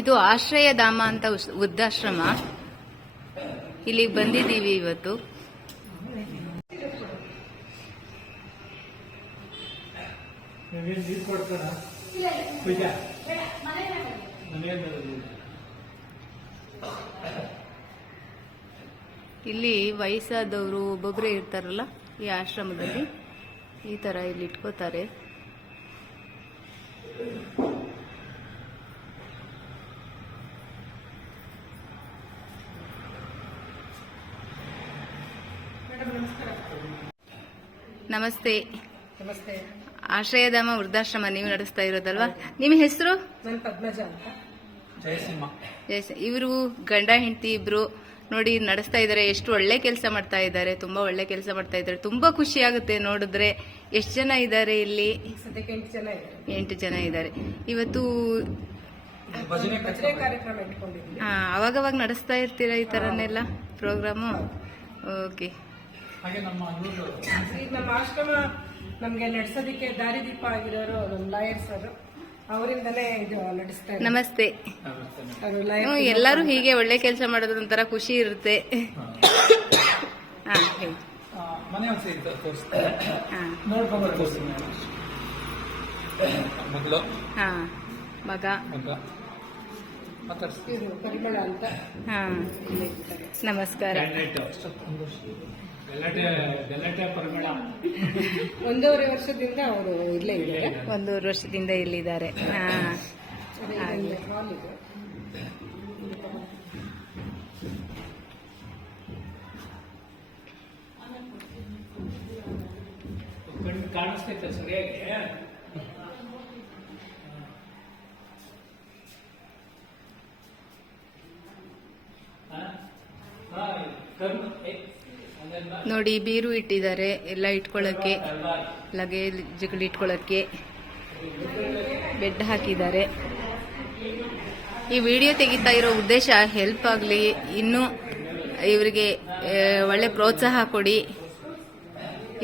ಇದು ಆಶ್ರಯಧಾಮ ಅಂತ ವೃದ್ಧಾಶ್ರಮ. ಇಲ್ಲಿಗೆ ಬಂದಿದ್ದೀವಿ ಇವತ್ತು. ಇಲ್ಲಿ ವಯಸ್ಸಾದವರು ಒಬ್ಬೊಬ್ಬರೇ ಇರ್ತಾರಲ್ಲ ಈ ಆಶ್ರಮದಲ್ಲಿ, ಈ ತರ ಇಲ್ಲಿ ಇಟ್ಕೋತಾರೆ. ನಮಸ್ತೆ. ನಮಸ್ತೆ. ಆಶ್ರಯಧಾಮ ವೃದ್ಧಾಶ್ರಮ ನೀವು ನಡೆಸ್ತಾ ಇರೋದಲ್ವಾ? ನಿಮ್ಮ ಹೆಸರು? ನಾನು ಪದ್ಮಜ ಅಂತ. ಇವರು ಗಂಡ ಹೆಂಡತಿ ಇಬ್ರು ನೋಡಿ ನಡೆಸ್ತಾ ಇದ್ದಾರೆ. ಎಷ್ಟು ಒಳ್ಳೆ ಕೆಲಸ ಮಾಡ್ತಾ ಇದ್ದಾರೆ, ತುಂಬಾ ಒಳ್ಳೆ ಕೆಲಸ ಮಾಡ್ತಾ ಇದ್ದಾರೆ. ತುಂಬಾ ಖುಷಿ ಆಗುತ್ತೆ ನೋಡಿದ್ರೆ. ಎಷ್ಟು ಜನ ಇದ್ದಾರೆ ಇಲ್ಲಿ? ಸದ್ಯಕ್ಕೆ 8 ಜನ ಇದ್ದಾರೆ. 8 ಜನ ಇದ್ದಾರೆ. ಇವತ್ತು ಭಜನೆ ಕಾರ್ಯಕ್ರಮ ಇಟ್ಕೊಂಡಿದ್ದೀವಿ. ಅವಾಗವಾಗ ನಡೆಸ್ತಾ ಇರ್ತೀರಾ ಈ ತರನೆಲ್ಲ ಪ್ರೋಗ್ರಾಮು? ಓಕೆ. ಈಗ ನಮ್ಮ ಆಶ್ರಮ ನಮ್ಗೆ ನಡೆಸೋದಕ್ಕೆ ದಾರಿದೀಪ ಆಗಿರೋರು ನಮ್ಮ ಲಾಯರ್ ಸರ್, ಅವರಿಂದಲೇ ಇದು ನಡೆಸ್ತಾ ಇದ್ದಾರೆ. ನಮಸ್ತೆ. ಎಲ್ಲರೂ ಹೀಗೆ ಒಳ್ಳೆ ಕೆಲಸ ಮಾಡೋದು ಒಂಥರ ಖುಷಿ ಇರುತ್ತೆ. ಮಗ ಪರಿಮಳ ಅಂತ. ನಮಸ್ಕಾರ. 1.5 ವರ್ಷದಿಂದ ಅವರು ಇಲ್ಲೇ ಇದ್ದಾರೆ. 1.5 ವರ್ಷದಿಂದ ಇಲ್ಲಿದ್ದಾರೆ. ಕಾಣಿಸ್ತೈತೆ ಸರಿಯಾಗಿ. ನೋಡಿ, ಬೀರು ಇಟ್ಟಿದ್ದಾರೆ ಎಲ್ಲ ಇಟ್ಕೊಳ್ಳಕ್ಕೆ, ಲಗೇಜ್ಗಳು ಇಟ್ಕೊಳ್ಳಕ್ಕೆ. ಬೆಡ್ ಹಾಕಿದ್ದಾರೆ. ಈ ವಿಡಿಯೋ ತೆಗಿತಾ ಇರೋ ಉದ್ದೇಶ ಹೆಲ್ಪ್ ಆಗಲಿ, ಇನ್ನೂ ಇವರಿಗೆ ಒಳ್ಳೆ ಪ್ರೋತ್ಸಾಹ ಕೊಡಿ,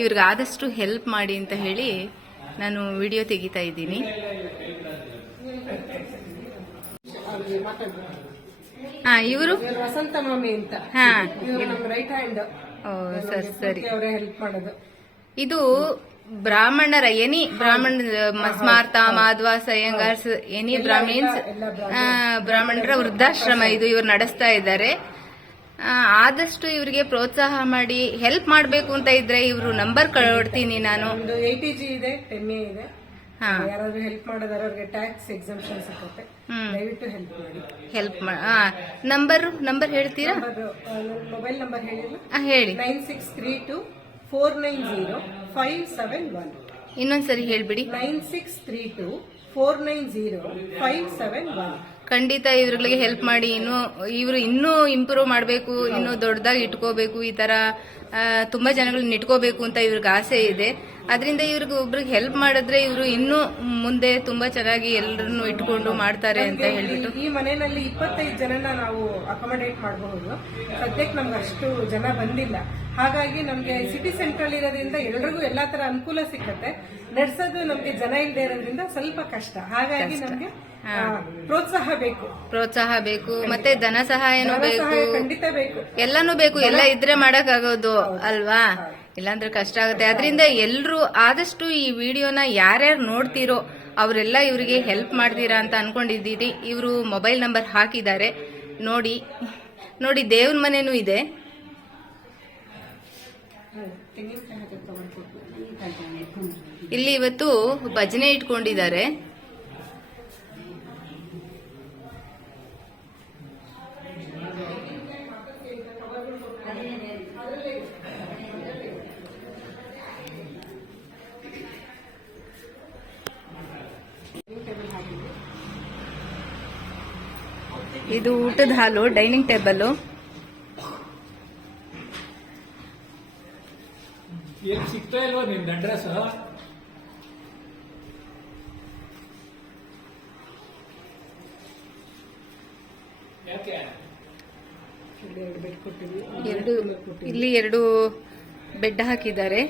ಇವ್ರಿಗೆ ಆದಷ್ಟು ಹೆಲ್ಪ್ ಮಾಡಿ ಅಂತ ಹೇಳಿ ನಾನು ವಿಡಿಯೋ ತೆಗಿತಾ ಇದ್ದೀನಿ. ಇವರು ವಸಂತ ಮಾಮಿ ಅಂತ. ನಮ್ಮ ರೈಟ್ ಹ್ಯಾಂಡ್. ಸರಿ. ಅವರೇ ಹೆಲ್ಪ್ ಮಾಡೋದು. ಇದು ಬ್ರಾಹ್ಮಣರ ಬ್ರಾಹ್ಮಣ ಸ್ಮಾರ್ತ ಮಾಧ್ವ ಸಯ್ಯಂಗಾರ್ಸ್ ಎನಿ ಬ್ರಾಹ್ಮಣರ ವೃದ್ಧಾಶ್ರಮ ಇದು ಇವರು ನಡೆಸ್ತಾ ಇದ್ದಾರೆ. ಆದಷ್ಟು ಇವರಿಗೆ ಪ್ರೋತ್ಸಾಹ ಮಾಡಿ ಹೆಲ್ಪ್ ಮಾಡಬೇಕು ಅಂತ ಇದ್ರೆ ಇವರು ನಂಬರ್ ಕೊಡ್ತೀನಿ ನಾನು. ಒಂದು 80G ಇದೆ, 10A ಇದೆ. ಯಾರಾದ್ರೂ ಹೆಲ್ಪ್ ಮಾಡೋದಾದ್ರೆ ಅವ್ರಿಗೆ ಟ್ಯಾಕ್ಸ್ ಎಕ್ಸಂಪ್ಷನ್ ಸಿಗುತ್ತೆ. ದಯವಿಟ್ಟು ಹೆಲ್ಪ್ ಮಾಡಿ. ನಂಬರ್ ಹೇಳ್ತೀರಾ? ಮೊಬೈಲ್ ನಂಬರ್ ಹೇಳಿಲ್ಲ? ಹೇಳಿ. 9632490571. ಇನ್ನೊಂದ್ಸರಿ ಹೇಳ್ಬಿಡಿ. 9632490571. ಖಂಡಿತ ಇವ್ರಿಗೆ ಹೆಲ್ಪ್ ಮಾಡಿ. ಇವರು ಇನ್ನೂ ಇಂಪ್ರೂವ್ ಮಾಡಬೇಕು, ಇನ್ನೂ ದೊಡ್ಡದಾಗಿ ಇಟ್ಕೋಬೇಕು, ಈ ತರ ತುಂಬಾ ಜನಗಳನ್ನ ಇಟ್ಕೋಬೇಕು ಅಂತ ಇವ್ರಿಗೆ ಆಸೆ ಇದೆ. ಅದರಿಂದ ಇವ್ರಿಗೆ ಒಬ್ರಿಗೆ ಹೆಲ್ಪ್ ಮಾಡಿದ್ರೆ ಇವರು ಇನ್ನೂ ಮುಂದೆ ತುಂಬಾ ಚೆನ್ನಾಗಿ ಎಲ್ಲರನ್ನು ಇಟ್ಕೊಂಡು ಮಾಡ್ತಾರೆ ಅಂತ ಹೇಳ್ಬಿಟ್ಟು. ಈ ಮನೆಯಲ್ಲಿ 25 ಜನನ ನಾವು ಅಕಾಮಡೇಟ್ ಮಾಡಬಹುದು. ಸದ್ಯಕ್ಕೆ ನಮ್ಗೆ ಅಷ್ಟು ಜನ ಬಂದಿಲ್ಲ. ಹಾಗಾಗಿ ನಮ್ಗೆ ಸಿಟಿ ಸೆಂಟ್ರಲ್ ಇರೋದ್ರಿಂದ ಎಲ್ರಿಗೂ ಎಲ್ಲಾ ತರ ಅನುಕೂಲ ಸಿಕ್ಕತ್ತೆ. ನಡೆಸೋದು ನಮ್ಗೆ ಜನ ಇಲ್ಲದೆ ಇರೋದ್ರಿಂದ ಸ್ವಲ್ಪ ಕಷ್ಟ. ಹಾಗಾಗಿ ನಮ್ಗೆ ಪ್ರೋತ್ಸಾಹ ಬೇಕು, ಮತ್ತೆ ಧನ ಸಹಾಯನೂ ಬೇಕು, ಖಂಡಿತ ಬೇಕು, ಎಲ್ಲಾನು ಬೇಕು. ಎಲ್ಲ ಇದ್ರೆ ಮಾಡಕ್ ಆಗೋದು ಅಲ್ವಾ? ಇಲ್ಲಾಂದ್ರೆ ಕಷ್ಟ ಆಗುತ್ತೆ. ಅದರಿಂದ ಎಲ್ರು ಆದಷ್ಟು ಈ ವಿಡಿಯೋನ ಯಾರ್ಯಾರು ನೋಡ್ತೀರೋ ಅವರೆಲ್ಲ ಇವರಿಗೆ ಹೆಲ್ಪ್ ಮಾಡ್ತೀರಾ ಅಂತ ಅನ್ಕೊಂಡಿದ್ದೀರಿ. ಇವರು ಮೊಬೈಲ್ ನಂಬರ್ ಹಾಕಿದ್ದಾರೆ ನೋಡಿ. ದೇವ್ರ ಮನೆನೂ ಇದೆ. ಇಲ್ಲಿ ಇವತ್ತು ಭಜನೆ ಇಟ್ಕೊಂಡಿದ್ದಾರೆ. ಇದು ಊಟದ ಹಾಲು, ಡೈನಿಂಗ್ ಟೇಬಲ್. ಸಿಗ್ತಾ ಇಲ್ವಾ ನಿಮ್ದು ಅಡ್ರೆಸ್? ಇಲ್ಲಿ 2 ಬೆಡ್ ಹಾಕಿದ್ದಾರೆ.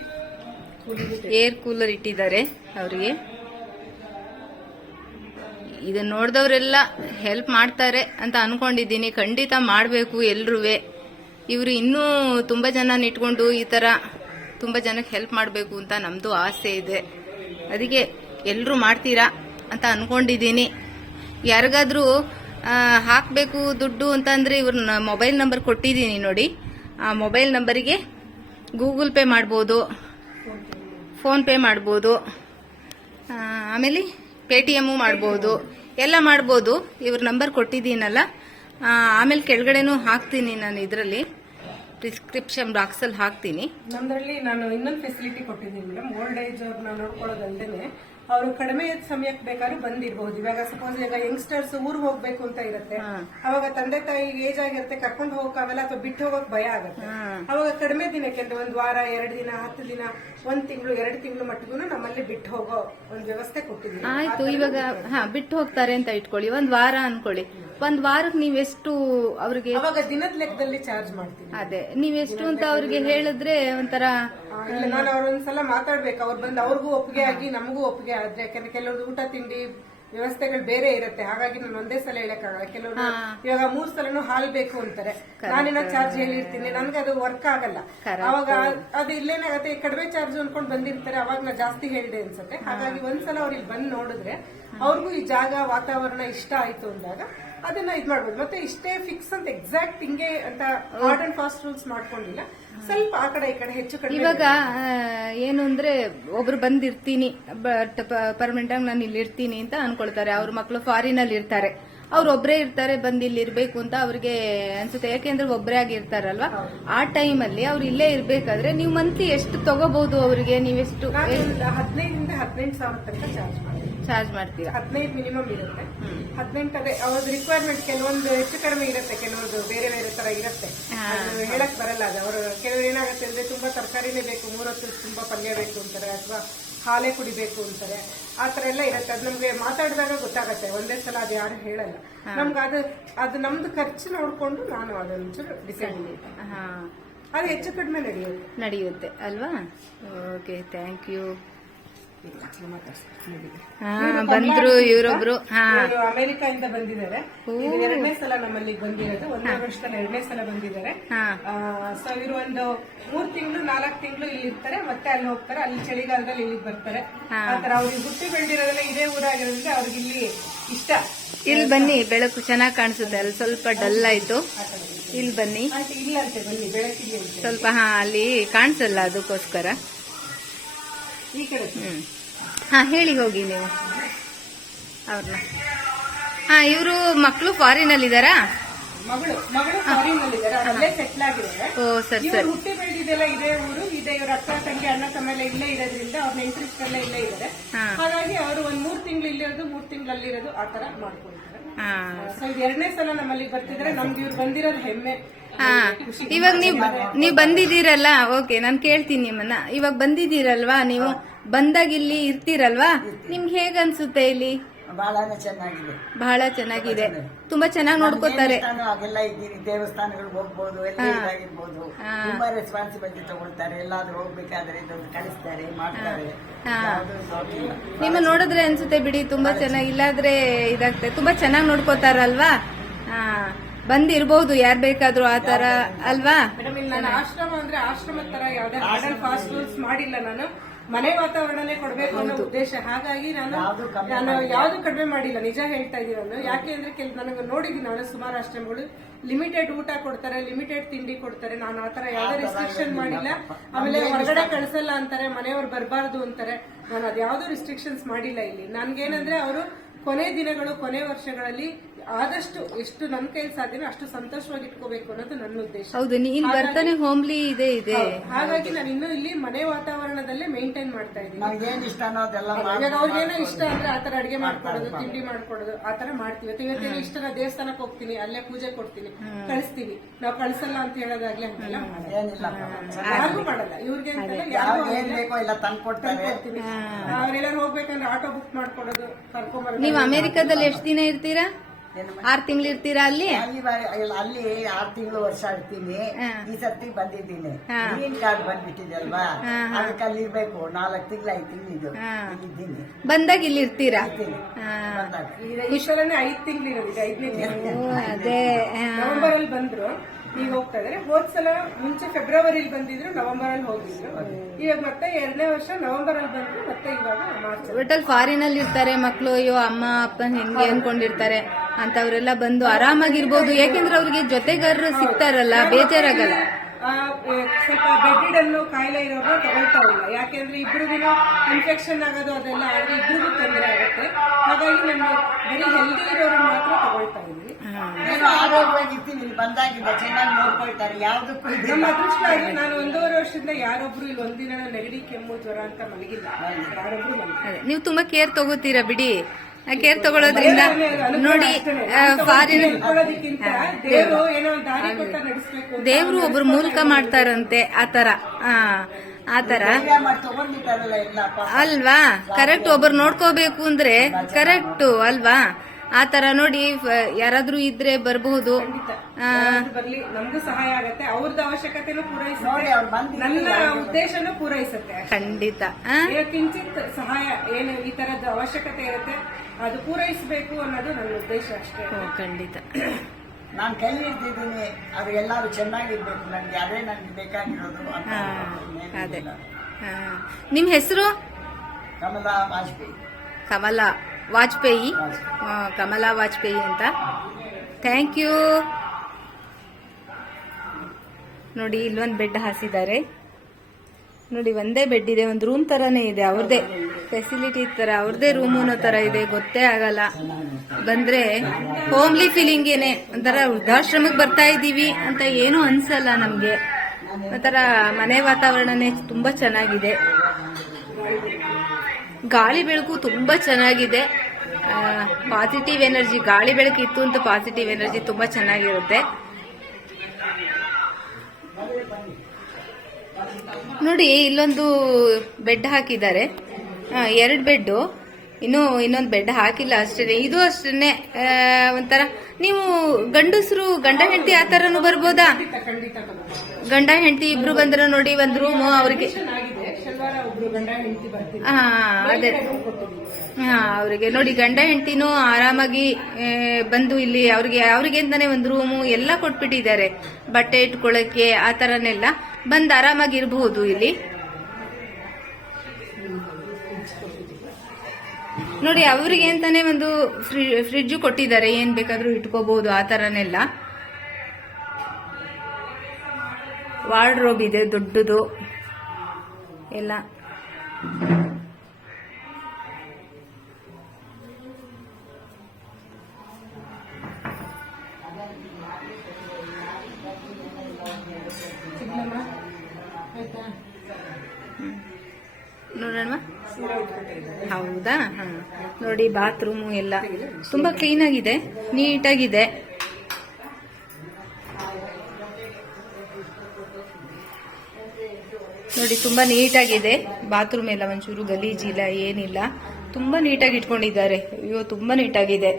ಏರ್ ಕೂಲರ್ ಇಟ್ಟಿದ್ದಾರೆ ಅವರಿಗೆ. ಇದನ್ನ ನೋಡಿದವರೆಲ್ಲ ಹೆಲ್ಪ್ ಮಾಡ್ತಾರೆ ಅಂತ ಅನ್ಕೊಂಡಿದ್ದೀನಿ. ಖಂಡಿತ ಮಾಡಬೇಕು ಎಲ್ರುವೆ. ಇವರು ಇನ್ನೂ ತುಂಬ ಜನ ಇಟ್ಕೊಂಡು ಈ ಥರ ತುಂಬ ಜನಕ್ಕೆ ಹೆಲ್ಪ್ ಮಾಡಬೇಕು ಅಂತ ನಮ್ಮದು ಆಸೆ ಇದೆ. ಅದಕ್ಕೆ ಎಲ್ಲರೂ ಮಾಡ್ತೀರಾ ಅಂತ ಅನ್ಕೊಂಡಿದ್ದೀನಿ. ಯಾರಿಗಾದ್ರೂ ಹಾಕಬೇಕು ದುಡ್ಡು ಅಂತಂದರೆ ಇವ್ರನ್ನ ಮೊಬೈಲ್ ನಂಬರ್ ಕೊಟ್ಟಿದ್ದೀನಿ ನೋಡಿ. ಆ ಮೊಬೈಲ್ ನಂಬರಿಗೆ ಗೂಗಲ್ ಪೇ ಮಾಡ್ಬೋದು, ಫೋನ್ಪೇ ಮಾಡ್ಬೋದು, ಆಮೇಲೆ ಪೇಟಿಎಮ್ಮು ಮಾಡ್ಬೋದು, ಎಲ್ಲ ಮಾಡ್ಬೋದು. ಇವ್ರ ನಂಬರ್ ಕೊಟ್ಟಿದ್ದೀನಲ್ಲ, ಆಮೇಲೆ ಕೆಳಗಡೆನೂ ಹಾಕ್ತೀನಿ ನಾನು, ಇದರಲ್ಲಿ ಪ್ರಿಸ್ಕ್ರಿಪ್ಷನ್ ಬಾಕ್ಸಲ್ಲಿ ಹಾಕ್ತೀನಿ. ನಮ್ದ್ರಲ್ಲಿ ನಾನು ಇನ್ನೊಂದು ಫೆಸಿಲಿಟಿ ಕೊಟ್ಟಿದ್ದೀನಿ ಮೇಡಮ್. ಓಲ್ಡ್ ಏಜ್ ಅವ್ರನ್ನ ನೋಡ್ಕೊಳ್ಳೋದಲ್ದೇನೆ ಅವರು ಕಡಿಮೆ ಸಮಯಕ್ಕೆ ಬೇಕಾದ್ರೂ ಬಂದಿರಬಹುದು. ಇವಾಗ ಸಪೋಸ್ ಈಗ ಯಂಗ್ಸ್ಟರ್ಸ್ ಊರಿಗೆ ಹೋಗ್ಬೇಕು ಅಂತ ಇರುತ್ತೆ, ಅವಾಗ ತಂದೆ ತಾಯಿಗೆ ಏಜ್ ಆಗಿರುತ್ತೆ, ಕರ್ಕೊಂಡು ಹೋಗಕ್ಕಾಗಲ್ಲ ಅಥವಾ ಬಿಟ್ಟು ಹೋಗಕ್ ಭಯ ಆಗುತ್ತೆ. ಅವಾಗ ಕಡಿಮೆ ದಿನಕ್ಕೆ ಅಂದ್ರೆ 1 ವಾರ 2 ದಿನ 10 ದಿನ 1 ತಿಂಗಳು 2 ತಿಂಗಳು ಮಟ್ಟಿಗೂ ನಮ್ಮಲ್ಲಿ ಬಿಟ್ಟು ಹೋಗೋ ಒಂದು ವ್ಯವಸ್ಥೆ ಕೊಟ್ಟಿದ್ದೀವಿ. ಆಯ್ತು, ಇವಾಗ ಬಿಟ್ಟು ಹೋಗ್ತಾರೆ ಅಂತ ಇಟ್ಕೊಳ್ಳಿ, 1 ವಾರ ಅನ್ಕೊಳ್ಳಿ. 1 ವಾರಕ್ಕೆ ನೀವೆಷ್ಟು ಅವ್ರಿಗೆ, ಅವಾಗ ದಿನದ ಲೆಕ್ಕದಲ್ಲಿ ಚಾರ್ಜ್ ಮಾಡ್ತೀನಿ. ಅದೇ ನೀವೆಷ್ಟು ಅಂತ ಅವ್ರಿಗೆ ಹೇಳಿದ್ರೆ ಒಂಥರ ಇಲ್ಲ, ನಾನು ಅವ್ರೊಂದ್ಸಲ ಮಾತಾಡ್ಬೇಕು. ಅವ್ರು ಬಂದು ಅವ್ರಿಗೂ ಒಪ್ಪಿಗೆ ಆಗಿ ನಮಗೂ ಒಪ್ಪಿಗೆ ಆದ್ರೆ, ಯಾಕಂದ್ರೆ ಕೆಲವ್ರದ್ದು ಊಟ ತಿಂಡಿ ವ್ಯವಸ್ಥೆಗಳು ಬೇರೆ ಇರುತ್ತೆ. ಹಾಗಾಗಿ ನಾನು ಒಂದೇ ಸಲ ಹೇಳಕ್ಕಾಗಲ್ಲ. ಕೆಲವರು ಇವಾಗ 3 ಸಲನೂ ಹಾಲ್ ಬೇಕು ಅಂತಾರೆ, ನಾನೇನೋ ಚಾರ್ಜ್ ಹೇಳಿರ್ತೀನಿ, ನನ್ಗೆ ಅದು ವರ್ಕ್ ಆಗಲ್ಲ. ಅವಾಗ ಅದು ಇಲ್ಲೇನಾಗತ್ತೆ, ಕಡಿಮೆ ಚಾರ್ಜ್ ಅನ್ಕೊಂಡ್ ಬಂದಿರ್ತಾರೆ, ಅವಾಗ ನಾ ಜಾಸ್ತಿ ಹೇಳಿದೆ ಅನ್ಸುತ್ತೆ. ಹಾಗಾಗಿ ಒಂದ್ಸಲ ಅವ್ರು ಇಲ್ಲಿ ಬಂದು ನೋಡಿದ್ರೆ ಅವ್ರಿಗೂ ಈ ಜಾಗ ವಾತಾವರಣ ಇಷ್ಟ ಆಯ್ತು ಅಂದಾಗ ಅದನ್ನ ಇದ್ ಮಾಡ್ಬೋದು. ಮತ್ತೆ ಇಷ್ಟೇ ಫಿಕ್ಸ್ ಅಂತ ಎಕ್ಸಾಕ್ಟ್ ಹಿಂಗೆ ಅಂತ ಹಾರ್ಡ್ ಅಂಡ್ ಫಾಸ್ಟ್ ರೂಲ್ಸ್ ಮಾಡ್ಕೊಂಡಿಲ್ಲ. ಸ್ವಲ್ಪ ಆ ಕಡೆ ಈ ಕಡೆ ಹೆಚ್ಚು ಕಡಿಮೆ. ಇವಾಗ ಏನು ಅಂದ್ರೆ ಒಬ್ರು ಬಂದಿರ್ತೀನಿ, ಬಟ್ ಪರ್ಮನೆಂಟ್ ಆಗಿ ನಾನು ಇಲ್ಲಿ ಇರ್ತೀನಿ ಅಂತ ಅನ್ಕೊಳ್ತಾರೆ. ಅವ್ರ ಮಕ್ಕಳು ಫಾರಿನ್ ಅಲ್ಲಿ ಇರ್ತಾರೆ, ಅವ್ರು ಒಬ್ರೇ ಇರ್ತಾರೆ, ಬಂದು ಇಲ್ಲಿ ಇರ್ಬೇಕು ಅಂತ ಅವ್ರಿಗೆ ಅನ್ಸುತ್ತೆ. ಯಾಕೆಂದ್ರೆ ಒಬ್ರೇ ಆಗಿರ್ತಾರಲ್ವಾ, ಆ ಟೈಮ್ ಅಲ್ಲಿ ಅವ್ರು ಇಲ್ಲೇ ಇರ್ಬೇಕಾದ್ರೆ ನೀವು ಮಂತ್ಲಿ ಎಷ್ಟು ತಗೋಬಹುದು ಅವರಿಗೆ? ನೀವೆಷ್ಟು? 15,000 ಇಂದ 18,000 ತನಕ ಚಾರ್ಜ್ ಮಾಡ್ತೀರಾ? 15 ಮಿನಿಮಮ್ ಇರುತ್ತೆ. 18 ಅದೇ ಅವ್ರದ್ದು ರಿಕ್ವೈರ್ಮೆಂಟ್ ಕೆಲವೊಂದು ಹೆಚ್ಚು ಕಡಿಮೆ ಇರುತ್ತೆ, ಕೆಲವೊಂದು ಬೇರೆ ಬೇರೆ ತರ ಇರುತ್ತೆ. ಅದು ಹೇಳಕ್ ಬರಲ್ಲ. ಅದು ಅವರು ಕೆಲವರು ಏನಾಗುತ್ತೆ ಅಂದ್ರೆ ತುಂಬಾ ತರಕಾರಿನೇ ಬೇಕು, 3 ಹೊತ್ತು ತುಂಬಾ ಪಲ್ಯ ಬೇಕು ಅಂತಾರೆ, ಅಥವಾ ಹಾಲೇ ಕುಡಿಬೇಕು ಅಂತಾರೆ. ಆ ತರ ಎಲ್ಲ ಇರುತ್ತೆ. ಅದು ನಮ್ಗೆ ಮಾತಾಡಿದಾಗ ಗೊತ್ತಾಗತ್ತೆ, ಒಂದೇ ಸಲ ಅದು ಯಾರು ಹೇಳಲ್ಲ. ನಮ್ಗೆ ಅದು ನಮ್ದು ಖರ್ಚು ನೋಡ್ಕೊಂಡು ನಾನು ಅದೊಂಚೂರು ಡಿಸೈಡ್ ಮಾಡಿದ್ದೆ. ಅದು ಹೆಚ್ಚು ಕಡಿಮೆ ನಡೆಯುತ್ತೆ ಅಲ್ವಾ? Okay, thank you. ಬಂದ್ರು ಇವರೊಬ್ರು ಅಮೆರಿಕಾದಿಂದ ಬಂದಿದ್ದಾರೆ. 2ನೇ ಸಲ ನಮ್ಮಲ್ಲಿ ಬಂದಿರೋದು. 1 ವರ್ಷದಲ್ಲಿ 2ನೇ ಸಲ ಬಂದಿದ್ದಾರೆ. ಸೊ ಇವರು ಒಂದು 3 ತಿಂಗಳು 4 ತಿಂಗಳು ಇಲ್ಲಿ ಇರ್ತಾರೆ, ಮತ್ತೆ ಅಲ್ಲಿ ಹೋಗ್ತಾರೆ. ಅಲ್ಲಿ ಚಳಿಗಾಲದಲ್ಲಿ ಇಲ್ಲಿಗೆ ಬರ್ತಾರೆ. ಆತರ ಅವ್ರಿಗೆ ಹುಟ್ಟಿ ಬೆಳೆದಿರೋದೆಲ್ಲ ಇದೇ ಊರಾಗಿರೋದ್ರಿಂದ ಅವ್ರಿಗೆ ಇಲ್ಲಿ ಇಷ್ಟ. ಇಲ್ಲಿ ಬನ್ನಿ, ಬೆಳಕು ಚೆನ್ನಾಗಿ ಕಾಣಿಸುತ್ತೆ. ಅಲ್ಲಿ ಸ್ವಲ್ಪ ಡಲ್ ಆಯ್ತು, ಇಲ್ಲಿ ಬನ್ನಿ. ಇಲ್ಲಂತೆ ಬನ್ನಿ, ಬೆಳಕಿಗೆ ಸ್ವಲ್ಪ ಅಲ್ಲಿ ಕಾಣಿಸಲ್ಲ, ಅದಕ್ಕೋಸ್ಕರ. ಈ ಕಡೆ ಹೇಳಿ ಹೋಗಿ ನೀವು ಅವ್ರನ್ನ. ಇವರು ಮಕ್ಕಳು ಫಾರಿನ್ ಅಲ್ಲಿ ಇದಾರಾ? ಮಗಳು ಫಾರಿನ್ ಅಲ್ಲಿ ಇದ್ದಾರೆ, ಅಲ್ಲೇ ಸೆಟ್ಲ್ ಆಗಿದ್ದಾರೆ. ಓ ಸರಿ ಇವ್ರು ಹುಟ್ಟಿ ಬೆಳೆದಿದ್ದೆಲ್ಲ ಇದೇ ಊರು, ಇದೇ ಇವ್ರ ಅಕ್ಕ ತಂಗಿ ಅಣ್ಣ ತಮ್ಮ ಎಲ್ಲ ಇಲ್ಲೇ ಇರೋದ್ರಿಂದ ಅವ್ರ ಇಂಟ್ರೆಸ್ಟ್ ಎಲ್ಲ ಇಲ್ಲೇ ಇದ್ದಾರೆ. ಹಾಗಾಗಿ ಅವರು 1 3 ತಿಂಗಳು ಇಲ್ಲಿರೋದು, 3 ತಿಂಗಳು ಅಲ್ಲಿರೋದು, ಆ ತರ ಮಾಡ್ಕೊಳ್ತಾರೆ. ಸೊ ಇದು 2ನೇ ಸಲ ನಮ್ಮಲ್ಲಿ ಬರ್ತಿದ್ರೆ ನಮ್ಗೆ ಇವ್ರು ಬಂದಿರೋದು ಹೆಮ್ಮೆ. ಇವಾಗ ನೀವ್ ಬಂದಿದ್ದೀರಲ್ಲ, ಓಕೆ, ನಾನು ಕೇಳ್ತೀನಿ ನಿಮ್ಮನ್ನ. ಇವಾಗ ಬಂದಿದ್ದೀರಲ್ವಾ, ನೀವು ಬಂದಾಗ ಇಲ್ಲಿ ಇರ್ತೀರಲ್ವಾ, ನಿಮ್ಗೆ ಹೇಗ ಅನ್ಸುತ್ತೆ ಇಲ್ಲಿ? ಬಹಳ ಚೆನ್ನಾಗಿದೆ, ತುಂಬಾ ಚೆನ್ನಾಗಿ ನೋಡ್ಕೋತಾರೆ. ಹಾಗೆಲ್ಲ ಇದ್ದೀರಿ, ದೇವಸ್ಥಾನಗಳಿಗೆ ಹೋಗ್ಬೋದು, ಎಲ್ಲ ಇದಾಗಿರ್ಬೋದು. ತುಂಬಾ ರೆಸ್ಪಾನ್ಸಿಬಿಲಿಟಿ ತಗೊಳ್ತಾರೆ. ಎಲ್ಲಾದ್ರೂ ಹೋಗ್ಬೇಕಾದ್ರೆ ಇದನ್ನು ಕಳಿಸ್ತಾರೆ, ಮಾಡ್ತಾರೆ. ನಿಮ್ಮ ನೋಡಿದ್ರೆ ಅನ್ಸುತ್ತೆ ಬಿಡಿ, ತುಂಬಾ ಚೆನ್ನಾಗಿ. ಇಲ್ಲಾದ್ರೆ ಇದಾಗ್ತದೆ. ತುಂಬಾ ಚೆನ್ನಾಗಿ ನೋಡ್ಕೋತಾರಲ್ವಾ? ಬಂದಿರ್ಬಹುದು ಯಾರ್ ಬೇಕಾದ್ರೂ, ಆ ತರ ಅಲ್ವಾ? ಮೇಡಮ್, ಇಲ್ಲಿ ನಾನು ಆಶ್ರಮ ಅಂದ್ರೆ ಆಶ್ರಮದ ತರ ಯಾವ್ದೇ ಹಾರ್ಡ್ ಅಂಡ್ ಫಾಸ್ಟ್ ರೂಲ್ಸ್ ಮಾಡಿಲ್ಲ. ನಾನು ಮನೆ ವಾತಾವರಣನೇ ಕೊಡ್ಬೇಕು ಅನ್ನೋ ಉದ್ದೇಶ. ಹಾಗಾಗಿ ನಾನು ಯಾವ್ದು ಕಡಿಮೆ ಮಾಡಿಲ್ಲ, ನಿಜ ಹೇಳ್ತಾ ಇದೀನಿ ನಾನು. ಯಾಕೆ ಅಂದ್ರೆ ನನಗೆ ನೋಡಿದೀನಿ ನಾನು ಸುಮಾರು ಆಶ್ರಮಗಳು ಲಿಮಿಟೆಡ್ ಊಟ ಕೊಡ್ತಾರೆ, ಲಿಮಿಟೆಡ್ ತಿಂಡಿ ಕೊಡ್ತಾರೆ. ನಾನು ಆತರ ಯಾವ್ದೇ ರಿಸ್ಟ್ರಿಕ್ಷನ್ ಮಾಡಿಲ್ಲ. ಆಮೇಲೆ ಹೊರಗಡೆ ಕಳ್ಸಲ್ಲ ಅಂತಾರೆ, ಮನೆಯವ್ರು ಬರಬಾರ್ದು ಅಂತಾರೆ. ನಾನು ಅದ್ಯಾವ್ದು ರಿಸ್ಟ್ರಿಕ್ಷನ್ಸ್ ಮಾಡಿಲ್ಲ ಇಲ್ಲಿ. ನನ್ಗೇನಂದ್ರೆ ಅವರು ಕೊನೆ ದಿನಗಳು, ಕೊನೆ ವರ್ಷಗಳಲ್ಲಿ ಆದಷ್ಟು ಎಷ್ಟು ನನ್ನ ಕೈಲಿ ಸಾಧ್ಯನೋ ಅಷ್ಟು ಸಂತೋಷವಾಗಿ ಇಟ್ಕೋಬೇಕು ಅನ್ನೋದು ನನ್ನ ಉದ್ದೇಶ. ಹೌದು, ಇಲ್ಲಿ ಬರ್ತಾನೆ ಹೋಮ್ಲಿ ಇದೆ. ಹಾಗಾಗಿ ನಾನು ಇನ್ನೂ ಇಲ್ಲಿ ಮನೆ ವಾತಾವರಣದಲ್ಲೇ ಮೇಂಟೈನ್ ಮಾಡ್ತಾ ಇದ್ದೀನಿ. ಏನ್ ಇಷ್ಟ ಅನ್ನೋದೆಲ್ಲ ಇವಾಗ ಅವ್ರಿಗೇನೋ ಇಷ್ಟ ಅಂದ್ರೆ ಆತರ ಅಡಿಗೆ ಮಾಡ್ಕೊಡೋದು, ತಿಂಡಿ ಮಾಡ್ಕೊಡೋದು, ಆತರ ಮಾಡ್ತೀವಿ. ಇವತ್ತೇನೋ ಇಷ್ಟ, ನಾ ದೇವಸ್ಥಾನಕ್ಕೆ ಹೋಗ್ತೀನಿ, ಅಲ್ಲೇ ಪೂಜೆ ಕೊಡ್ತೀನಿ, ಕಳಿಸ್ತೀವಿ. ನಾವು ಕಳಿಸಲ್ಲ ಅಂತ ಹೇಳೋದಾಗ್ಲಿ ಹಂಗೆಲ್ಲ ಯಾರಿಗೂ ಮಾಡಲ್ಲ. ಇವ್ರಿಗೆ ಏನ್ ಬೇಕೋ ಎಲ್ಲ ತಂದ್ಕೊಡ್ತಾರೆ. ಅವ್ರೆಲ್ಲಾರು ಹೋಗ್ಬೇಕಂದ್ರೆ ಆಟೋ ಬುಕ್ ಮಾಡ್ಕೊಡೋದು, ಕರ್ಕೊಂಬರೋದು. ನೀವು ಅಮೆರಿಕಾದಲ್ಲಿ ಎಷ್ಟು ದಿನ ಇರ್ತೀರಾ? 6 ತಿಂಗಳು ಇರ್ತೀರಾ ಅಲ್ಲಿ? ಅಲ್ಲಿ 6 ತಿಂಗಳು ವರ್ಷ ಇರ್ತೀನಿ. ಈ ಸರ್ತಿ ಬಂದಿದ್ದೀನಿ. ಗ್ರೀನ್ ಕಾರ್ಡ್ ಬಂದ್ಬಿಟ್ಟಿದೆ ಅಲ್ವಾ, ಅದಕ್ಕೆ ಅಲ್ಲಿ ಇರ್ಬೇಕು. 4 ತಿಂಗಳು 5 ತಿಂಗಳು ಇದ್ದೀನಿ. ಬಂದಾಗ ಇಲ್ಲಿ ಇರ್ತೀರಾ? ಬಂದಾಗ ಈ ಸಲನೇ 5 ತಿಂಗಳು ಇರೋದು, 5ನೇ ತಿಂಗಳು. ಅದೇ ನವೆಂಬರ್ ಅಲ್ಲಿ ಬಂದ್ರು, ಈಗ ಹೋಗ್ತಾ ಇದಾರೆ. ಹೋದ್ ಸಲ ಮುಂಚೆ ಫೆಬ್ರವರಿಲಿ ಬಂದಿದ್ರು, ನವೆಂಬರ್ ಅಲ್ಲಿ ಹೋಗಿದ್ರು. ಇವಾಗ ಮತ್ತೆ 2ನೇ ವರ್ಷ ನವೆಂಬರ್ ಅಲ್ಲಿ ಬಂದ್ರು, ಮತ್ತೆ ಇವಾಗ ಮಾರ್ಚ್. ಒಟ್ಟಲ್ಲಿ ಫಾರಿನ್ ಅಲ್ಲಿ ಇರ್ತಾರೆ ಮಕ್ಕಳು. ಅಯ್ಯೋ ಅಮ್ಮ ಅಪ್ಪನ್ ಹೆಂಗೆ ಅನ್ಕೊಂಡಿರ್ತಾರೆ ಅಂತವ್ರೆಲ್ಲ ಬಂದು ಆರಾಮಾಗಿರ್ಬೋದು. ಯಾಕೆಂದ್ರೆ ಅವ್ರಿಗೆ ಜೊತೆಗಾರರು ಸಿಗ್ತಾರಲ್ಲ, ಬೇಜಾರಾಗಲ್ಲ. ಸ್ವಲ್ಪ ಬೆಡ್ ಅನ್ನು ಕಾಯಿಲೆ ಇರೋರು ತಗೊಳ್ತಾ ಇಲ್ಲ. ಯಾಕೆಂದ್ರೆ ಇಬ್ರಿಗೂ ಇನ್ಫೆಕ್ಷನ್ ಆಗೋದು ಅದೆಲ್ಲ ಆದ್ರೆ ಇಬ್ರಿಗೂ ತೊಂದರೆ ಆಗುತ್ತೆ. ಹಾಗಾಗಿ ನಮ್ಮ ಬರೀ ಹೆಲ್ದಿ ಇರೋರು ಮಾತ್ರ ತಗೊಳ್ತಾ ಇದ್ವಿ. ಆರೋಗ್ಯವಾಗಿರ್ತೀವಿ. ಇಲ್ಲಿ ಬಂದಾಗಿಂದ ಚೆನ್ನಾಗಿ ನೋಡ್ಕೊಳ್ತಾರೆ. ಯಾವ್ದಕ್ಕೂ ನಮ್ಮ ಅದೃಷ್ಟ ಆಗಿ ನಾನು 1.5 ವರ್ಷದಿಂದ ಯಾರೊಬ್ರು ಇಲ್ಲಿ ಒಂದಿನ ನೆಗಡಿ ಕೆಮ್ಮು ಜ್ವರ ಅಂತ ಮಲಗಿಲ್ಲ. ಯಾರೊಬ್ರು ಮಲಗಿಲ್ಲ. ನೀವು ತುಂಬಾ ಕೇರ್ ತಗೋತೀರಾ ಬಿಡಿ. ಕೇರ್ ತಗೊಳ್ಳೋದ್ರಿಂದ ನೋಡಿ ಫಾರಿನ್ ಇಟ್ಕೊಳ್ಳೋದಕ್ಕಿಂತ ದೇವರು ಏನೋ ಒಂದು ದಾರಿ ಕೊಟ್ಟ ನಡೆಸಬೇಕು. ದೇವ್ರು ಒಬ್ರು ಮೂಲಕ ಮಾಡ್ತಾರಂತೆ ಆತರ. ಆತರ ತಗೊಂಡಿದ್ದಾರಲ್ಲ ಎಲ್ಲ ಅಲ್ವಾ? ಕರೆಕ್ಟ್. ಒಬ್ರು ನೋಡ್ಕೋಬೇಕು ಅಂದ್ರೆ ಕರೆಕ್ಟ್ ಅಲ್ವಾ? ಆತರ ನೋಡಿ ಯಾರಾದ್ರೂ ಇದ್ರೆ ಬರಬಹುದು. ಬರ್ಲಿ, ನಮ್ಗೂ ಸಹಾಯ ಆಗತ್ತೆ. ಅವ್ರದ್ದು ಅವಶ್ಯಕತೆನೂ ಪೂರೈಸುತ್ತೆ, ನನ್ನ ಉದ್ದೇಶನೂ ಪೂರೈಸುತ್ತೆ. ಖಂಡಿತ. ಕಿಂಚಿತ್ ಸಹಾಯ ಏನು ಈ ತರದ ಅವಶ್ಯಕತೆ ಇರುತ್ತೆ, ಅದು ಪೂರೈಸಬೇಕು ಅನ್ನೋದು ನನ್ನ ಉದ್ದೇಶ ಅಷ್ಟೇ. ಖಂಡಿತ. ನಾನು ಕೈ ಹಿಡ್ದಿದ್ದೀನಿ. ಅದು ಎಲ್ಲರೂ ಚೆನ್ನಾಗಿರ್ಬೇಕು. ನನ್ಗೆ ಅದೇ ನನ್ಗೆ ಬೇಕಾಗಿರೋದು ಅಂತ. ಅದೇ. ನಿಮ್ ಹೆಸರು? ಕಮಲಾ ವಾಜಪೇಯಿ. ಕಮಲಾ ವಾಜಪೇಯಿ. ಕಮಲಾ ವಾಜಪೇಯಿ ಅಂತ. Thank you. ನೋಡಿ ಇಲ್ಲೊಂದು ಬೆಡ್ ಹಾಸಿದ್ದಾರೆ. ನೋಡಿ ಒಂದೇ ಬೆಡ್ ಇದೆ, ಒಂದು ರೂಮ್ ತರಾನೇ ಇದೆ. ಅವ್ರದೇ ಫೆಸಿಲಿಟಿ ತರ, ಅವ್ರದೇ ರೂಮ್ ಅನ್ನೋ ತರ ಇದೆ. ಗೊತ್ತೇ ಆಗಲ್ಲ. ಬಂದ್ರೆ ಹೋಮ್ಲಿ ಫೀಲಿಂಗ್ ಏನೇ ಒಂಥರ ವೃದ್ಧಾಶ್ರಮಕ್ಕೆ ಬರ್ತಾ ಇದೀವಿ ಅಂತ ಏನೂ ಅನ್ಸಲ್ಲ ನಮ್ಗೆ. ಒಂಥರ ಮನೆ ವಾತಾವರಣನೇ ತುಂಬಾ ಚೆನ್ನಾಗಿದೆ. ಗಾಳಿ ಬೆಳಕು ತುಂಬಾ ಚೆನ್ನಾಗಿದೆ. ಪಾಸಿಟಿವ್ ಎನರ್ಜಿ, ಗಾಳಿ ಬೆಳಕು ಇತ್ತು ಅಂತ ಪಾಸಿಟಿವ್ ಎನರ್ಜಿ ತುಂಬಾ ಚೆನ್ನಾಗಿರುತ್ತೆ. ನೋಡಿ ಇಲ್ಲೊಂದು ಬೆಡ್ ಹಾಕಿದ್ದಾರೆ. 2 ಬೆಡ್. ಇನ್ನೊಂದು ಬೆಡ್ ಹಾಕಿಲ್ಲ ಅಷ್ಟೇ. ಇದು ಅಷ್ಟೇ ಒಂಥರ. ನೀವು ಗಂಡಸರು ಗಂಡ ಹೆಂಡತಿ ಆ ತರನು ಬರ್ಬೋದಾ? ಗಂಡ ಹೆಂಡತಿ ಇಬ್ರು ಬಂದ್ರೆ ನೋಡಿ ಒಂದು ರೂಮು ಅವ್ರಿಗೆ. ಅದೇ ಅವ್ರಿಗೆ ನೋಡಿ ಗಂಡ ಹೆಂಡತಿನೂ ಆರಾಮಾಗಿ ಬಂದು ಇಲ್ಲಿ ಅವ್ರಿಗೆ ಅಂತಾನೆ ಒಂದು ರೂಮು ಎಲ್ಲ ಕೊಟ್ಬಿಟ್ಟಿದ್ದಾರೆ. ಬಟ್ಟೆ ಇಟ್ಕೊಳ್ಳಕ್ಕೆ ಆ ತರನೆಲ್ಲ ಬಂದು ಆರಾಮಾಗಿ ಇರಬಹುದು ಇಲ್ಲಿ. ನೋಡಿ ಅವ್ರಿಗೆ ಅಂತಾನೆ ಒಂದು ಫ್ರಿಡ್ಜ್ ಕೊಟ್ಟಿದ್ದಾರೆ, ಏನ್ ಬೇಕಾದ್ರೂ ಇಟ್ಕೋಬಹುದು ಆ ತರನೆಲ್ಲ. ವಾರ್ಡ್ರೋಬ್ ಇದೆ ದೊಡ್ಡದು ಎಲ್ಲ. ನೋಡೋಣ. ಹೌದಾ? ನೋಡಿ ಬಾತ್ರೂಮು ಎಲ್ಲ ತುಂಬಾ ಕ್ಲೀನ್ ಆಗಿದೆ, ನೀಟಾಗಿದೆ. ನೋಡಿ ತುಂಬಾ ನೀಟಾಗಿದೆ. ಬಾತ್ರೂಮ್ ಎಲ್ಲ ಒಂಚೂರು ಗಲೀಜಿಲ್ಲ, ಏನಿಲ್ಲ. ತುಂಬಾ ನೀಟಾಗಿ ಇಟ್ಕೊಂಡಿದ್ದಾರೆ. ಅಯ್ಯೋ ತುಂಬಾ ನೀಟಾಗಿದೆ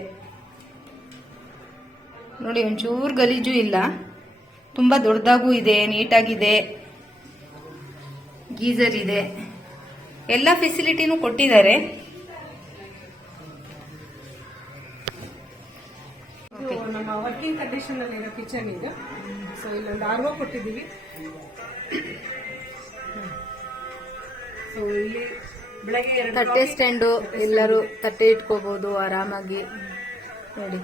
ನೋಡಿ, ಒಂಚೂರು ಗಲೀಜು ಇಲ್ಲ. ತುಂಬಾ ದೊಡ್ಡದಾಗೂ ಇದೆ, ನೀಟಾಗಿದೆ. ಗೀಸರ್ ಇದೆ, ಎಲ್ಲ ಫೆಸಿಲಿಟಿನೂ ಕೊಟ್ಟಿದ್ದಾರೆ. ನಮ್ಮ ವರ್ಕಿಂಗ್ ಕಂಡೀಷನ್ ಅಲ್ಲಿರೋ ಕಿಚನ್ ಇದು. ಸೊ ಇಲ್ಲೊಂದು RO ಕೊಟ್ಟಿದ್ದೀವಿ. ಸೊ ಇಲ್ಲಿ ಬೆಳಗ್ಗೆ ತಟ್ಟೆ ಸ್ಟ್ಯಾಂಡು, ಎಲ್ಲರೂ ತಟ್ಟೆ ಇಟ್ಕೋಬಹುದು ಆರಾಮಾಗಿ. ನೋಡಿ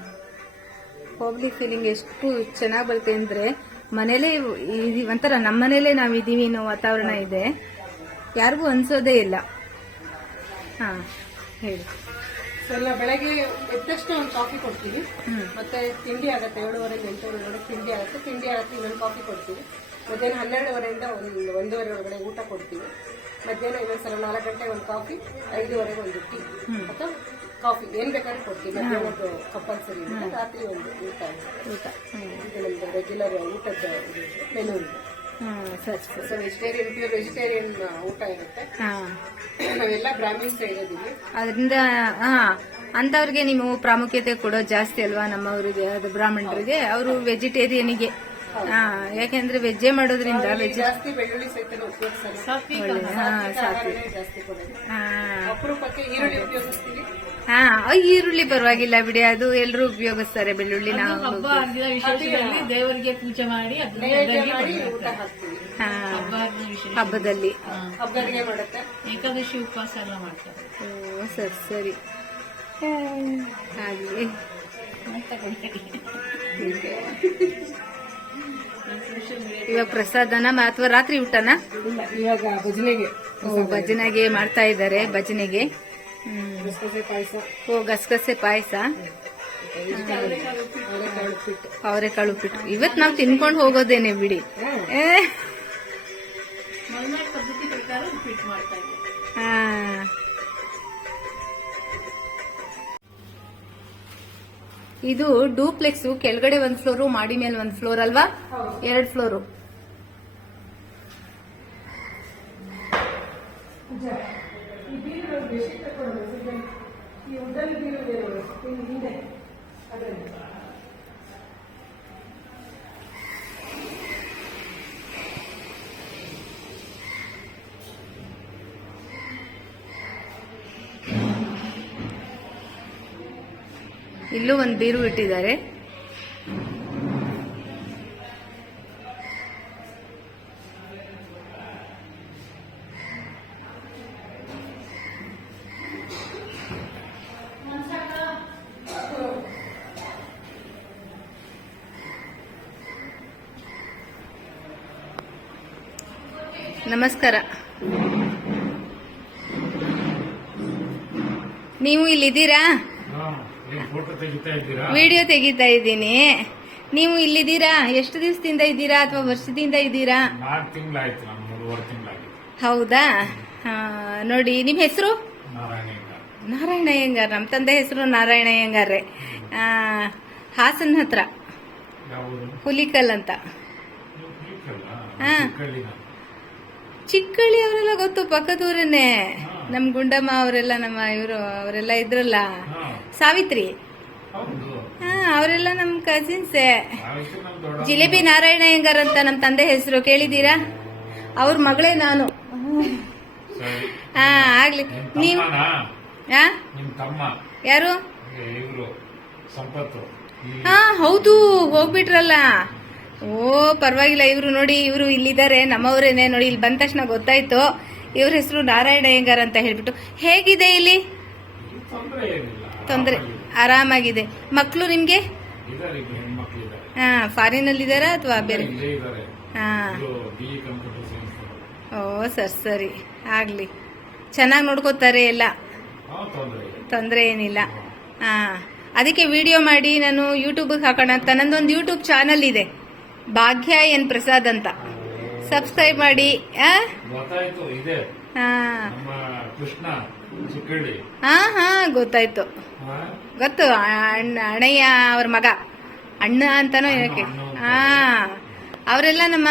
ಹೋಮ್ಲಿ ಫೀಲಿಂಗ್ ಎಷ್ಟು ಚೆನ್ನಾಗಿ ಬರುತ್ತೆ ಅಂದ್ರೆ, ಮನೇಲೆ ಒಂಥರ ನಮ್ಮ ಮನೇಲೆ ನಾವಿದೀವಿ ಅನ್ನೋ ವಾತಾವರಣ ಇದೆ. ಯಾರಿಗೂ ಅನ್ಸೋದೇ ಇಲ್ಲ. ಹೇಳಿ. ಸೊ ಎಲ್ಲ ಬೆಳಗ್ಗೆ ಎದ್ದಷ್ಟು ಒಂದು ಕಾಫಿ ಕೊಡ್ತೀವಿ. ಮತ್ತೆ ತಿಂಡಿ ಆಗುತ್ತೆ 7:30 8:30 ತಿಂಡಿ ಆಗುತ್ತೆ. ಇನ್ನೊಂದು ಕಾಫಿ ಕೊಡ್ತೀವಿ. ಮಧ್ಯಾಹ್ನ 12:30 1:30 ಒಳಗಡೆ ಊಟ ಕೊಡ್ತೀವಿ. ಮಧ್ಯಾಹ್ನ ಇನ್ನೊಂದ್ಸಲ 4 ಗಂಟೆ ಒಂದು ಕಾಫಿ, 5:30 ಒಂದು ಟೀ ಅಥವಾ ಕಾಫಿ ಏನ್ ಬೇಕಾದ್ರೂ ಕೊಡ್ತೀವಿ. ಮಧ್ಯಾಹ್ನದ್ದು ಕಂಪಲ್ಸರಿ. ರಾತ್ರಿ ಒಂದು ಊಟ. ಇದು ನಮ್ದು ರೆಗ್ಯುಲರ್ ಊಟದ ಮೆನು. ಸರಿ ಸರಿ. ಸೊ ವೆಜಿಟೇರಿಯನ್ ಪ್ಯೂರ್ ವೆಜಿಟೇರಿಯನ್ ಊಟ ಇರುತ್ತೆ. ನಾವೆಲ್ಲ ಬ್ರಾಹ್ಮಿನ್ಸ್ ಇರೋದಿಲ್ಲ. ಅದರಿಂದ ಅಂತವ್ರಿಗೆ ನೀವು ಪ್ರಾಮುಖ್ಯತೆ ಕೊಡೋದು ಜಾಸ್ತಿ ಅಲ್ವಾ? ನಮ್ಮವರಿಗೆ ಅದು ಬ್ರಾಹ್ಮಣರಿಗೆ, ಅವರು ವೆಜಿಟೇರಿಯನ್ಗೆ. ಯಾಕೆಂದ್ರೆ ವೆಜ್ಜೆ ಮಾಡೋದ್ರಿಂದ ವೆಜ್ ಜಾಸ್ತಿ ಬೆಳ್ಳುಳ್ಳಿ ಸಹಿತ ಉಪಯೋಗಿಸಲ್ಲ. ಸಾತ್ವಿಕ ಜಾಸ್ತಿ ಕೊಡೋದು. ಅಪರೂಪಕ್ಕೆ ಈರುಳ್ಳಿ ಉಪಯೋಗಿಸ್ತೀವಿ. ಈರುಳ್ಳಿ ಪರವಾಗಿಲ್ಲ ಬಿಡಿ, ಅದು ಎಲ್ಲರೂ ಉಪಯೋಗಿಸ್ತಾರೆ ಬೆಳ್ಳುಳ್ಳಿ. ನಾವು ದೇವರಿಗೆ ಪೂಜೆ ಮಾಡಿ ಊಟ ಹಾಕ್ತೀವಿ. ಹಬ್ಬದಲ್ಲಿ ಹಬ್ಬಗಳಿಗೆ ಮಾಡುತ್ತೆ. ಏಕಾದಶಿ ಉಪವಾಸ ಎಲ್ಲ ಮಾಡ್ತಾರೆ. ಓ ಸರಿ ಸರಿ. ಹಾಗೆ ಇವಾಗ ಪ್ರಸಾದನ ಅಥವಾ ರಾತ್ರಿ ಊಟನ? ಇಲ್ಲ, ಇವಾಗ ಭಜನೆಗೆ. ಭಜನೆಗೆ ಮಾಡ್ತಾ ಇದ್ದಾರೆ. ಭಜನೆಗೆ ಗಸಗಸೆ ಪಾಯಸ. ಗಸಗಸೆ ಪಾಯಸ, ಅವರೆಕಾಳು ಉಪ್ಪಿಟ್ಟು. ಇವತ್ ನಾವು ತಿನ್ಕೊಂಡು ಹೋಗೋದೇನೆ ಬಿಡಿ. ಮಲೆನಾಡು ಪದ್ಧತಿ ಪ್ರಕಾರ ಉಪ್ಪಿಟ್ಟು ಮಾಡ್ತಾ ಇದ್ದೀವಿ. ಇದು ಡೂಪ್ಲೆಕ್ಸ್. ಕೆಳಗಡೆ 1 ಫ್ಲೋರು, ಮಾಡಿ ಮೇಲೆ 1 ಫ್ಲೋರ್ ಅಲ್ವಾ? 2 ಫ್ಲೋರು. ಇಲ್ಲೂ ಒಂದು ಬೀರು ಇಟ್ಟಿದ್ದಾರೆ. ನಮಸ್ಕಾರ. ನೀವು ಇಲ್ಲಿದ್ದೀರಾ? ವಿಡಿಯೋ ತೆಗಿತಾ ಇದ್ದೀನಿ. ನೀವು ಇಲ್ಲಿದ್ದೀರಾ? ಎಷ್ಟು ದಿವಸದಿಂದ ಇದ್ದೀರಾ ಅಥವಾ ವರ್ಷದಿಂದ ಇದ್ದೀರಾ? 4 ತಿಂಗಳಾಯ್ತು. 3 ತಿಂಗಳಾಯ್ತು. ಹೌದಾ? ನೋಡಿ, ನಿಮ್ಮ ಹೆಸರು? ನಾರಾಯಣ ಅಯ್ಯಂಗಾರ್. ನಮ್ಮ ತಂದೆ ಹೆಸರು ನಾರಾಯಣ ಅಯ್ಯಂಗಾರ್ರೆ. ಹಾಸನ್ ಹತ್ರ ಹುಲಿಕಲ್ ಅಂತ. ಚಿಕ್ಕಳ್ಳಿ ಅವರೆಲ್ಲ ಗೊತ್ತು, ಪಕ್ಕದೂರನ್ನೇ. ನಮ್ ಗುಂಡಮ್ಮ ಅವರೆಲ್ಲ, ನಮ್ಮ ಇವರು ಅವರೆಲ್ಲ ಇದ್ರಲ್ಲ, ಸಾವಿತ್ರಿ, ಅವರೆಲ್ಲ ನಮ್ ಕಸಿನ್ಸೇ. ಜಿಲೇಬಿ ನಾರಾಯಣ ಅಯ್ಯಂಗಾರ್ ಅಂತ ನಮ್ ತಂದೆ ಹೆಸರು, ಕೇಳಿದೀರಾ? ಅವ್ರ ಮಗಳೇ ನಾನು. ಆಗ್ಲಿ. ನೀವು ಯಾರು? ಹೌದು, ಹೋಗ್ಬಿಟ್ರಲ್ಲ. ಓ ಪರವಾಗಿಲ್ಲ. ಇವ್ರು ನೋಡಿ, ಇವರು ಇಲ್ಲಿದ್ದಾರೆ, ನಮ್ಮವರೇನೆ. ನೋಡಿ, ಇಲ್ಲಿ ಬಂದ ತಕ್ಷಣ ಗೊತ್ತಾಯ್ತು. ಇವ್ರ ಹೆಸರು ನಾರಾಯಣ ಅಯ್ಯಂಗಾರ್ ಅಂತ ಹೇಳ್ಬಿಟ್ಟು. ಹೇಗಿದೆ ಇಲ್ಲಿ? ತೊಂದ್ರೆ ಆರಾಮಾಗಿದೆ. ಮಕ್ಕಳು ನಿಮ್ಗೆ? ಫಾರಿನ್ ಅಲ್ಲಿ ಇದಾರಾ ಅಥವಾ ಬೇರೆ? ಓ ಸರಿ ಸರಿ. ಆಗ್ಲಿ, ಚೆನ್ನಾಗಿ ನೋಡ್ಕೋತಾರೆ ಎಲ್ಲ, ತೊಂದ್ರೆ ಏನಿಲ್ಲ. ಅದಕ್ಕೆ ವಿಡಿಯೋ ಮಾಡಿ ನಾನು ಯೂಟ್ಯೂಬ್ಗೆ ಹಾಕೋಣ ಅಂತ. ನಂದೊಂದು ಯೂಟ್ಯೂಬ್ ಚಾನಲ್ ಇದೆ, ಭಾಗ್ಯ ಎನ್ ಪ್ರಸಾದ್ ಅಂತ. ಸಬ್ಸ್ಕ್ರೈಬ್ ಮಾಡಿ. ಗೊತ್ತಾಯ್ತು, ಗೊತ್ತು. ಅಣ್ಣಯ್ಯ ಅವ್ರ ಮಗ, ಅಣ್ಣ ಅಂತಾನೋ ಏನಕ್ಕೆ. ಅವರೆಲ್ಲ ನಮ್ಮ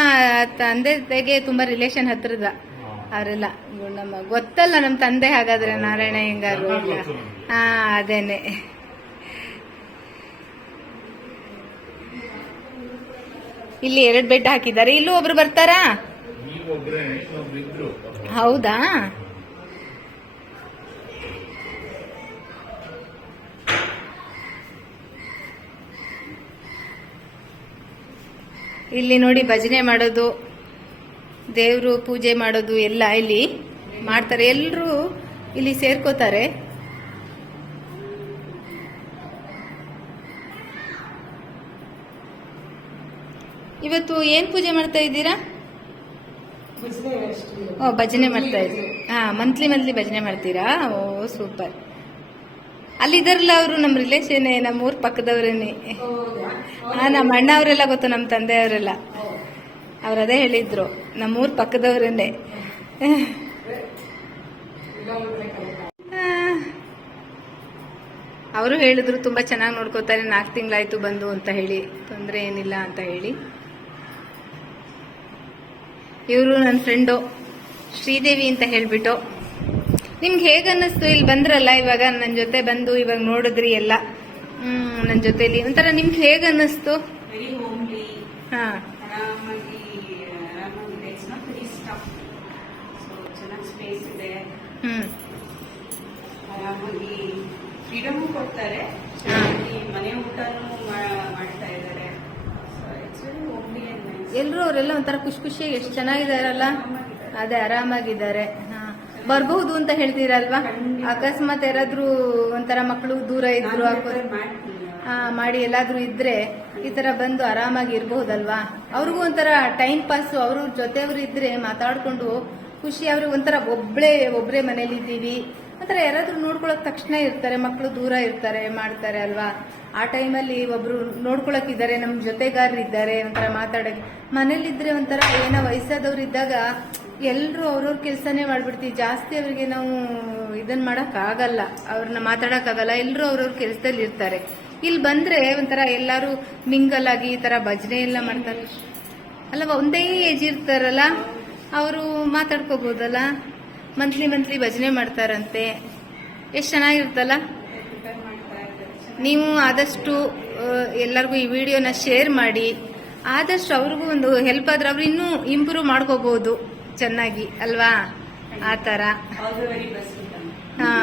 ತಂದೆಗೆ ತುಂಬಾ ರಿಲೇಷನ್ ಹತ್ರದ ಅವರೆಲ್ಲ. ನಮ್ಮ ಗೊತ್ತಲ್ಲ ನಮ್ಮ ತಂದೆ. ಹಾಗಾದ್ರೆ ನಾರಾಯಣ ಅಯ್ಯಂಗಾರ್. ಅದೇನೆ. ಇಲ್ಲಿ 2 ಬೆಡ್ ಹಾಕಿದ್ದಾರೆ. ಇಲ್ಲೂ ಒಬ್ರು ಬರ್ತಾರಾ? ಹೌದಾ? ಇಲ್ಲಿ ನೋಡಿ, ಭಜನೆ ಮಾಡೋದು, ದೇವ್ರು ಪೂಜೆ ಮಾಡೋದು ಎಲ್ಲ ಇಲ್ಲಿ ಮಾಡ್ತಾರೆ. ಎಲ್ಲರೂ ಇಲ್ಲಿ ಸೇರ್ಕೋತಾರೆ. ಇವತ್ತು ಏನ್ ಪೂಜೆ ಮಾಡ್ತಾ ಇದ್ದೀರಾ? ಓ, ಭಜನೆ ಮಾಡ್ತಾ ಇದ್ದೀರಿ. ಮಂತ್ಲಿ ಭಜನೆ ಮಾಡ್ತೀರಾ? ಓ ಸೂಪರ್. ಅಲ್ಲಿದಾರಲ್ಲ ಅವರು, ನಮ್ಮ ರಿಲೇಷನ್, ನಮ್ಮ ಊರ್ ಪಕ್ಕದವ್ರೇನೆ. ನಮ್ಮ ಅಣ್ಣ ಅವರೆಲ್ಲ ಗೊತ್ತು, ನಮ್ಮ ತಂದೆಯವರೆಲ್ಲ. ಅವ್ರದೇ ಹೇಳಿದ್ರು, ನಮ್ಮೂರ್ ಪಕ್ಕದವ್ರೇನೆ. ಅವರು ಹೇಳಿದ್ರು ತುಂಬಾ ಚೆನ್ನಾಗಿ ನೋಡ್ಕೋತಾರೆ, 4 ತಿಂಗಳಾಯ್ತು ಬಂದು ಅಂತ ಹೇಳಿ, ತೊಂದರೆ ಏನಿಲ್ಲ ಅಂತ ಹೇಳಿ. ಇವರು ನನ್ನ ಫ್ರೆಂಡು ಶ್ರೀದೇವಿ ಅಂತ ಹೇಳ್ಬಿಟ್ಟು. ನಿಮ್ಗೆ ಹೇಗೆ ಅನ್ನಿಸ್ತು ಇಲ್ಲಿ ಬಂದ್ರಲ್ಲ ಇವಾಗ ನನ್ನ ಜೊತೆ ಬಂದು ಇವಾಗ ನೋಡಿದ್ರಿ ಎಲ್ಲ ನನ್ನ ಜೊತೆಲಿ ಒಂಥರ ನಿಮ್ಗೆ ಹೇಗೆ ಅನ್ನಿಸ್ತು? ವೆರಿ ಹೋಮ್ಲಿ, ಹಾ ಆರಾಮಾಗಿದೆ. It's not very stuff, so ಚೆನ್ನಾಗಿ ಸ್ಪೇಸ್ ಇದೆ. ಆರಾಮಾಗಿ ಫ್ರೀಡಮು ಕೊಡ್ತಾರೆ, ಚೆನ್ನಾಗಿ ಮನೆ ಊಟನೂ ಮಾಡ್ತಾ ಇದ್ದಾರೆ. So it's very homely and nice. ಎಲ್ರು ಅವರೆಲ್ಲ ಒಂಥರ ಖುಷಿ ಖುಷಿಯಾಗಿ ಎಷ್ಟು ಚೆನ್ನಾಗಿದಾರಲ್ಲ. ಅದೇ ಆರಾಮಾಗಿದ್ದಾರೆ. ಬರ್ಬಹುದು ಅಂತ ಹೇಳ್ತೀರಲ್ವಾ? ಅಕಸ್ಮಾತ್ ಯಾರಾದ್ರೂ ಒಂಥರ ಮಕ್ಕಳು ದೂರ ಇದ್ರು ಮಾಡಿ ಎಲ್ಲಾದ್ರೂ ಇದ್ರೆ ಈ ತರ ಬಂದು ಆರಾಮಾಗಿ ಇರಬಹುದಲ್ವಾ? ಅವ್ರಿಗೂ ಒಂಥರ ಟೈಮ್ ಪಾಸ್. ಅವ್ರ ಜೊತೆಯವ್ರು ಇದ್ರೆ ಮಾತಾಡ್ಕೊಂಡು ಖುಷಿ. ಅವ್ರಿಗೆ ಒಂಥರ ಒಬ್ರೇ ಮನೇಲಿ ಇದ್ದೀವಿ ಒಂಥರ ಯಾರಾದ್ರೂ ನೋಡ್ಕೊಳಕ್ ತಕ್ಷಣ ಇರ್ತಾರೆ, ಮಕ್ಕಳು ದೂರ ಇರ್ತಾರೆ ಮಾಡ್ತಾರೆ ಅಲ್ವಾ? ಆ ಟೈಮಲ್ಲಿ ಒಬ್ರು ನೋಡ್ಕೊಳಕ್ ಇದ್ದಾರೆ, ನಮ್ ಜೊತೆಗಾರರು ಇದ್ದಾರೆ, ಒಂಥರ ಮಾತಾಡಕ್ಕೆ. ಮನೇಲಿದ್ರೆ ಒಂಥರ ಏನೋ ವಯಸ್ಸಾದವ್ರು ಇದ್ದಾಗ ಎಲ್ರು ಅವ್ರವ್ರ ಕೆಲಸನೇ ಮಾಡ್ಬಿಡ್ತೀವಿ. ಜಾಸ್ತಿ ಅವ್ರಿಗೆ ನಾವು ಇದನ್ ಮಾಡಕ್ ಆಗಲ್ಲ, ಅವ್ರನ್ನ ಮಾತಾಡಕ್ ಆಗಲ್ಲ. ಎಲ್ರು ಅವ್ರವ್ರ ಕೆಲಸದಲ್ಲಿ ಇರ್ತಾರೆ. ಇಲ್ಲಿ ಬಂದ್ರೆ ಒಂಥರ ಎಲ್ಲಾರು ಮಿಂಗಲ್ ಆಗಿ ಈ ತರ ಭಜನೆ ಎಲ್ಲ ಮಾಡ್ತಾರೆ ಅಲ್ವಾ? ಒಂದೇ ಏಜ್ ಇರ್ತಾರಲ್ಲ, ಅವರು ಮಾತಾಡ್ಕೋಬಹುದಲ್ಲ. ಮಂತ್ಲಿ ಭಜನೆ ಮಾಡ್ತಾರಂತೆ. ಎಷ್ಟು ಚೆನ್ನಾಗಿರ್ತಲ್ಲ. ನೀವು ಆದಷ್ಟು ಎಲ್ಲರಿಗೂ ಈ ವಿಡಿಯೋನ ಶೇರ್ ಮಾಡಿ. ಆದಷ್ಟು ಅವ್ರಿಗೂ ಒಂದು ಹೆಲ್ಪ್ ಆದ್ರೆ ಅವ್ರು ಇನ್ನೂ ಇಂಪ್ರೂವ್ ಮಾಡ್ಕೋಬಹುದು ಚೆನ್ನಾಗಿ ಅಲ್ವಾ? ಆ ತರ. ಹಾ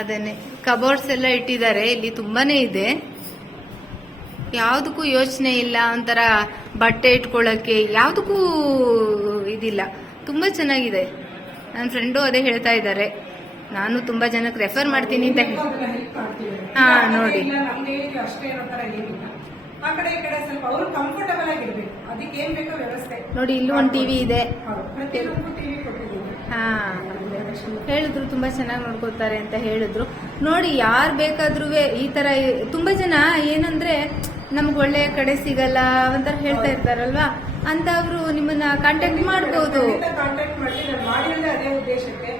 ಅದನ್ನೇ ಕಬೋರ್ಡ್ಸ್ ಎಲ್ಲ ಇಟ್ಟಿದ್ದಾರೆ. ಇಲ್ಲಿ ತುಂಬಾನೇ ಇದೆ, ಯಾವ್ದಕ್ಕೂ ಯೋಚನೆ ಇಲ್ಲ. ಒಂಥರ ಬಟ್ಟೆ ಇಟ್ಕೊಳ್ಳಕ್ಕೆ ಯಾವ್ದಕ್ಕೂ ಇದಿಲ್ಲ. ತುಂಬಾ ಚೆನ್ನಾಗಿದೆ. ನನ್ನ ಫ್ರೆಂಡು ಅದೇ ಹೇಳ್ತಾ ಇದ್ದಾರೆ, ನಾನು ತುಂಬಾ ಜನಕ್ಕೆ ರೆಫರ್ ಮಾಡ್ತೀನಿ ಅಂತ. ಹೆಲ್ಪ್ ಮಾಡ್ತೀವಿ. ಹಾ ನೋಡಿ, ನಮ್ಗೆ ಹೇಳಿದ್ರು ಅಷ್ಟೇ ಅನ್ನೋ ತರ ಏನಿಲ್ಲ. ಆ ಕಡೆ ಈ ಕಡೆ ಸ್ವಲ್ಪ ಅವರು ಕಂಫರ್ಟಬಲ್ ಆಗಿರ್ಬೇಕು. ಅದಕ್ಕೆ ಏನ್ ಬೇಕೋ ವ್ಯವಸ್ಥೆ ನೋಡಿ ಇಲ್ಲೂ ಒಂದು ಟಿವಿ ಇದೆ. ಪ್ರತಿಯೊಂದು ಟಿವಿ ಕೊಟ್ಟಿದ್ದೀವಿ. ಹಾ ಹೇಳಿದ್ರು ತುಂಬಾ ಚೆನ್ನಾಗಿ ನೋಡ್ಕೋತಾರೆ ಅಂತ ಹೇಳಿದ್ರು. ನೋಡಿ ಯಾರು ಬೇಕಾದ್ರೂ ಈ ತರ ತುಂಬಾ ಜನ ಏನಂದ್ರೆ ನಮ್ಗೆ ಒಳ್ಳೆ ಕಡೆ ಸಿಗಲ್ಲ ಒಂಥರ ಹೇಳ್ತಾ ಇರ್ತಾರಲ್ವಾ, ಅಂತವ್ರು ನಿಮ್ಮನ್ನ ಕಾಂಟ್ಯಾಕ್ಟ್ ಮಾಡಬಹುದು. ಕಾಂಟ್ಯಾಕ್ಟ್ ಮಾಡಿ ನಾನು ಮಾಡಿರೋದೇ ಅದೇ ಉದ್ದೇಶಕ್ಕೆ.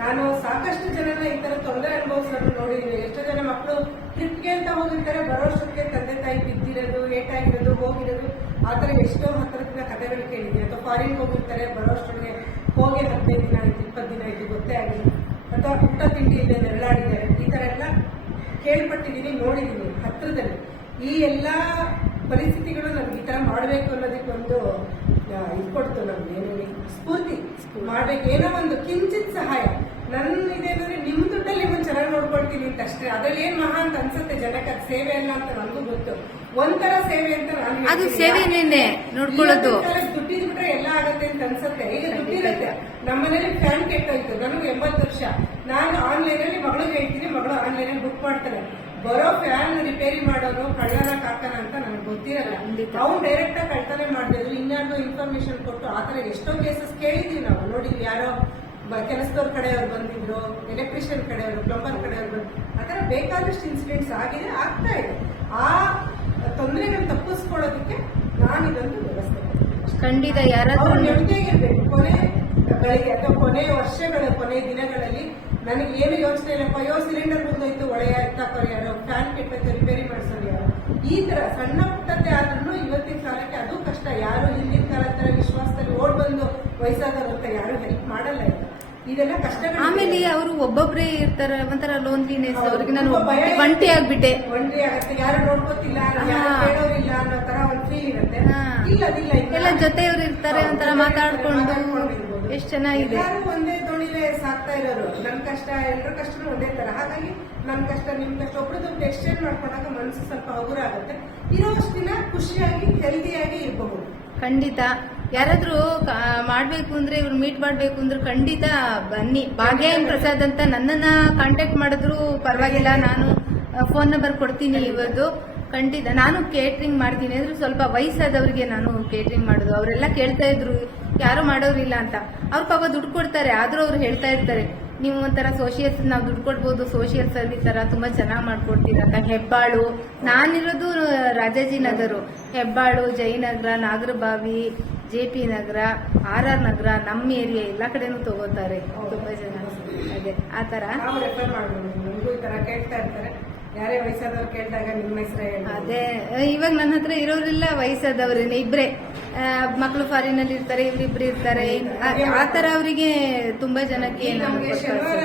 ನಾನು ಸಾಕಷ್ಟು ಜನನ ಈ ತರ ತೊಂದರೆ ಅನುಭವಿಸೋದು ನೋಡಿದೀನಿ. ಎಷ್ಟೋ ಜನ ಮಕ್ಕಳು ಟ್ರಿಪ್ಗೆ ಅಂತ ಹೋಗಿರ್ತಾರೆ, ಬರೋಷ್ಟಕ್ಕೆ ತಂದೆ ತಾಯಿ ಬಿದ್ದಿರೋದು, ಏಟಾಗಿರೋದು, ಹೋಗಿರೋದು, ಆತರ ಎಷ್ಟೋ ಹತ್ತಿರದಿಂದ ಕಥೆಗಳು ಕೇಳಿದ್ದೀನಿ. ಅಥವಾ ಫಾರಿನ್ ಹೋಗಿರ್ತಾರೆ, ಬರೋಷ್ಟೊಳಗೆ ಹೋಗಿ 15 ದಿನ ಆಯ್ತು, 20 ದಿನ ಆಯ್ತು, ಗೊತ್ತೇ ಆಗಿಲ್ಲ. ಅಥವಾ ಊಟ ತಿಂಡಿ ಇಲ್ಲದೆ ನೆರಳಾಡಿದ್ದಾರೆ. ಈ ತರ ಎಲ್ಲ ಕೇಳ್ಪಟ್ಟಿದ್ದೀನಿ, ನೋಡಿದ್ದೀನಿ ಹತ್ರದಲ್ಲಿ. ಈ ಎಲ್ಲಾ ಪರಿಸ್ಥಿತಿಗಳು ನಮ್ಗೆ ಈ ತರ ಮಾಡ್ಬೇಕು ಅನ್ನೋದಕ್ಕೆ ಒಂದು ಇದು ಕೊಡ್ತು ನಮ್ಗೆ, ಏನೇನು ಸ್ಫೂರ್ತಿ ಮಾಡ್ಬೇಕು. ಏನೋ ಒಂದು ಕಿಂಚಿತ್ ಸಹಾಯ ನನ್ನ ಇದೆ ಅಂದ್ರೆ ನಿಮ್ ದುಡ್ಡಲ್ಲಿ ನಿಮ್ಮನ್ನ ಚೆನ್ನಾಗಿ ನೋಡ್ಕೊಳ್ತೀನಿ ಅಂತ ಅಷ್ಟೇ. ಅದ್ರಲ್ಲಿ ಏನ್ ಮಹಾ ಅಂತ ಅನ್ಸುತ್ತೆ ಜನಕ್ಕೆ. ಅದು ಸೇವೆ ಅಲ್ಲ ಅಂತ ನನಗೂ ಗೊತ್ತು. ಒಂಥರ ಸೇವೆ ಅಂತ ನಾನು ಅದು ಸೇವೆನೇ ನೋಡ್ಕೊಳ್ಳೋದು. ದುಡ್ಡಿದ್ಬಿಟ್ರೆ ಎಲ್ಲ ಆಗತ್ತೆ ಅಂತ ಅನ್ಸುತ್ತೆ. ಈಗ ದುಡ್ಡಿರುತ್ತೆ. ನಮ್ಮನೇಲಿ ಫ್ಯಾನ್ ಕೆಟ್ಟೋಯ್ತು, ನನಗೆ 80 ವರ್ಷ. ನಾನು ಆನ್ಲೈನ್ ಅಲ್ಲಿ ಮಗಳಿಗೆ ಹೇಳ್ತೀನಿ, ಮಗಳು ಆನ್ಲೈನ್ ಅಲ್ಲಿ ಬುಕ್ ಮಾಡ್ತಾರೆ. ಬರೋ ಫ್ಯಾನ್ ರಿಪೇರಿ ಮಾಡೋನು ಕಳ್ಳನ ಕಾಕನ ಅಂತ ನನಗೆ ಗೊತ್ತಿರಲ್ಲ. ಅವ್ನು ಡೈರೆಕ್ಟ್ ಆಗಿ ಕಳ್ತನೆ ಮಾಡಿದ್ರು, ಇನ್ಯಾರ್ದು ಇನ್ಫಾರ್ಮೇಶನ್ ಕೊಟ್ಟು. ಆತರ ಎಷ್ಟೋ ಕೇಸಸ್ ಕೇಳಿದೀವಿ ನಾವು, ನೋಡಿದ್ವಿ. ಯಾರೋ ಕೆಲಸದವ್ರ ಕಡೆಯವ್ರು ಬಂದಿದ್ರು, ಎಲೆಕ್ಟ್ರಿಷಿಯನ್ ಕಡೆಯವರು, ಪ್ಲಂಬರ್ ಕಡೆಯವ್ರು ಬಂದ್ರು. ಆತರ ಬೇಕಾದಷ್ಟು ಇನ್ಸಿಡೆಂಟ್ಸ್ ಆಗಿದೆ, ಆಗ್ತಾ ಇದೆ. ಆ ತೊಂದರೆಗಳು ತಪ್ಪಿಸ್ಕೊಳ್ಳೋದಕ್ಕೆ ನಾನಿದೊಂದು ವ್ಯವಸ್ಥೆ. ಖಂಡಿತ ಯಾರಾದ್ರೂ ನೆಮ್ಮದಿಯಾಗಿರ್ಬೇಕು. ಕೊನೆ ಗಳಿಗೆ ಅಥವಾ ಕೊನೆ ವರ್ಷಗಳ ಕೊನೆ ದಿನಗಳಲ್ಲಿ ನನಗೆ ಏನು ಯೋಚನೆ ಇಲ್ಲಪ್ಪ, ಸಿಲಿಂಡರ್ ಮುಗಿದೋಯ್ತು, ಒಳ್ಳೆಯ ಎತ್ತಾಕೋರು ಯಾರು, ಫ್ಯಾನ್ ಕೆಟ್ಟೋಯ್ತು, ರಿಪೇರಿ ಮಾಡಿಸೋರು ಯಾರು. ಈ ತರ ಸಣ್ಣ ಪುಟ್ಟದ್ದೇ ಆದ್ರೂ ಇವತ್ತಿನ ಕಾಲಕ್ಕೆ ಅದು ಕಷ್ಟ. ಯಾರು ಹಿಂದಿನ ಕಾಲದ ತರ ವಿಶ್ವಾಸದಲ್ಲಿ ಓಡ್ ಬಂದು ವಯಸ್ಸಾದವರು ಅಂತ ಯಾರು ಹೆಲ್ಪ್ ಮಾಡಲ್ಲ. ಇದೆಲ್ಲ ಕಷ್ಟಗಳು. ಆಮೇಲೆ ಅವರು ಒಬ್ಬೊಬ್ರೇ ಇರ್ತಾರ, ಒಂಥರ ಲೋನ್ಲಿನೆಸ್. ಅವ್ರಿಗೆ ನಾನು ಒಂಟಿ ಆಗ್ಬಿಟ್ಟೆ, ಒಂಟಿ ಆಗತ್ತೆ, ಯಾರು ನೋಡ್ಕೋತಿಲ್ಲ, ಯಾರು ಕೇಳೋರಿಲ್ಲ ಅನ್ನೋ ತರ ಒಂದು ಫೀಲ್ ಇರುತ್ತೆ. ಇಲ್ಲ ಎಲ್ಲ ಜೊತೆಯವ್ರು ಇರ್ತಾರೆ, ಒಂಥರ ಮಾತಾಡ್ಕೊಂಡು ಎಷ್ಟು ಚೆನ್ನಾಗಿದೆ. ಯಾರು ಒಂದೇ ದೋಣಿಲೆ ಸಾಕ್ತಾ ಇರೋರು. ನನ್ ಕಷ್ಟ ಎಲ್ಲರ ಕಷ್ಟನೂ ಒಂದೇ ತರ. ಹಾಗಾಗಿ ನನ್ ಕಷ್ಟ ನಿಮ್ ಕಷ್ಟ ಒಬ್ರದ್ದು ಎಕ್ಸ್ಚೇಂಜ್ ಮಾಡ್ಕೊಂಡಾಗ ಮನಸ್ಸು ಸ್ವಲ್ಪ ಹಗುರ ಆಗುತ್ತೆ. ಇರೋಷ್ಟು ದಿನ ಖುಷಿಯಾಗಿ ಹೆಲ್ದಿಯಾಗಿ ಇರಬಹುದು. ಖಂಡಿತ ಯಾರಾದ್ರೂ ಮಾಡ್ಬೇಕು ಅಂದ್ರೆ, ಇವ್ರು ಮೀಟ್ ಮಾಡ್ಬೇಕು ಅಂದ್ರೆ ಖಂಡಿತ ಬನ್ನಿ. ಭಾಗ್ಯನ್ ಪ್ರಸಾದ್ ಅಂತ ನನ್ನನ್ನ ಕಾಂಟ್ಯಾಕ್ಟ್ ಮಾಡಿದ್ರು ಪರವಾಗಿಲ್ಲ, ನಾನು ಫೋನ್ ನಂಬರ್ ಕೊಡ್ತೀನಿ ಇವತ್ತು. ಖಂಡಿತ ನಾನು ಕೇಟ್ರಿಂಗ್ ಮಾಡ್ತೀನಿ ಅಂದ್ರೆ ಸ್ವಲ್ಪ ವಯಸ್ಸಾದವ್ರಿಗೆ ನಾನು ಕೇಟ್ರಿಂಗ್ ಮಾಡೋದು. ಅವರೆಲ್ಲ ಕೇಳ್ತಾ ಇದ್ರು ಯಾರು ಮಾಡೋರಿಲ್ಲ ಅಂತ. ಅವ್ರ ಪಾಪ ದುಡ್ಡು ಕೊಡ್ತಾರೆ, ಆದ್ರೂ ಅವ್ರು ಹೇಳ್ತಾ ಇರ್ತಾರೆ ನೀವು ಒಂಥರ ಸೋಷಿಯಲ್ಸ್, ನಾವು ದುಡ್ಡು ಕೊಡ್ಬೋದು, ಸೋಷಿಯಲ್ ಸರ್ವಿಸ್ ತರ ತುಂಬಾ ಚೆನ್ನಾಗಿ ಮಾಡ್ಕೊಡ್ತೀರ ಅಂತ. ಹೆಬ್ಬಾಳು, ನಾನಿರೋದು ರಾಜಾಜಿನಗರು, ಹೆಬ್ಬಾಳು, ಜಯನಗರ, ನಾಗರಬಾವಿ, JP ನಗರ, RR ನಗರ, ನಮ್ಮ ಏರಿಯಾ ಎಲ್ಲ ಕಡೆನೂ ತಗೋತಾರೆ ತುಂಬಾ ಜನ. ಅದೇ ಆ ತರ ನಾವು ರೆಫರ್ ಮಾಡ್ಬೋದು. ನಮಗೂ ಈ ತರ ಕೇಳ್ತಾ ಇರ್ತಾರೆ, ಯಾರೇ ವಯಸ್ಸಾದವ್ರು ಕೇಳಿದಾಗ ನಿಮ್ಮ ಹೆಸರೇ ಹೇಳಿ. ಅದೇ ಇವಾಗ ನನ್ನ ಹತ್ರ ಇರೋರೆಲ್ಲ ವಯಸ್ಸಾದವ್ರೇನೆ, ಇಬ್ರೇ ಮಕ್ಕಳು ಫಾರಿನ್ ಅಲ್ಲಿ ಇರ್ತಾರೆ, ಇವ್ರಿಬ್ರು ಇರ್ತಾರೆ. ಆ ತರ ಅವರಿಗೆ ತುಂಬಾ ಜನಕ್ಕೆ ನಾನು ನಮ್ಗೆ ಗೊತ್ತು. ಶನಿವಾರ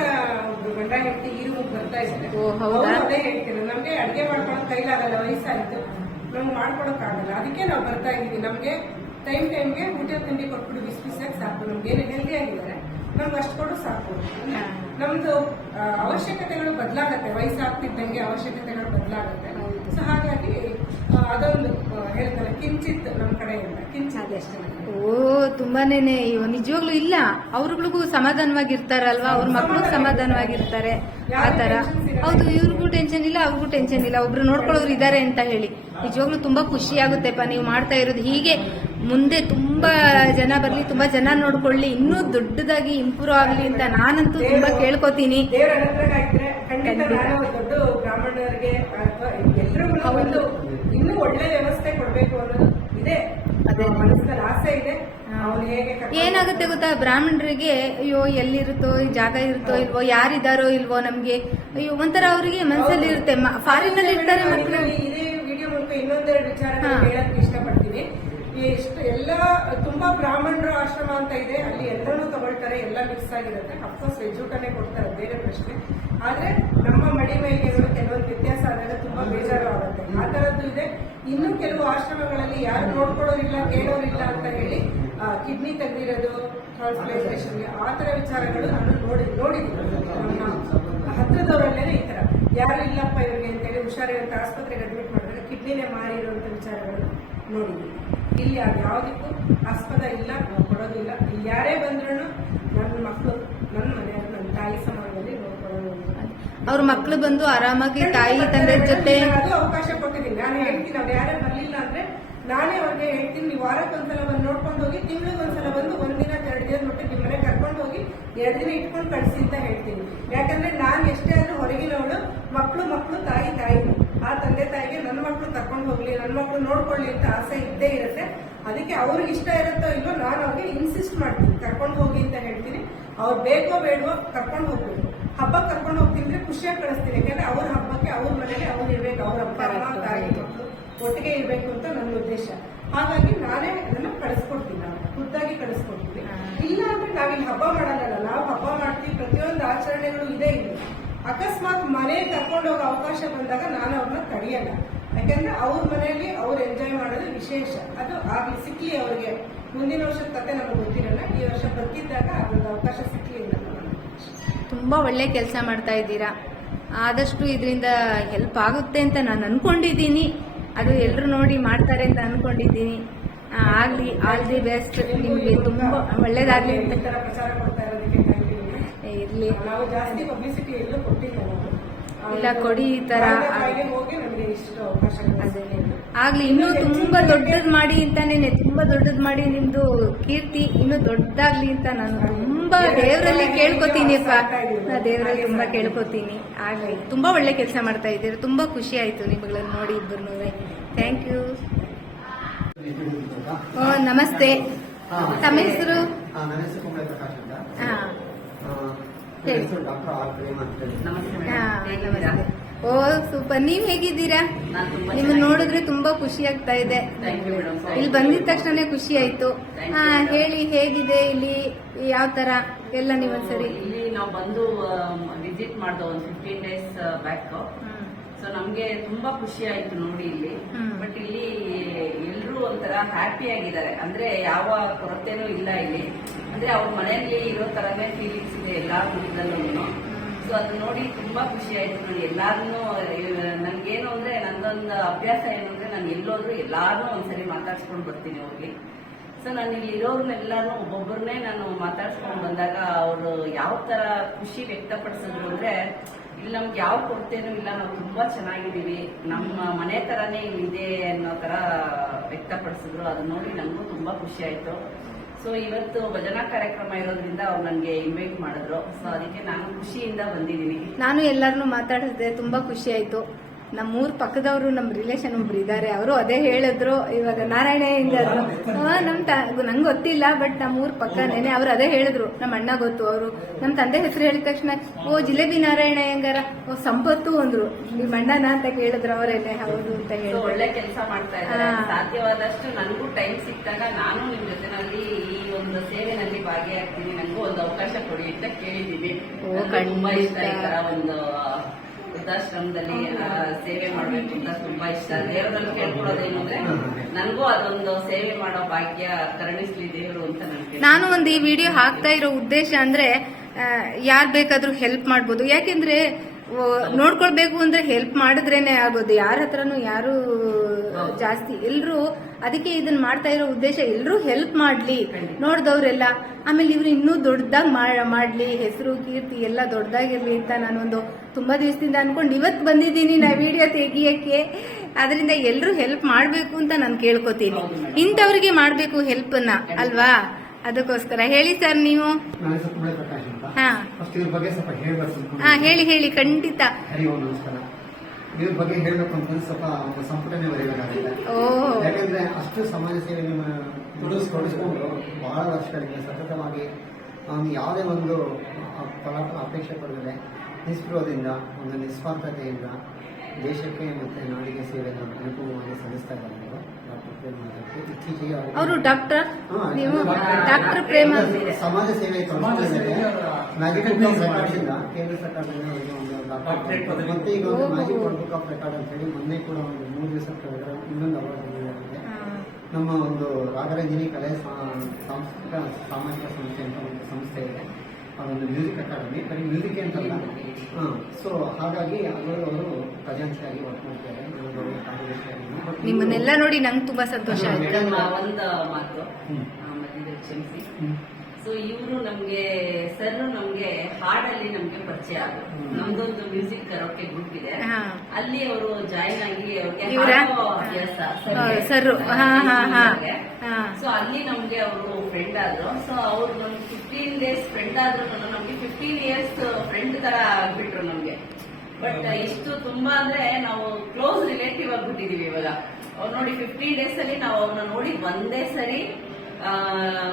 ಒಬ್ರು ಗಂಡ ಹೆಂಡತಿ ಈರುಮುಗ್ ಬರ್ತಾ ಇದ್ದಾರೆ. ಓ, ಹೌದಾ? ಅವ್ರು ಅದೇ ಹೇಳ್ತಾರೆ, ನಮ್ಗೆ ಅಡ್ಗೆ ಮಾಡ್ಕೊಳಕ್ ಕೈಲಾಗಲ್ಲ, ವಯಸ್ಸಾಯ್ತು, ನಮ್ಗೆ ಮಾಡ್ಕೊಳಕ್ ಆಗಲ್ಲ, ಅದಕ್ಕೆ ನಾವು ಬರ್ತಾ ಇದೀವಿ. ನಮ್ಗೆ ಟೈಮ್ಗೆ ಊಟ ತಿಂಡಿ ಕೊಟ್ಬಿಡು, ಬಿಸಿಯಾಗಿ ಸಾಕು, ನಮ್ಗೆ ಏನು ಹೆಲ್ದಿ ಆಗಿದ್ದಾರೆ ನಮ್ಗೆ ಅಷ್ಟು ಕೊಡು ಸಾಕು. ನಮ್ದು ಅವಶ್ಯಕತೆಗಳು ಬದಲಾಗತ್ತೆ, ವಯಸ್ಸಾಗ್ತಿದ್ದಂಗೆ ಅವಶ್ಯಕತೆಗಳು ಬದಲಾಗತ್ತೆ. ಸೊ ಹಾಗಾಗಿ ಅದೊಂದು ಹೇಳ್ತಾರೆ ಕಿಂಚಿತ್ ನಮ್ಮ ಕಡೆಯಿಂದ ಕಿಂಚಿತ್ ಅಷ್ಟೇ. ಓ ತುಂಬಾನೇನೆ ನಿಜವಾಗ್ಲೂ ಇಲ್ಲ, ಅವ್ರಿಗಳಿಗೂ ಸಮಾಧಾನವಾಗಿರ್ತಾರಲ್ವಾ, ಅವ್ರ ಮಕ್ಕಳು ಸಮಾಧಾನವಾಗಿರ್ತಾರೆ. ಆ ತರ ಹೌದು, ಇವ್ರಿಗೂ ಟೆನ್ಷನ್ ಇಲ್ಲ, ಅವ್ರಿಗೂ ಟೆನ್ಷನ್ ಇಲ್ಲ, ಒಬ್ರು ನೋಡ್ಕೊಳ್ಳೋರು ಇದಾರೆ ಅಂತ ಹೇಳಿ ನಿಜವಾಗ್ಲೂ ತುಂಬಾ ಖುಷಿ ಆಗುತ್ತೆಪ್ಪ ನೀವು ಮಾಡ್ತಾ ಇರೋದು. ಹೀಗೆ ಮುಂದೆ ತುಂಬಾ ಜನ ಬರ್ಲಿ, ತುಂಬಾ ಜನ ನೋಡ್ಕೊಳ್ಳಿ, ಇನ್ನೂ ದೊಡ್ಡದಾಗಿ ಇಂಪ್ರೂವ್ ಆಗ್ಲಿ ಅಂತ ನಾನಂತೂ ತುಂಬಾ ಕೇಳ್ಕೊತೀನಿ. ದೇವರ ಅನುಗ್ರಹ ಖಂಡಿತ ನಾನು ದೊಡ್ಡ ಬ್ರಾಹ್ಮಣರಿಗೆ ಅಥವಾ ಎಲ್ಲರಿಗೂ ಒಂದು ಇನ್ನೂ ಒಳ್ಳೆ ವ್ಯವಸ್ಥೆ ಕೊಡ್ಬೇಕು ಅನ್ನೋದು ಇದೆ, ಅದೇ ಮನಸ್ಸಲ್ಲಿ ಆಸೆ ಇದೆ. ಅವ್ನು ಹೇಗೆ ಏನಾಗುತ್ತೆ ಗೊತ್ತಾ, ಬ್ರಾಹ್ಮಣರಿಗೆ ಅಯ್ಯೋ ಎಲ್ಲಿರುತ್ತೋ, ಈ ಜಾಗ ಇರುತ್ತೋ ಇಲ್ವೋ, ಯಾರಿದಾರೋ ಇಲ್ವೋ ನಮ್ಗೆ, ಅಯ್ಯೋ ಒಂಥರ ಅವರಿಗೆ ಮನಸ್ಸಲ್ಲಿ ಇರುತ್ತೆ. ಫಾರಿನ್ ಅಲ್ಲಿ ಇರ್ತಾರೆ ಮಕ್ಕಳು. ಇದೇ ವಿಡಿಯೋ ಮೂಲಕ ಇನ್ನೊಂದೆರಡು ವಿಚಾರಗಳನ್ನ ಹೇಳಕ್ ಇಷ್ಟಪಡ್ತೀನಿ. ಎಷ್ಟು ಎಲ್ಲ ತುಂಬಾ ಬ್ರಾಹ್ಮಣರ ಆಶ್ರಮ ಅಂತ ಇದೆ, ಅಲ್ಲಿ ಎಲ್ಲರೂ ತಗೊಳ್ತಾರೆ, ಎಲ್ಲ ಮಿಕ್ಸ್ ಆಗಿರುತ್ತೆ. ಅಫ್ಕೋರ್ಸ್ ವೆಜ್ ಊಟನೇ ಕೊಡ್ತಾರೆ, ಬೇರೆ ಪ್ರಶ್ನೆ. ಆದ್ರೆ ನಮ್ಮ ಮಡಿ ಮೈಲಿಗಳು ಕೆಲವೊಂದು ವ್ಯತ್ಯಾಸ ಆದಾಗ ತುಂಬಾ ಬೇಜಾರು ಆಗುತ್ತೆ. ಆ ತರದ್ದು ಇದೆ. ಇನ್ನು ಕೆಲವು ಆಶ್ರಮಗಳಲ್ಲಿ ಯಾರು ನೋಡ್ಕೊಳ್ಳೋರಿಲ್ಲ, ಕೇಳೋರಿಲ್ಲ ಅಂತ ಹೇಳಿ ಕಿಡ್ನಿ ತೆಗೆದಿರೋದು, ಟ್ರಾನ್ಸ್ಪ್ಲಾಂಟೇಷನ್, ಆ ತರ ವಿಚಾರಗಳು ನಾನು ನೋಡಿದ್ದೀನಿ. ನಮ್ಮ ಹತ್ರದವರಲ್ಲೇನೆ ಈ ತರ ಯಾರು ಇಲ್ಲಪ್ಪ ಇವ್ರಿಗೆ ಅಂತೇಳಿ ಹುಷಾರಿರುವಂತ ಆಸ್ಪತ್ರೆಗೆ ಅಡ್ಮಿಟ್ ಮಾಡಿದ್ರೆ ಕಿಡ್ನಿನೇ ಮಾರಿರುವಂತ ವಿಚಾರಗಳು ನೋಡಿದ್ದೀನಿ. ಇಲ್ಲಿ ಅದು ಯಾವುದಕ್ಕೂ ಆಸ್ಪದ ಇಲ್ಲ, ನಾವು ಕೊಡೋದಿಲ್ಲ. ಇಲ್ಲಿ ಯಾರೇ ಬಂದ್ರೂ ನನ್ನ ಮಕ್ಕಳು, ನನ್ನ ಮನೆಯವರು, ನನ್ನ ತಾಯಿ ಸಮಾಜದಲ್ಲಿ ನೋಡ್ಕೊಳ್ಳೋದು. ಅವ್ರ ಮಕ್ಕಳು ಬಂದು ಆರಾಮಾಗಿ ತಾಯಿ ತಂದೆ ಜೊತೆ ಅದು ಅವಕಾಶ ಕೊಟ್ಟಿದ್ದೀನಿ. ನಾನು ಹೇಳ್ತೀನಿ, ಅವ್ರು ಯಾರೇ ಬರ್ಲಿಲ್ಲ ಅಂದ್ರೆ ನಾನೇ ಅವ್ರಿಗೆ ಹೇಳ್ತೀನಿ, ನೀವು ವಾರಕ್ಕೊಂದ್ಸಲ ಬಂದು ನೋಡ್ಕೊಂಡು ಹೋಗಿ, ತಿಂಗಳಿಗೊಂದ್ಸಲ ಬಂದು ಒಂದಿನ 2 ದಿನದ ಮಟ್ಟಿಗೆ ನಿಮ್ಮ ಮನೆ ಕರ್ಕೊಂಡು ಹೋಗಿ 2 ದಿನ ಇಟ್ಕೊಂಡು ಕಳಿಸಿ ಅಂತ ಹೇಳ್ತೀನಿ. ಯಾಕಂದ್ರೆ ನಾನು ಎಷ್ಟೇ ಆದ್ರೂ ಹೊರಗಿನವಳು, ಮಕ್ಕಳು ತಾಯಿ, ಆ ತಂದೆ ತಾಯಿಗೆ ನನ್ನ ಮಕ್ಕಳು ಕರ್ಕೊಂಡು ಹೋಗ್ಲಿ, ನನ್ನ ಮಕ್ಕಳು ನೋಡ್ಕೊಳ್ಳಿ ಅಂತ ಆಸೆ ಇದ್ದೇ ಇರುತ್ತೆ. ಅದಕ್ಕೆ ಅವ್ರಿಗೆ ಇಷ್ಟ ಇರುತ್ತೋ ಇಲ್ವೋ ನಾನು ಅವ್ರಿಗೆ ಇನ್ಸಿಸ್ಟ್ ಮಾಡ್ತೀನಿ, ಕರ್ಕೊಂಡು ಹೋಗಿ ಅಂತ ಹೇಳ್ತೀನಿ. ಅವ್ರು ಬೇಕೋ ಬೇಡವೋ ಕರ್ಕೊಂಡು ಹೋಗ್ಬೇಕು. ಹಬ್ಬಕ್ಕೆ ಕರ್ಕೊಂಡು ಹೋಗ್ತೀನಿ, ಖುಷಿಯಾಗಿ ಕಳಿಸ್ತೀನಿ. ಯಾಕಂದ್ರೆ ಅವ್ರ ಹಬ್ಬಕ್ಕೆ ಅವ್ರ ಮನೇಲಿ ಅವ್ರು ಇರ್ಬೇಕು, ಅವ್ರ ಅಪ್ಪ ಅಮ್ಮ ತಾಯಿ ಮಕ್ಕಳು ಒಟ್ಟಿಗೆ ಇರ್ಬೇಕು ಅಂತ ನನ್ನ ಉದ್ದೇಶ. ಹಾಗಾಗಿ ನಾನೇ ಅದನ್ನ ಕಳಿಸ್ಕೊಡ್ತೀನಿ, ನಾವು ಖುದ್ದಾಗಿ ಕಳಿಸ್ಕೊಡ್ತೀವಿ. ಇಲ್ಲ ಅಂದ್ರೆ ನಾವಿಲ್ಲಿ ಹಬ್ಬ ಮಾಡಲ್ಲ, ನಾವು ಹಬ್ಬ ಮಾಡ್ತೀವಿ, ಪ್ರತಿಯೊಂದು ಆಚರಣೆಗಳು ಇದೆ ಇಲ್ಲಿ. ಅಕಸ್ಮಾತ್ ಮನೆಗೆ ಕರ್ಕೊಂಡು ಹೋಗೋ ಅವಕಾಶ ಬಂದಾಗ ನಾನು ಅವ್ರನ್ನ ತಡೆಯಲ್ಲ. ಯಾಕಂದ್ರೆ ಅವ್ರ ಮನೆಯಲ್ಲಿ ಅವ್ರು ಎಂಜಾಯ್ ಮಾಡೋದು ವಿಶೇಷ. ಅದು ಆಗ್ಲಿ ಸಿಕ್ಲಿ ಅವ್ರಿಗೆ. ಮುಂದಿನ ವರ್ಷದ ಕತೆ ನಮಗೆ ಗೊತ್ತಿರಲ್ಲ, ಈ ವರ್ಷ ಬರ್ತಿದ್ದಾಗ ಅದೊಂದು ಅವಕಾಶ ಸಿಕ್ಲಿ ಅಂತ ತುಂಬಾ ಒಳ್ಳೆ ಕೆಲಸ ಮಾಡ್ತಾ ಇದ್ದೀರಾ. ಆದಷ್ಟು ಇದರಿಂದ ಹೆಲ್ಪ್ ಆಗುತ್ತೆ ಅಂತ ನಾನು ಅನ್ಕೊಂಡಿದ್ದೀನಿ. ಅದು ಎಲ್ಲರೂ ನೋಡಿ ಮಾಡ್ತಾರೆ ಅಂತ ಅನ್ಕೊಂಡಿದ್ದೀನಿ. ಆಗ್ಲಿ, ಆಲ್ ದಿ ಬೆಸ್ಟ್, ನಿಮ್ಗೆ ತುಂಬಾ ಒಳ್ಳೇದಾಗ್ಲಿ ಅಂತ. ಈ ತರ ಪ್ರಚಾರ ಕೊಡ್ತಾ ಇರೋದಕ್ಕೆ ಇರ್ಲಿ, ನಾವು ಜಾಸ್ತಿ ಪಬ್ಲಿಸಿಟಿ ಎಲ್ಲೂ ಕೊಟ್ಟಿಲ್ಲ. ಇಲ್ಲ ಕೊಡಿ, ಈ ತರ ಹೋಗಿ ನಮಗೆ ಇಷ್ಟು ಅವಕಾಶಗಳು ಆಗ್ಲಿ. ಇನ್ನೂ ತುಂಬಾ ದೊಡ್ಡದ್ ಮಾಡಿ ಅಂತಾನೇನೆ, ತುಂಬಾ ದೊಡ್ಡದ್ ಮಾಡಿ ನಿಮ್ದು ಕೀರ್ತಿ ಇನ್ನೂ ದೊಡ್ಡದಾಗ್ಲಿ ಅಂತ ನಾನು ತುಂಬಾ ದೇವರಲ್ಲಿ ಕೇಳ್ಕೊತೀನಿ. ನಾ ದೇವರಲ್ಲಿ ತುಂಬಾ ಕೇಳ್ಕೊತೀನಿ. ಆಗ್ಲಿ, ತುಂಬಾ ಒಳ್ಳೆ ಕೆಲಸ ಮಾಡ್ತಾ ಇದ್ದೀರಾ. ತುಂಬಾ ಖುಷಿ ಆಯ್ತು ನಿಮ್ಗಳನ್ನ ನೋಡಿ ಇಬ್ಬರು. Thank you. ನಮಸ್ತೆ, ತಮ್ಮ ಹೆಸರು? ನನ್ನ ಹೆಸರು ಕುಮಾರ ಪ್ರಕಾಶ್ ಅಂತ. ಹಾ, ನನ್ನ ಹೆಸರು ಡಾಕ್ಟರ್ ಆರ್ ಪ್ರೇಮ್ ಅಂತ ಹೇಳಿ. ನಮಸ್ತೆ. ಓ ಸೂಪರ್, ನೀವ್ ಹೇಗಿದ್ದೀರಾ? ನಿಮ್ಮನ್ನ ನೋಡಿದ್ರೆ ತುಂಬಾ ಖುಷಿ ಆಗ್ತಾ ಇದೆ. ಇಲ್ಲಿ ಬಂದಿದ ತಕ್ಷಣ ಖುಷಿ ಆಯ್ತು. ಹೇಳಿ, ಹೇಗಿದೆ ಇಲ್ಲಿ, ಯಾವ ತರ ಎಲ್ಲ ನೀವು ಒಂದ್ಸರಿ? ಇಲ್ಲಿ ನಾವು ಬಂದು ವಿಸಿಟ್ ಮಾಡ್ದೋ ಒಂದು 15 days ಬ್ಯಾಕ್. ಸೊ ನಮ್ಗೆ ತುಂಬಾ ಖುಷಿ ಆಯ್ತು ನೋಡಿ ಇಲ್ಲಿ. ಬಟ್ ಇಲ್ಲಿ ಎಲ್ರು ಒಂಥರ ಹ್ಯಾಪಿ ಆಗಿದ್ದಾರೆ, ಅಂದ್ರೆ ಯಾವ ಕೊರತೆನೂ ಇಲ್ಲ ಇಲ್ಲಿ. ಅಂದ್ರೆ ಅವ್ರ ಮನೆಯಲ್ಲಿ ಇರೋ ತರನೇ ಫೀಲಿಂಗ್ಸ್ ಇದೆ ಎಲ್ಲಾ ಮನೆಯಲ್ಲೂ. ಸೊ ಅದು ನೋಡಿ ತುಂಬಾ ಖುಷಿ ಆಯ್ತು ನನಗೆ. ಎಲ್ಲಾರನ್ನೂ ನನ್ಗೇನು ಅಂದ್ರೆ ನಂದೊಂದು ಅಭ್ಯಾಸ ಏನು ಅಂದ್ರೆ ನಾನು ಎಲ್ಲೋದ್ರು ಎಲ್ಲಾರನ್ನೂ ಒಂದ್ಸರಿ ಮಾತಾಡ್ಸ್ಕೊಂಡು ಬರ್ತೀನಿ ಹೋಗಿ. ಸೊ ನಾನು ಇಲ್ಲಿ ಇರೋರ್ನೆಲ್ಲಾರು ಒಬ್ಬೊಬ್ಬರನ್ನೇ ನಾನು ಮಾತಾಡ್ಸ್ಕೊಂಡು ಬಂದಾಗ ಅವರು ಯಾವ ತರ ಖುಷಿ ವ್ಯಕ್ತಪಡಿಸಿದ್ರು ಅಂದ್ರೆ, ಇಲ್ಲಿ ನಮ್ಗೆ ಯಾವ ಕೊರತೆನೂ ಇಲ್ಲ, ನಾವು ತುಂಬಾ ಚೆನ್ನಾಗಿದ್ದೀವಿ, ನಮ್ಮ ಮನೆ ತರಾನೇ ಇದೆ ಅನ್ನೋ ತರ ವ್ಯಕ್ತಪಡಿಸಿದ್ರು. ಅದು ನೋಡಿ ನನಗೂ ತುಂಬಾ ಖುಷಿ ಆಯ್ತು. ಸೊ ಇವತ್ತು ಭಜನಾ ಕಾರ್ಯಕ್ರಮ ಇರೋದ್ರಿಂದ ಅವ್ರು ನನಗೆ ಇನ್ವೈಟ್ ಮಾಡಿದ್ರು. ಸೊ ಅದಕ್ಕೆ ನಾನು ಖುಷಿಯಿಂದ ಬಂದಿದ್ದೀನಿ. ನಾನು ಎಲ್ಲರನ್ನೂ ಮಾತಾಡಿಸಿದೆ, ತುಂಬಾ ಖುಷಿ ಆಯ್ತು. ನಮ್ಮೂರ್ ಪಕ್ಕದವರು ನಮ್ಮ ರಿಲೇಷನ್ ಒಬ್ರು ಇದ್ದಾರೆ, ಅವರು ಅದೇ ಹೇಳಿದ್ರು. ಇವಾಗ ನಾರಾಯಣ ಹೆಂಗಾದ್ರು ನಂಗೆ ಗೊತ್ತಿಲ್ಲ, ಬಟ್ ನಮ್ಮೂರ್ ಪಕ್ಕನೇನೆ ಅವ್ರು ಅದೇ ಹೇಳಿದ್ರು. ನಮ್ಮ ಅಣ್ಣ ಗೊತ್ತು, ಅವರು ನಮ್ಮ ತಂದೆ ಹೆಸರು ಹೇಳಿದ ತಕ್ಷಣ ಓ ಜಿಲೇಬಿ ನಾರಾಯಣ ಹೆಂಗಾರ, ಓ ಸಂಪತ್ತು ಅಂದ್ರು. ನಿಮ್ಮ ಅಣ್ಣನ ಅಂತ ಕೇಳಿದ್ರು, ಅವರೇನೆ ಹೌದು ಅಂತ So, ಹೇಳಿದ್ರು. ಒಳ್ಳೆ ಕೆಲಸ ಮಾಡ್ತಾ ಇದ್ದಾರೆ. ಸಾಧ್ಯವಾದಷ್ಟು ನನಗೂ ಟೈಮ್ ಸಿಕ್ಕಾಗ ನಾನು ನಿಮ್ ಜೊತೆನಲ್ಲಿ ಈ ಒಂದು ಸೇವೆನಲ್ಲಿ ಭಾಗಿಯಾಗ್ತೀನಿ, ನನಗೂ ಒಂದು ಅವಕಾಶ ಕೊಡಿ ಅಂತ ಕೇಳಿದ್ದೀನಿ. ನನಗೆ ತುಂಬಾ ಇಷ್ಟ ಈ ತರ ಒಂದು ವೃದ್ಧಾಶ್ರಮದಲ್ಲಿ ಸೇವೆ ಮಾಡ್ಬೇಕು ಅಂತ ತುಂಬಾ ಇಷ್ಟ. ದೇವರಲ್ಲಿ ಕೇಳ್ಕೊಳ್ಳೋದೇನು ಅಂದ್ರೆ ನನಗೂ ಅದೊಂದು ಸೇವೆ ಮಾಡೋ ಭಾಗ್ಯ ಕರುಣಿಸ್ಲಿ ದೇವರು ಅಂತ ನನಗೆ. ನಾನು ಒಂದು ಈ ವಿಡಿಯೋ ಹಾಕ್ತಾ ಇರೋ ಉದ್ದೇಶ ಅಂದ್ರೆ ಯಾರು ಬೇಕಾದ್ರೂ ಹೆಲ್ಪ್ ಮಾಡ್ಬೋದು. ಯಾಕೆಂದ್ರೆ ನೋಡ್ಕೊಳ್ಬೇಕು ಅಂದ್ರೆ ಹೆಲ್ಪ್ ಮಾಡಿದ್ರೇನೆ ಆಗೋದು. ಯಾರ ಹತ್ರನೂ ಯಾರು ಜಾಸ್ತಿ ಎಲ್ರು ಅದಕ್ಕೆ ಇದನ್ನ ಮಾಡ್ತಾ ಇರೋ ಉದ್ದೇಶ, ಎಲ್ರು ಹೆಲ್ಪ್ ಮಾಡ್ಲಿ ನೋಡ್ದವ್ರೆಲ್ಲ. ಆಮೇಲೆ ಇವ್ರು ಇನ್ನೂ ದೊಡ್ಡದಾಗಿ ಮಾಡ್ಲಿ, ಹೆಸರು ಕೀರ್ತಿ ಎಲ್ಲ ದೊಡ್ಡದಾಗಿರ್ಲಿ ಅಂತ ನಾನೊಂದು ತುಂಬಾ ದಿವಸದಿಂದ ಅನ್ಕೊಂಡು ಇವತ್ತು ಬಂದಿದ್ದೀನಿ ನಾ ವಿಡಿಯೋ ತೆಗಿಯಕ್ಕೆ. ಅದರಿಂದ ಎಲ್ರು ಹೆಲ್ಪ್ ಮಾಡ್ಬೇಕು ಅಂತ ನಾನು ಕೇಳ್ಕೊತೀನಿ. ಇಂಥವ್ರಿಗೆ ಮಾಡ್ಬೇಕು ಹೆಲ್ಪ್ನ ಅಲ್ವಾ, ಅದಕ್ಕೋಸ್ಕರ. ಹೇಳಿ ಸರ್ ನೀವು. ನನ್ನ ಹೆಸರು ಕುಮಾರ ಪ್ರಕಾಶ್ ಅಂತ. ಹಾ ಫಸ್ಟ್ ಇದ್ರ ಬಗ್ಗೆ ಸ್ವಲ್ಪ ಹೇಳ್ಬೇಕು. ಹಾ ಹೇಳಿ ಖಂಡಿತ. ಹರಿ ಓಂ ನಮಸ್ಕಾರ. ಇದ್ರ ಬಗ್ಗೆ ಹೇಳ್ಬೇಕು ಅಂತಂದ್ರೆ ಸ್ವಲ್ಪ ಒಂದು ಸಂಪುಟನೇ ಬರೀಬೇಕಾಗುತ್ತೆ. ಓ ಯಾಕಂದ್ರೆ ಅಷ್ಟು ಸಮಾಜ ಸೇವೆ ತೊಡಗಿಸ್ಕೊಂಡು ಬಹಳ ವರ್ಷಗಳಿಗೆ ಸತತವಾಗಿ ಯಾವುದೇ ಒಂದು ಫಲಾಫಲ ಅಪೇಕ್ಷೆ ಪಡೆದರೆ ನಿಸ್ಪೃಹದಿಂದ, ಒಂದು ನಿಸ್ವಾರ್ಥತೆಯಿಂದ ದೇಶಕ್ಕೆ ಮತ್ತೆ ನಾಡಿಗೆ ಸೇವೆಯನ್ನು ಅನುಕೂಲವಾಗಿ ಸಲ್ಲಿಸ್ತಾ ಇದ್ದಾರೆ ಡಾಕ್ಟರ್ ಪ್ರೇಮ ಅಂತ. ಇತ್ತೀಚೆಗೆ ಅವರು ಡಾಕ್ಟರ್, ನೀವು ಡಾಕ್ಟರ್ ಪ್ರೇಮ ಸಮಾಜ ಸೇವೆ ತೊಡಗಿಸಿದ್ದಾರೆ. ಮ್ಯಾಜಿಕಲ್ ಬುಕ್ ಆಫ್ ರೆಕಾರ್ಡ್ಸಿಂದ ಕೇಂದ್ರ ಸರ್ಕಾರದಿಂದ ಅವರಿಗೆ ಒಂದು ಡಾಕ್ಟರ್ ಮತ್ತೆ ಈಗ ಒಂದು ಮ್ಯಾಜಿಕ್ ಬುಕ್ ಆಫ್ ರೆಕಾರ್ಡ್ ಅಂತ ಹೇಳಿ ಮೊನ್ನೆ ಕೂಡ ಒಂದು 3 ದಿವಸ ಕೆಳಗಡೆ ಇನ್ನೊಂದು ಅವಾರ್ಡ್ ಬಂದಿದೆ. ನಮ್ಮ ಒಂದು ರಾಘರಂಜನಿ ಕಲೆ ಸಾಂಸ್ಕೃತಿಕ ಸಾಮಾಜಿಕ ಸಂಸ್ಥೆ ಅಂತ ಒಂದು ಸಂಸ್ಥೆ ಇದೆ, ಅದೊಂದು ಮ್ಯೂಸಿಕ್ ಅಕಾಡೆಮಿ. ಬರೀ ಮ್ಯೂಸಿಕ್ ಅಂತಲ್ಲ. ಸೊ ಹಾಗಾಗಿ ಅವರು ಖಜಾಂಚಿಯಾಗಿ ವರ್ಕ್ ಮಾಡ್ತಾರೆ. ನಿಮ್ಮನ್ನೆಲ್ಲ ನೋಡಿ ನಂಗೆ ತುಂಬಾ ಸಂತೋಷ ಆಯ್ತು. ಒಂದು ಮಾತು ಮಧ್ಯದಲ್ಲಿ ಕ್ಷಮಿಸಿ. ಸೊ ಇವರು ನಮ್ಗೆ ಸರ್ ನಮ್ಗೆ ಹಾಡಲ್ಲಿ ನಮ್ಗೆ ಪರಿಚಯ ಆದ್ರು. ನಮ್ದೊಂದು ಮ್ಯೂಸಿಕ್ ಕರೋಕೆ ಗ್ರೂಪ್ ಇದೆ, ಅಲ್ಲಿ ಅವರು ಜಾಯಿನ್ ಆಗಿ ಅವ್ರಿಗೆ ಅಭ್ಯಾಸ ಸರ್. ಸೊ ಅಲ್ಲಿ ನಮ್ಗೆ ಅವರು ಫ್ರೆಂಡ್ ಆದ್ರು. ಸೊ ಅವ್ರು ನಮ್ಗೆ 15 days ಫ್ರೆಂಡ್ ಆದ್ರು, ನಮ್ಗೆ 15 years ಫ್ರೆಂಡ್ ತರ ಆಗ್ಬಿಟ್ರು ನಮ್ಗೆ. ಬಟ್ ಇಷ್ಟು ತುಂಬಾ ಅಂದ್ರೆ ನಾವು ಕ್ಲೋಸ್ ರಿಲೇಟಿವ್ ಆಗ್ಬಿಟ್ಟಿದೀವಿ ಇವಾಗ. ಅವ್ರು ನೋಡಿ 15 days ಅಲ್ಲಿ ನಾವು ಅವ್ರನ್ನ ನೋಡಿ ಒಂದೇ ಸರಿ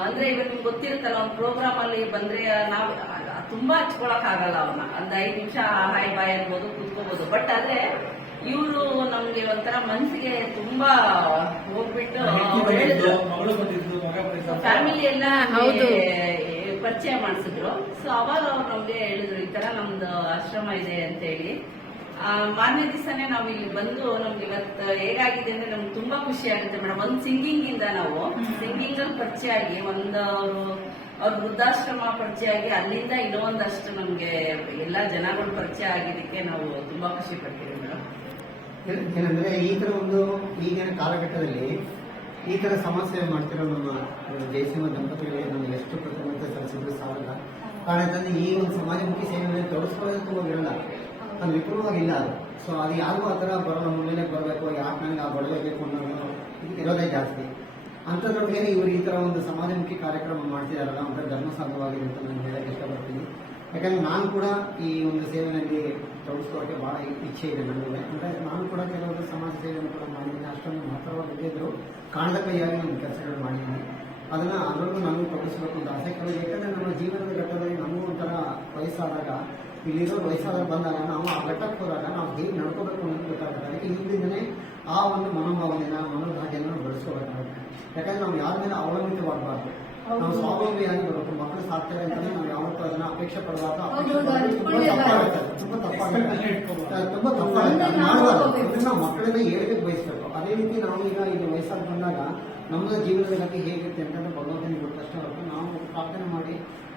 ಅಂದ್ರೆ ಇವಾಗ ನಿಮ್ಗೆ ಗೊತ್ತಿರುತ್ತಲ್ಲ, ಒಂದು ಪ್ರೋಗ್ರಾಮ್ ಅಲ್ಲಿ ಬಂದ್ರೆ ನಾವು ತುಂಬಾ ಹಚ್ಕೊಳಕ್ ಆಗಲ್ಲ ಅವ್ರನ್ನ. ಒಂದ್ 5 ನಿಮಿಷ ಹಾಯ್ ಬಾಯ್ ಅನ್ಬೋದು, ಕೂತ್ಕೋಬಹುದು. ಬಟ್ ಆದ್ರೆ ಇವರು ನಮ್ಗೆ ಒಂಥರ ಮನ್ಸಿಗೆ ತುಂಬಾ ಹೋಗ್ಬಿಟ್ಟು ಫ್ಯಾಮಿಲಿ ಎಲ್ಲ ಪರಿಚಯ ಮಾಡಿಸಿದ್ರು. ಸೊ ಅವಾಗ ಅವ್ರು ನಮ್ಗೆ ಹೇಳಿದ್ರು ಈ ತರ ನಮ್ದು ಆಶ್ರಮ ಇದೆ ಅಂತ ಹೇಳಿ. ಮಾರನೇ ದಿವಸನೇ ನಾವು ಇಲ್ಲಿ ಬಂದು ನಮ್ಗೆ ಇವತ್ತು ಹೇಗಾಗಿದೆ ಅಂದ್ರೆ ನಮ್ಗೆ ತುಂಬಾ ಖುಷಿ ಆಗುತ್ತೆ ಮೇಡಮ್. ಒಂದು ಸಿಂಗಿಂಗ್ ಇಂದ ನಾವು ಸಿಂಗಿಂಗ್ ಅಲ್ಲಿ ಪರಿಚಯ ಆಗಿ, ಒಂದು ಅವ್ರ ವೃದ್ಧಾಶ್ರಮ ಪರಿಚಯ ಆಗಿ, ಅಲ್ಲಿಂದ ಇನ್ನೊಂದಷ್ಟು ನಮ್ಗೆ ಎಲ್ಲಾ ಜನಗಳು ಪರಿಚಯ ಆಗಿದ್ದಕ್ಕೆ ನಾವು ತುಂಬಾ ಖುಷಿ ಪಡ್ತೀವಿ ಮೇಡಮ್. ಏನಂದ್ರೆ ಈ ತರ ಒಂದು ಈಗಿನ ಕಾಲಘಟ್ಟದಲ್ಲಿ ಈ ತರ ಸಮಾಜ ಸೇವೆ ಮಾಡ್ತಿರೋ ನಮ್ಮ ಜಯಸಿಂಹ ದಂಪತಿಗಳಿಗೆ ನಮ್ಗೆ ಎಷ್ಟು ಕೃತಜ್ಞತೆ ಸಲ್ಲಿಸಿದ್ರು ಸಾಲಲ್ಲ. ಕಾರಣ ಅಂತಂದ್ರೆ ಈ ಒಂದು ಸಮಾಜಮುಖಿ ಸೇವೆಯಲ್ಲಿ ತೊಡಗಿಸ್ಕೊಳ್ಳೋದು ತುಂಬ ವಿರಳ, ಅದು ವಿಪುಲವಾಗಿಲ್ಲ ಅದು. ಸೊ ಅದು ಯಾರಿಗೂ ಆ ಥರ ಬರೋ ಮುಂದೆ ಬರಬೇಕು, ಯಾಕೆ ನನಗೆ ಆ ಬಡಬೇಕು ಅನ್ನೋದು ಇರೋದೇ ಜಾಸ್ತಿ. ಅಂಥದ್ರೊಳಗೆ ಇವರು ಈ ಥರ ಒಂದು ಸಮಾಜಮುಖಿ ಕಾರ್ಯಕ್ರಮ ಮಾಡ್ತಿದಾರಲ್ಲ, ಒಂಥರ ಧರ್ಮಸಾಧವಾಗಿದೆ ಅಂತ ನಾನು ಹೇಳಕ್ಕೆ ಇಷ್ಟಪಡ್ತೀನಿ. ಯಾಕಂದ್ರೆ ನಾನು ಕೂಡ ಈ ಒಂದು ಸೇವೆಯಲ್ಲಿ ತೊಡಗಿಸ್ಕೊಳ್ಳೋಕೆ ಭಾಳ ಇಚ್ಛೆ ಇದೆ ನನಗೆ. ಅಂದರೆ ನಾನು ಕೂಡ ಕೆಲವೊಂದು ಸಮಾಜ ಸೇವೆಯನ್ನು ಕೂಡ ಮಾಡಿದ್ದೀನಿ. ಅಷ್ಟೊಂದು ಮಹತ್ತರವಾಗಿದ್ದರೂ ಕಾಣದ ಕೈಯಾಗಿ ನಾನು ಕೆಲಸಗಳು ಮಾಡಿದ್ದೀನಿ. ಅದರಲ್ಲೂ ನನಗೂ ತೊಡಗಿಸ್ಬೇಕು ಅಂತ ಆಸೆ ಕೆಲವು. ಯಾಕಂದರೆ ನಮ್ಮ ಜೀವನದ ಘಟ್ಟದಲ್ಲಿ ನಮಗೂ ಒಂಥರ ವಯಸ್ಸಾದಾಗ, ಇಲ್ಲಿರೋ ವಯಸ್ಸಾದಾಗ ಬಂದಾಗ ನಾವು ಆ ಘಟ್ಟಕ್ಕೆ ಹೋದಾಗ ನಾವು ಹೇಗೆ ನಡ್ಕೋಬೇಕು ಅನ್ನೋದು ಗೊತ್ತಾಗುತ್ತೆ. ಅದಕ್ಕೆ ಹಿಂದಿಂದನೇ ಆ ಒಂದು ಮನೋಭಾವನೆನ ಮನೋಭಾಗ್ಯನ ಬೆಳೆಸ್ಕೋಬೇಕಾಗುತ್ತೆ. ಯಾಕಂದ್ರೆ ನಾವು ಯಾರ ಮೇಲೆ ಅವಲಂಬಿತವಾಗಬಾರ್ದು, ನಾವು ಸ್ವಾವಲಂಬಿಯಾಗಿ ಬರಬೇಕು. ಮಕ್ಕಳು ಸಾಕ್ತಾರೆ ಅಂತಂದ್ರೆ ನಾವು ಯಾವತ್ತೂ ಅದನ್ನ ಅಪೇಕ್ಷೆ ಪಡುವಾಗ ತುಂಬಾ ತಪ್ಪಾಗುತ್ತೆ. ಮಾಡಬಾರ್ದು. ನಾವು ಮಕ್ಕಳನ್ನ ಏಳಿಗೆ ಬಯಸಬೇಕು. ಅದೇ ರೀತಿ ನಾವು ಈಗ ಇದು ವಯಸ್ಸಾಗಿ ಬಂದಾಗ ನಮ್ಮ ಜೀವನದ ಗತಿ ಹೇಗಿರುತ್ತೆ ಅಂತಂದ್ರೆ ಭಗವಂತನಿಗೆ ಗೊತ್ತಷ್ಟೇ ಹೊರತು ನಾವು ಪ್ರಾರ್ಥನೆ ಮಾಡಿ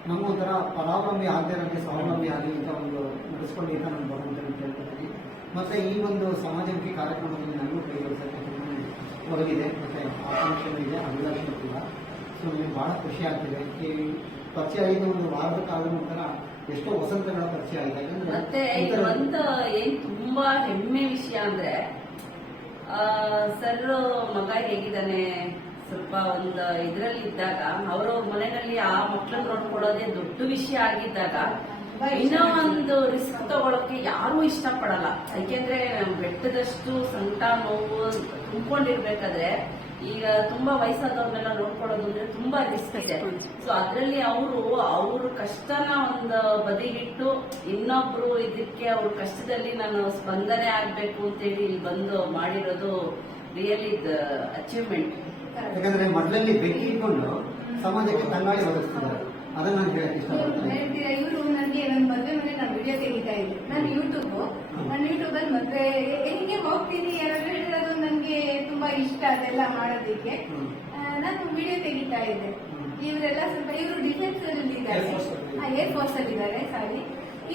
ನಮ್ಮ ಒಂಥರ ಪರಾವಲಂಬಿ ಆಗದೆ ಸ್ವಾವಲಂಬಿ ಆಗಲಿ ಅಂತ ಒಂದು ನಡೆಸ್ಕೊಂಡು ಅಂತ ನಾನು ಭಗವಂತನಿಗೆ ಕೇಳ್ಕೊತೀನಿ. ಮತ್ತೆ ಈ ಒಂದು ಸಮಾಜಮುಖಿ ಕಾರ್ಯಕ್ರಮದಲ್ಲಿ ನನಗೂ ಕೈಗೊಳಿಸೋಕ್ಕೆ ಒದಗಿದೆ, ಮತ್ತೆ ಆಕಾಂಕ್ಷೆಗಳಿದೆ, ಅಭಿಲಾಷೆ ಕೂಡ. ಸೊ ನನಗೆ ಬಹಳ ಖುಷಿ ಆಗ್ತಿದೆ. ಈ ಪರಿಚಯ ಆಗಿದೆ ಒಂದು ವಾರದ ಕಾಲ ನಂತರ ಎಷ್ಟೋ ವಸಂತಗಳ ಪರಿಚಯ ಆಗಿದೆ. ಮತ್ತೆ ಒಂದು ಏನ್ ತುಂಬಾ ಹೆಮ್ಮೆ ವಿಷಯ ಅಂದ್ರೆ ಸರ್ ಮಗ ಹೇಗಿದ್ದಾನೆ, ಸ್ವಲ್ಪ ಒಂದು ಇದ್ರಲ್ಲಿ ಇದ್ದಾಗ ಅವ್ರ ಮನೆಯಲ್ಲಿ ಆ ಮಕ್ಕಳನ್ನ ನೋಡ್ಕೊಳ್ಳೋದೇ ದೊಡ್ಡ ವಿಷಯ ಆಗಿದ್ದಾಗ ಇನ್ನೂ ಒಂದು ರಿಸ್ಕ್ ತಗೊಳಕ್ಕೆ ಯಾರು ಇಷ್ಟಪಡಲ್ಲ. ಯಾಕೆಂದ್ರೆ ಬೆಟ್ಟದಷ್ಟು ಸಂಕಟ ನೋವು ತುಂಬಿಕೊಂಡಿರ್ಬೇಕಾದ್ರೆ ಈಗ ತುಂಬಾ ವಯಸ್ಸಾದವ್ರನ್ನೆಲ್ಲ ನೋಡ್ಕೊಳ್ಳೋದು ಅಂದ್ರೆ ತುಂಬಾ ರಿಸ್ಕ್ ಇದೆ. ಸೊ ಅದ್ರಲ್ಲಿ ಅವ್ರ ಕಷ್ಟನ ಒಂದು ಬದಿಗಿಟ್ಟು ಇನ್ನೊಬ್ರು ಇದಕ್ಕೆ ಅವ್ರ ಕಷ್ಟದಲ್ಲಿ ನಾನು ಸ್ಪಂದನೆ ಆಗ್ಬೇಕು ಅಂತೇಳಿ ಇಲ್ಲಿ ಬಂದು ಮಾಡಿರೋದು ರಿಯಲಿ ಅಚೀವ್ಮೆಂಟ್. ಯಾಕಂದ್ರೆ ಮೊದಲಲ್ಲಿ ಬೆಂಕಿ ಇಟ್ಕೊಂಡು ಸಮಾಜಕ್ಕೆ ಕನ್ನಡಿ ಒದಗಿಸ್ತಿದ್ದಾರೆ. ಅದನ್ನ ನಾನು ಹೇಳಕ್ ಇಷ್ಟಪಡ್ತೀನಿ. ಇವರು ನನಗೆ ನನ್ನ ಮದುವೆ ಮನೆ ನಾನು ವಿಡಿಯೋ ತೆಗಿತಾ ಇದ್ದೆ. ನಾನು ಯೂಟ್ಯೂಬಲ್ಲಿ ಮದುವೆ ಹೆಂಗೆ ಹೋಗ್ತೀನಿ ಯಾರಾದ್ರೂ ಹೇಳಿರೋದು ನನಗೆ ತುಂಬಾ ಇಷ್ಟ ಅದೆಲ್ಲ ಮಾಡೋದಕ್ಕೆ. ನಾನು ವಿಡಿಯೋ ತೆಗಿತಾ ಇದ್ದೆ. ಇವರೆಲ್ಲ ಸ್ವಲ್ಪ ಇವರು ಡಿಫೆನ್ಸ್ ಅಲ್ಲಿ ಇದ್ದಾರೆ, ಏರ್ಫೋರ್ಸ್ ಅಲ್ಲಿ ಇದ್ದಾರೆ. ಸಾರಿ,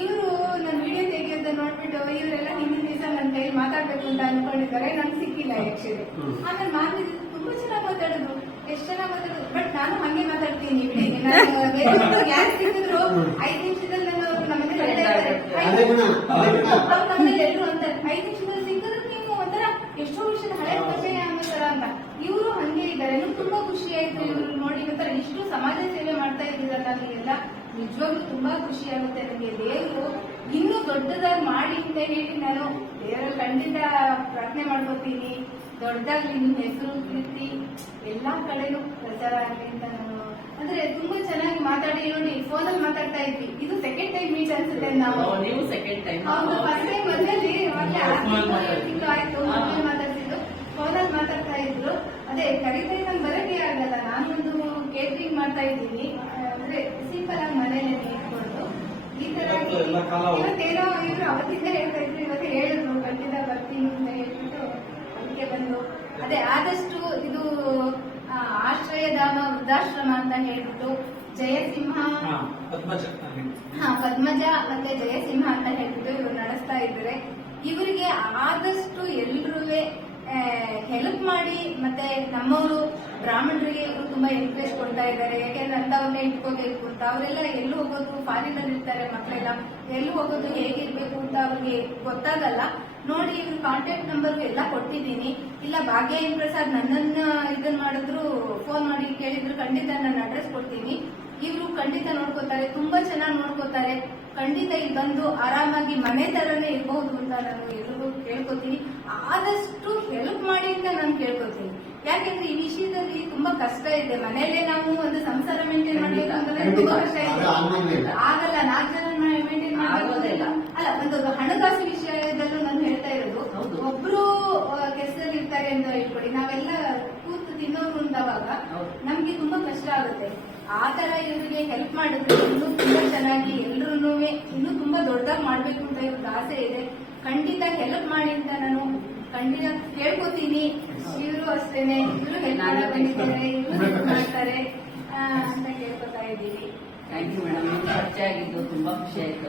ಇವರು ನನ್ನ ವಿಡಿಯೋ ತೆಗಿಯೋದನ್ನ ನೋಡ್ಬಿಟ್ಟು ಇವರೆಲ್ಲ ಹಿಂದಿನ ದಿವಸ ನನ್ನ ಕೈ ಮಾತಾಡ್ಬೇಕು ಅಂತ ಅನ್ಕೊಂಡಿದ್ದಾರೆ. ನಂಗೆ ಸಿಕ್ಕಿಲ್ಲ ಆಕ್ಚುಲಿ. ಆಮೇಲೆ ಮಾತಾಡಿದ್ರು, ತುಂಬಾ ಚೆನ್ನಾಗಿ ಮಾತಾಡಿದ್ರು, ಎಷ್ಟು ಚೆನ್ನಾಗಿ ಮಾತಾಡಿದ್ರು. ಬಟ್ ನಾನು ಹಂಗೆ ಮಾತಾಡ್ತೀನಿ ವಿಡಿಯೋಗೆ. ನಾನು ಯಾರು ಸಿಕ್ಕಿದ್ರು 5 ನಿಮಿಷದಲ್ಲಿ ನಾನು ನಮ್ಮನೇಲಿ ಎಲ್ಲರೂ ಅಂತ 5 ನಿಮಿಷದಲ್ಲಿ ಸಿಕ್ಕಿದ್ರು ನೀವು ಒಂಥರ ಎಷ್ಟೋ ವಿಷಯದ ಹಳೆ ಪರಿಚಯ ಅನ್ನೋ ತರ ಅಂತ. ಇವರು ಹಂಗೆ ಇದ್ದಾರೆ. ನನಗೆ ತುಂಬಾ ಖುಷಿ ಆಯ್ತು ಇವ್ರು ನೋಡಿ. ಒಂಥರ ಇಷ್ಟು ಸಮಾಜ ಸೇವೆ ಮಾಡ್ತಾ ಇದ್ದೀರಲ್ಲ, ನನಗೆಲ್ಲ ನಿಜವಾಗ್ಲೂ ತುಂಬಾ ಖುಷಿ ಆಗುತ್ತೆ. ನನಗೆ ದೇವರು ಇನ್ನೂ ದೊಡ್ಡದಾಗಿ ಮಾಡಿ ಅಂತ ಹೇಳಿ ನಾನು ದೇವರ ಖಂಡಿತ ಪ್ರಾರ್ಥನೆ ಮಾಡ್ಕೋತೀನಿ. ದೊಡ್ಡದಾಗ್ಲಿ, ನಿಮ್ಮ ಹೆಸರು ಕೀರ್ತಿ ಎಲ್ಲಾ ಕಡೆನೂ ಪ್ರಚಾರ ಆಗಲಿ ಅಂತ ನಾನು ಅಂದ್ರೆ ತುಂಬಾ ಚೆನ್ನಾಗಿ ಮಾತಾಡಿ ನೋಡಿ. ಫೋನಲ್ಲಿ ಮಾತಾಡ್ತಾ ಇದ್ವಿ. ಇದು ಸೆಕೆಂಡ್ ಟೈಮ್ ಮೀಟ್ ಅನ್ಸುತ್ತೆ ನಾವು. ನೀವು ಸೆಕೆಂಡ್ ಟೈಮ್ ಹೌದು, ಫಸ್ಟ್ ಟೈಮ್ ಮದುವೆಯಲ್ಲಿ ತಿಂಗಳು ಆಯ್ತು ಮದುವೆ ಮಾತಾಡ್ತಿದ್ದು. ಫೋನಲ್ಲಿ ಮಾತಾಡ್ತಾ ಇದ್ರು. ಅದೇ ಕರೀತಾ ನಂಗೆ ಬರೋಕೆ ಆಗಲ್ಲ. ನಾನೊಂದು ಕೇಟ್ರಿಂಗ್ ಮಾಡ್ತಾ ಇದ್ದೀನಿ. ಅಂದ್ರೆ ಸಿಂಪಲ್ ಆಗಿ ಮನೇಲಿ ಇಟ್ಕೊಂಡು ಈ ತರ ಇವತ್ತೇನೋ ಇವರು ಅವತ್ತಿಂದ ಹೇಳ್ತಾ ಇದ್ರು. ಇವತ್ತು ಹೇಳಿದ್ರು ಖಂಡಿತ ಬರ್ತೀನಿ ಅಂತ ಹೇಳ್ಬಿಟ್ಟು ಅದಕ್ಕೆ ಬಂದು ಅದೇ ಆದಷ್ಟು ಇದು ಆಶ್ರಯಧಾಮ ವೃದ್ಧಾಶ್ರಮ ಅಂತ ಹೇಳ್ಬಿಟ್ಟು ಜಯಸಿಂಹ ಪದ್ಮಜ ಮತ್ತೆ ಜಯಸಿಂಹ ಅಂತ ಹೇಳ್ಬಿಟ್ಟು ಇವರು ನಡೆಸ್ತಾ ಇದ್ದಾರೆ. ಇವರಿಗೆ ಆದಷ್ಟು ಎಲ್ರೂ ಹೆಲ್ಪ್ ಮಾಡಿ. ಮತ್ತೆ ನಮ್ಮವರು ಬ್ರಾಹ್ಮಣರಿಗೆ ಇವರು ತುಂಬಾ ಎನ್ಕರೇಜ್ ಕೊಡ್ತಾ ಇದ್ದಾರೆ. ಯಾಕೆಂದ್ರೆ ಅಂತವನ್ನೇ ಇಟ್ಕೋಬೇಕು ಅಂತ. ಅವರೆಲ್ಲ ಎಲ್ಲೂ ಹೋಗೋದು, ಫಾರಿನಲ್ಲಿ ಇರ್ತಾರೆ ಮಕ್ಕಳೆಲ್ಲ, ಎಲ್ಲೂ ಹೋಗೋದು ಹೇಗಿರ್ಬೇಕು ಅಂತ ಅವ್ರಿಗೆ ಗೊತ್ತಾಗಲ್ಲ. ನೋಡಿ, ಇವ್ರ ಕಾಂಟ್ಯಾಕ್ಟ್ ನಂಬರ್ ಎಲ್ಲ ಕೊಟ್ಟಿದ್ದೀನಿ. ಇಲ್ಲ ಭಾಗ್ಯ ಎನ್ ಪ್ರಸಾದ್ ನನ್ನನ್ನ ಇದನ್ ಮಾಡಿದ್ರು, ಫೋನ್ ಮಾಡಿ ಕೇಳಿದ್ರು, ಖಂಡಿತ ನನ್ನ ಅಡ್ರೆಸ್ ಕೊಡ್ತೀನಿ. ಇವರು ಖಂಡಿತ ನೋಡ್ಕೋತಾರೆ, ತುಂಬಾ ಚೆನ್ನಾಗಿ ನೋಡ್ಕೋತಾರೆ. ಖಂಡಿತ ಇಲ್ಲಿ ಬಂದು ಆರಾಮಾಗಿ ಮನೆ ತರನೇ ಇರಬಹುದು ಅಂತ ನಾನು ಎಲ್ರಿಗೂ ಕೇಳ್ಕೊತೀನಿ. ಆದಷ್ಟು ಹೆಲ್ಪ್ ಮಾಡಿ ಅಂತ ನಾನು ಕೇಳ್ಕೊತೀನಿ. ಯಾಕೆಂದ್ರೆ ಈ ವಿಷಯದಲ್ಲಿ ತುಂಬಾ ಕಷ್ಟ ಇದೆ. ಮನೆಯಲ್ಲೇ ನಾವು ಒಂದು ಸಂಸಾರ ಮೇಂಟೈನ್ ಮಾಡ್ಬೇಕು ಅಂತಂದ್ರೆ ತುಂಬಾ ಕಷ್ಟ ಇದೆ. ಆಗಲ್ಲ, 4 ಜನ ಮೇಂಟೈನ್ ಮಾಡೋದಿಲ್ಲ. ಅಲ್ಲ, ಒಂದು ಹಣಕಾಸು ವಿಷಯದಲ್ಲೂ ನಾನು ಹೇಳ್ತಾ ಇರೋದು, ಒಬ್ರು ಕೆಲಸದಲ್ಲಿ ಇರ್ತಾರೆ ಅಂತ ಇಟ್ಕೊಳ್ಳಿ, ನಾವೆಲ್ಲ ಕೂತು ತಿನ್ನೋರು ಉಂಟಾವಾಗ ನಮ್ಗೆ ತುಂಬಾ ಕಷ್ಟ ಆಗುತ್ತೆ. ಆ ತರ ಇವರಿಗೆ ಹೆಲ್ಪ್ ಮಾಡಿದ್ರೆ ಇನ್ನೂ ತುಂಬಾ ಚೆನ್ನಾಗಿ ಎಲ್ರೂ ಇನ್ನೂ ತುಂಬಾ ದೊಡ್ಡದಾಗಿ ಮಾಡ್ಬೇಕು ಅಂತ ಇವ್ರಿಗೆ ಆಸೆ ಇದೆ. ಖಂಡಿತ ಹೆಲ್ಪ್ ಮಾಡಿ ಅಂತ ನಾನು ಖಂಡಿತ ಕೇಳ್ಕೊತೀನಿ. ಇವರು ಅಷ್ಟೇನೆ, ಇವರು ಹೆಲ್ಪ್ ಮಾಡಿದ್ದಾರೆ, ಇವರು ಮಾಡ್ತಾರೆ ಅಂತ ಕೇಳ್ಕೊತಾ ಇದ್ದೀವಿ. Thank you madam. ನಿಮ್ಮ ಪರಿಚಯ ಆಗಿದ್ದು ತುಂಬಾ ಖುಷಿ ಆಯ್ತು.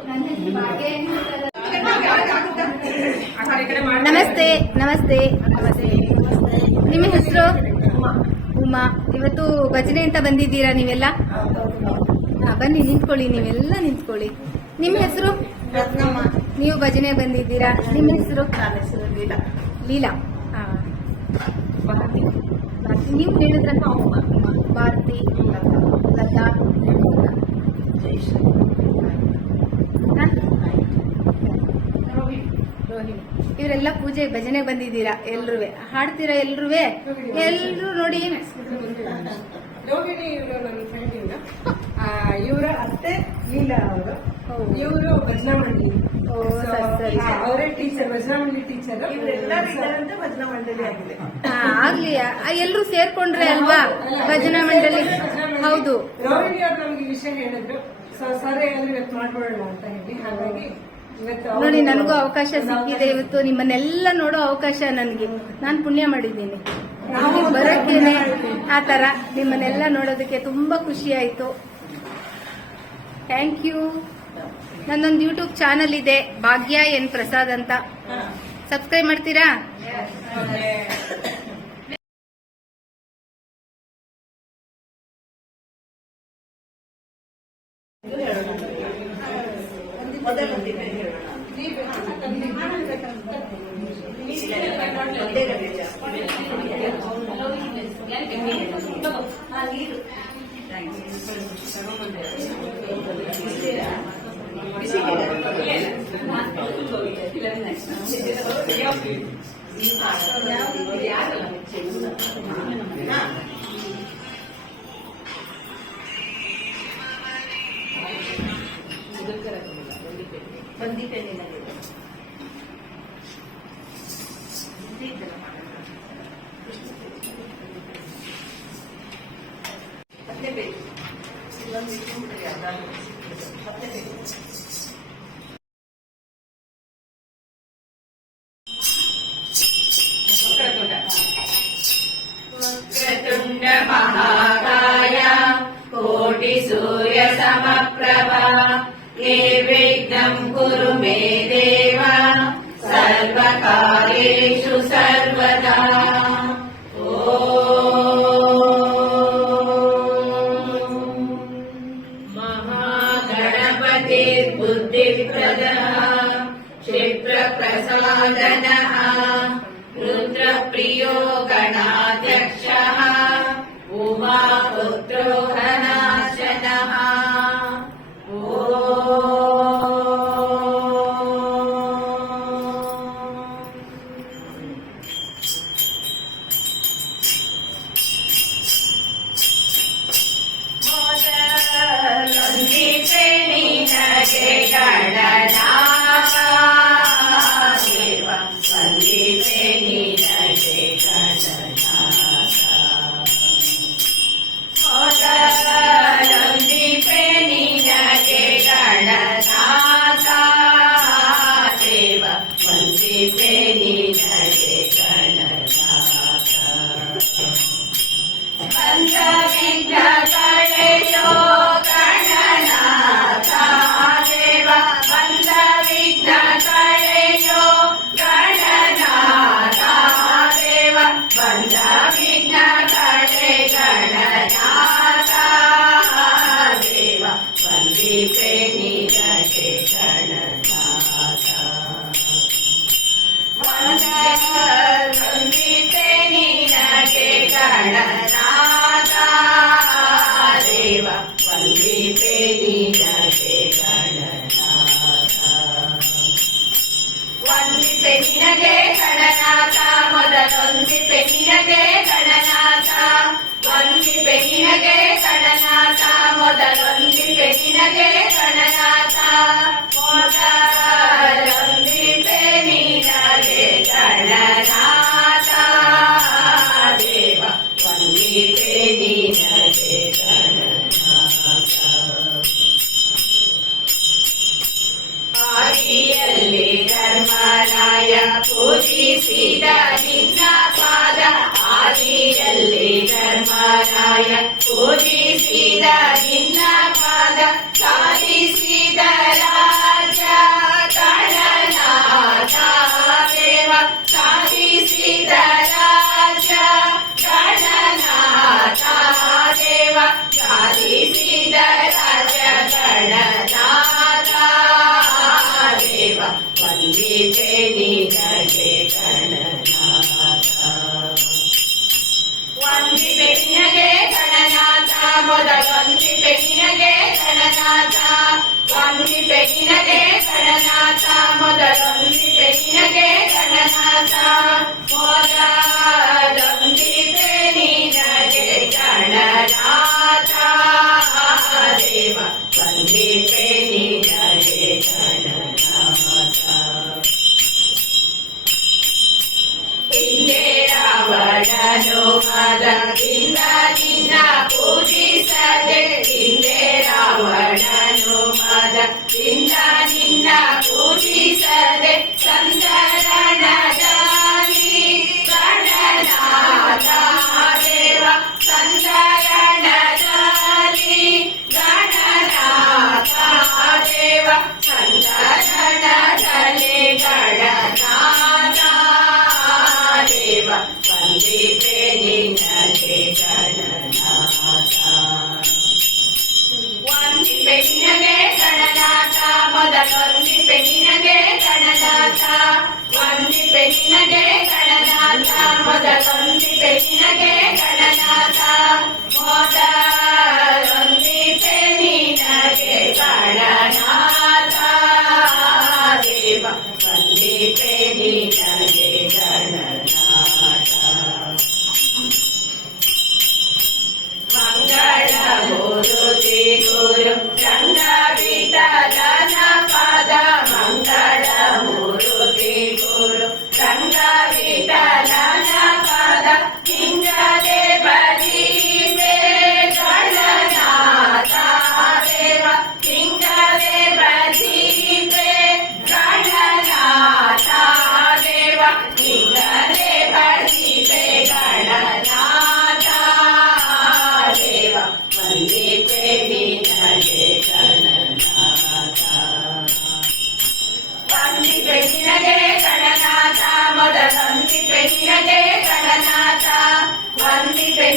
ನಮಸ್ತೆ. ನಮಸ್ತೆ. ನಿಮ್ಮ ಹೆಸರು? ಉಮಾ. ಇವತ್ತು ಭಜನೆ ಅಂತ ಬಂದಿದ್ದೀರಾ ನೀವೆಲ್ಲ? ಬನ್ನಿ, ನಿಂತ್ಕೊಳ್ಳಿ, ನೀವೆಲ್ಲ ನಿಂತ್ಕೊಳ್ಳಿ. ನಿಮ್ಮ ಹೆಸರು? ನೀವು ಭಜನೆ ಬಂದಿದ್ದೀರಾ. ನಿಮ್ಮ ಹೆಸರು? ಲೀಲಾ. ಲೀಲಾ. ನೀವು ಹೇಳಿದ್ರ? ಭಾರತಿ, ಲತಾ, ರೋಹಿಣಿ. ಇವರೆಲ್ಲ ಪೂಜೆ ಭಜನೆ ಬಂದಿದ್ದೀರಾ. ಎಲ್ರೂ ಹಾಡ್ತೀರಾ? ಎಲ್ರೂ ನೋಡಿ. ರೋಹಿಣಿ ಇವರು ನನ್ನ ಫ್ರೆಂಡ್. ಇವರ ಅತ್ತೆ ಲೀಲಾ ಅವರು. ಇವರು ಭಜನಾ ಮಂಡಳಿ, ಅವರೇ ಟೀಚರ್, ಭಜನಾ ಮಂಡಳಿ ಟೀಚರ್. ಇವರೆಲ್ಲರೂ ಭಜನಾ ಮಂಡಳಿ ಆಗಿದೆ. ಆಗ್ಲಿ, ಎಲ್ರೂ ಸೇರ್ಕೊಂಡ್ರೆ ಅಲ್ವಾ ಭಜನಾ ಮಂಡಳಿ. ಹೌದು. ರೋಹಿಣಿ ಅವರು ನಮ್ಗೆ ಈ ವಿಷಯ ಹೇಳಿದ್ರು, ಸರ್ ಏನಾದ್ರು ಇವತ್ತು ಮಾಡ್ಕೊಳ್ಳೋಣ ಅಂತ ಹೇಳಿ. ಹಾಗಾಗಿ ನೋಡಿ, ನನಗೂ ಅವಕಾಶ ಸಿಕ್ಕಿದೆ ಇವತ್ತು. ನಿಮ್ಮನ್ನೆಲ್ಲ ನೋಡೋ ಅವಕಾಶ ನನಗೆ. ನಾನು ಪುಣ್ಯ ಮಾಡಿದ್ದೀನಿ ಬರೋಕ್ಕೇನೆ. ಆ ತರ ನಿಮ್ಮನ್ನೆಲ್ಲ ನೋಡೋದಕ್ಕೆ ತುಂಬಾ ಖುಷಿ ಆಯ್ತು. Thank you. ನನ್ನೊಂದು ಯೂಟ್ಯೂಬ್ ಚಾನಲ್ ಇದೆ, ಭಾಗ್ಯ ಎನ್ ಪ್ರಸಾದ್ ಅಂತ. ಸಬ್ಸ್ಕ್ರೈಬ್ ಮಾಡ್ತೀರಾ? वक्रतुण्ड महाकाय कोटि सूर्य समप्रभा निर्विघ्नं कुरु मे देव सर्वकार्येषु सर्वदा। महागणपतिर्बुद्धिप्रदः क्षिप्रप्रसादनः रुद्रप्रियो गणाध्यक्षः उमापुत्रो घनाशनः। पूजिಸಿದ ನಿನ್ನ ಪಾದ ಆದಿಯಲ್ಲಿ ಧರ್ಮರಾಯ ಪೂಜಿಸಿದ ನಿನ್ನ ಪಾದ ಸಾಧಿಸಿದ ರಾಜ ಗಣನಾಥ ದೇವ ಸಾಧಿಸಿದ ರಾಜ ಗಣನಾಥ ದೇವ ಸಾಧಿಸಿದ ರಾಜ ಗಣನಾಥ ದೇವ ವಂದಿತೆ ನಿನಗೆ ಗಣನಾಥ ವಂದಿತೆ ನಿನಗೆ ಗಣನಾಥ ಮೊದಲೊಂದಿತೆ ನಿನಗೆ ಗಣನಾಥ ವಂದಿತೆ ನಿನಗೆ ಗಣನಾಥ ಮೊದಲೊಂದಿತೆ ನಿನಗೆ ಗಣನಾಥ ಮೊದಲೊಂದಿತೆ ನಿನಗೆ ಗಣನಾಥ ದೇವ ವಂದಿತೆ ನಿನಗೆ ಗಣನಾಥ ಹಿಂದೆ ರಾವಣನು ಮದದಿಂದ ನಿನ್ನ ಪೂಜಿಸದೆ ಹಿಂದೆ ರಾವಣನು ಮದದಿಂದ ನಿನ್ನ ಪೂಜಿಸದೆ ಸಂತರಣದಲ್ಲಿ ಗಣನಾಥ ದೇವ ಸಂತರಣದಲ್ಲಿ ಗಣನಾಥ ದೇವ ಸಂತರಣದಲ್ಲಿ ಗಣನಾಥ ದೇವ ವಂದಿತೆ ನಿನಗೆ ಗಣನಾಥ ವಂದಿತೆ ನಿನಗೆ ಗಣನಾಥ ಮೊದಲೊಂದಿತೆ ನಿನಗೆ ಗಣನಾಥ ವಂದಿತೆ ನಿನಗೆ ಗಣನಾಥ ಮೊದಲೊಂದಿತೆ ನಿನಗೆ ಗಣನಾಥ ಮೊದಲೊಂದಿತೆ ನಿನಗೆ ಗಣನಾಥ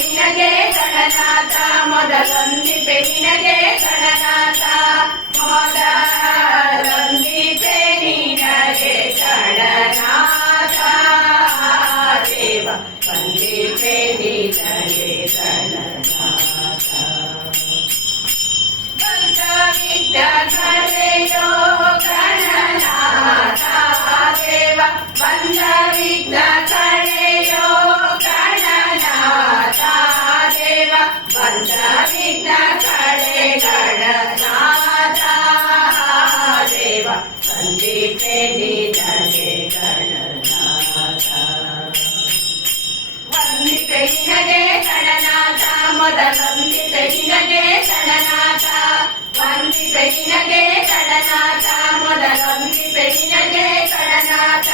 ನಿನಗೆ ಗಣನಾಥ ಮೊದಲೊಂದಿಪೆ ನಿನಗೆ ಗಣನಾಥ ಮೊದಲೊಂದಿಪೆ ನಿನಗೆ ಗಣನಾಥ ದೇವ ವಂದಿಪೆ ನಿನಗೆ ಗಣನಾಥ ಬಂದ ವಿಘ್ನಗಳೆಯೋ ಗಣನಾಥ ದೇವ ಬಂದ ವಿಘ್ನಗಳೆಯೋ ಗಣನಾಥ ದೇವ ಬಂದ ವಿಘ್ನಗಳೆ ಗಣನಾಥ ದೇವ ವಂದಿಪೆ ನಿನಗೆ ಗಣನಾಥ ವಂದಿಪೆ ನಿನಗೆ ಗಣನಾಥ ಮೊದಲೊಂದಿಪೆ ನಿನಗೆ ಗಣನಾಥ ವಂದಿಪೆ ನಿನಗೆ ಗಣನಾಥ ಮೊದಲೊಂದಿಪೆ ನಿನಗೆ ಗಣನಾಥ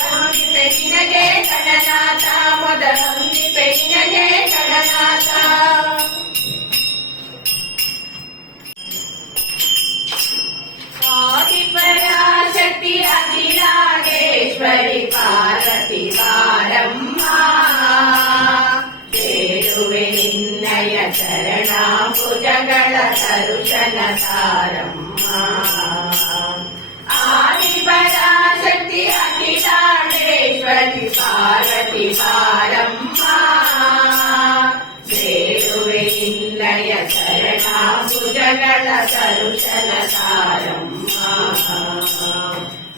ವಂದಿಪೆ ನಿನಗೆ ಗಣನಾಥ ಮೊದಲೊಂದಿಪೆ ನಿನಗೆ ಗಣನಾಥ ಆದಿಪರಾಶಕ್ತಿ ಅಖಿಲಾಂಡೇಶ್ವರಿ ಪಾರ್ವತಿ ಬಾರಮ್ಮ ಬೇಡುವೆ ನಿನ್ನಯ ಚರಣಾಂಬುಜಗಳ ದರುಶನ ಸಾರಮ್ಮ ಆದಿಪರಾಶಕ್ತಿ ಅಖಿಲಾಂಡೇಶ್ವರಿ ಪಾರ್ವತಿ ಬಾರಮ್ಮ ಬೇಡುವೆ ನಿನ್ನಯ ಚರಣಾಂಬುಜಗಳ ದರುಶನ ಸಾರಮ್ಮ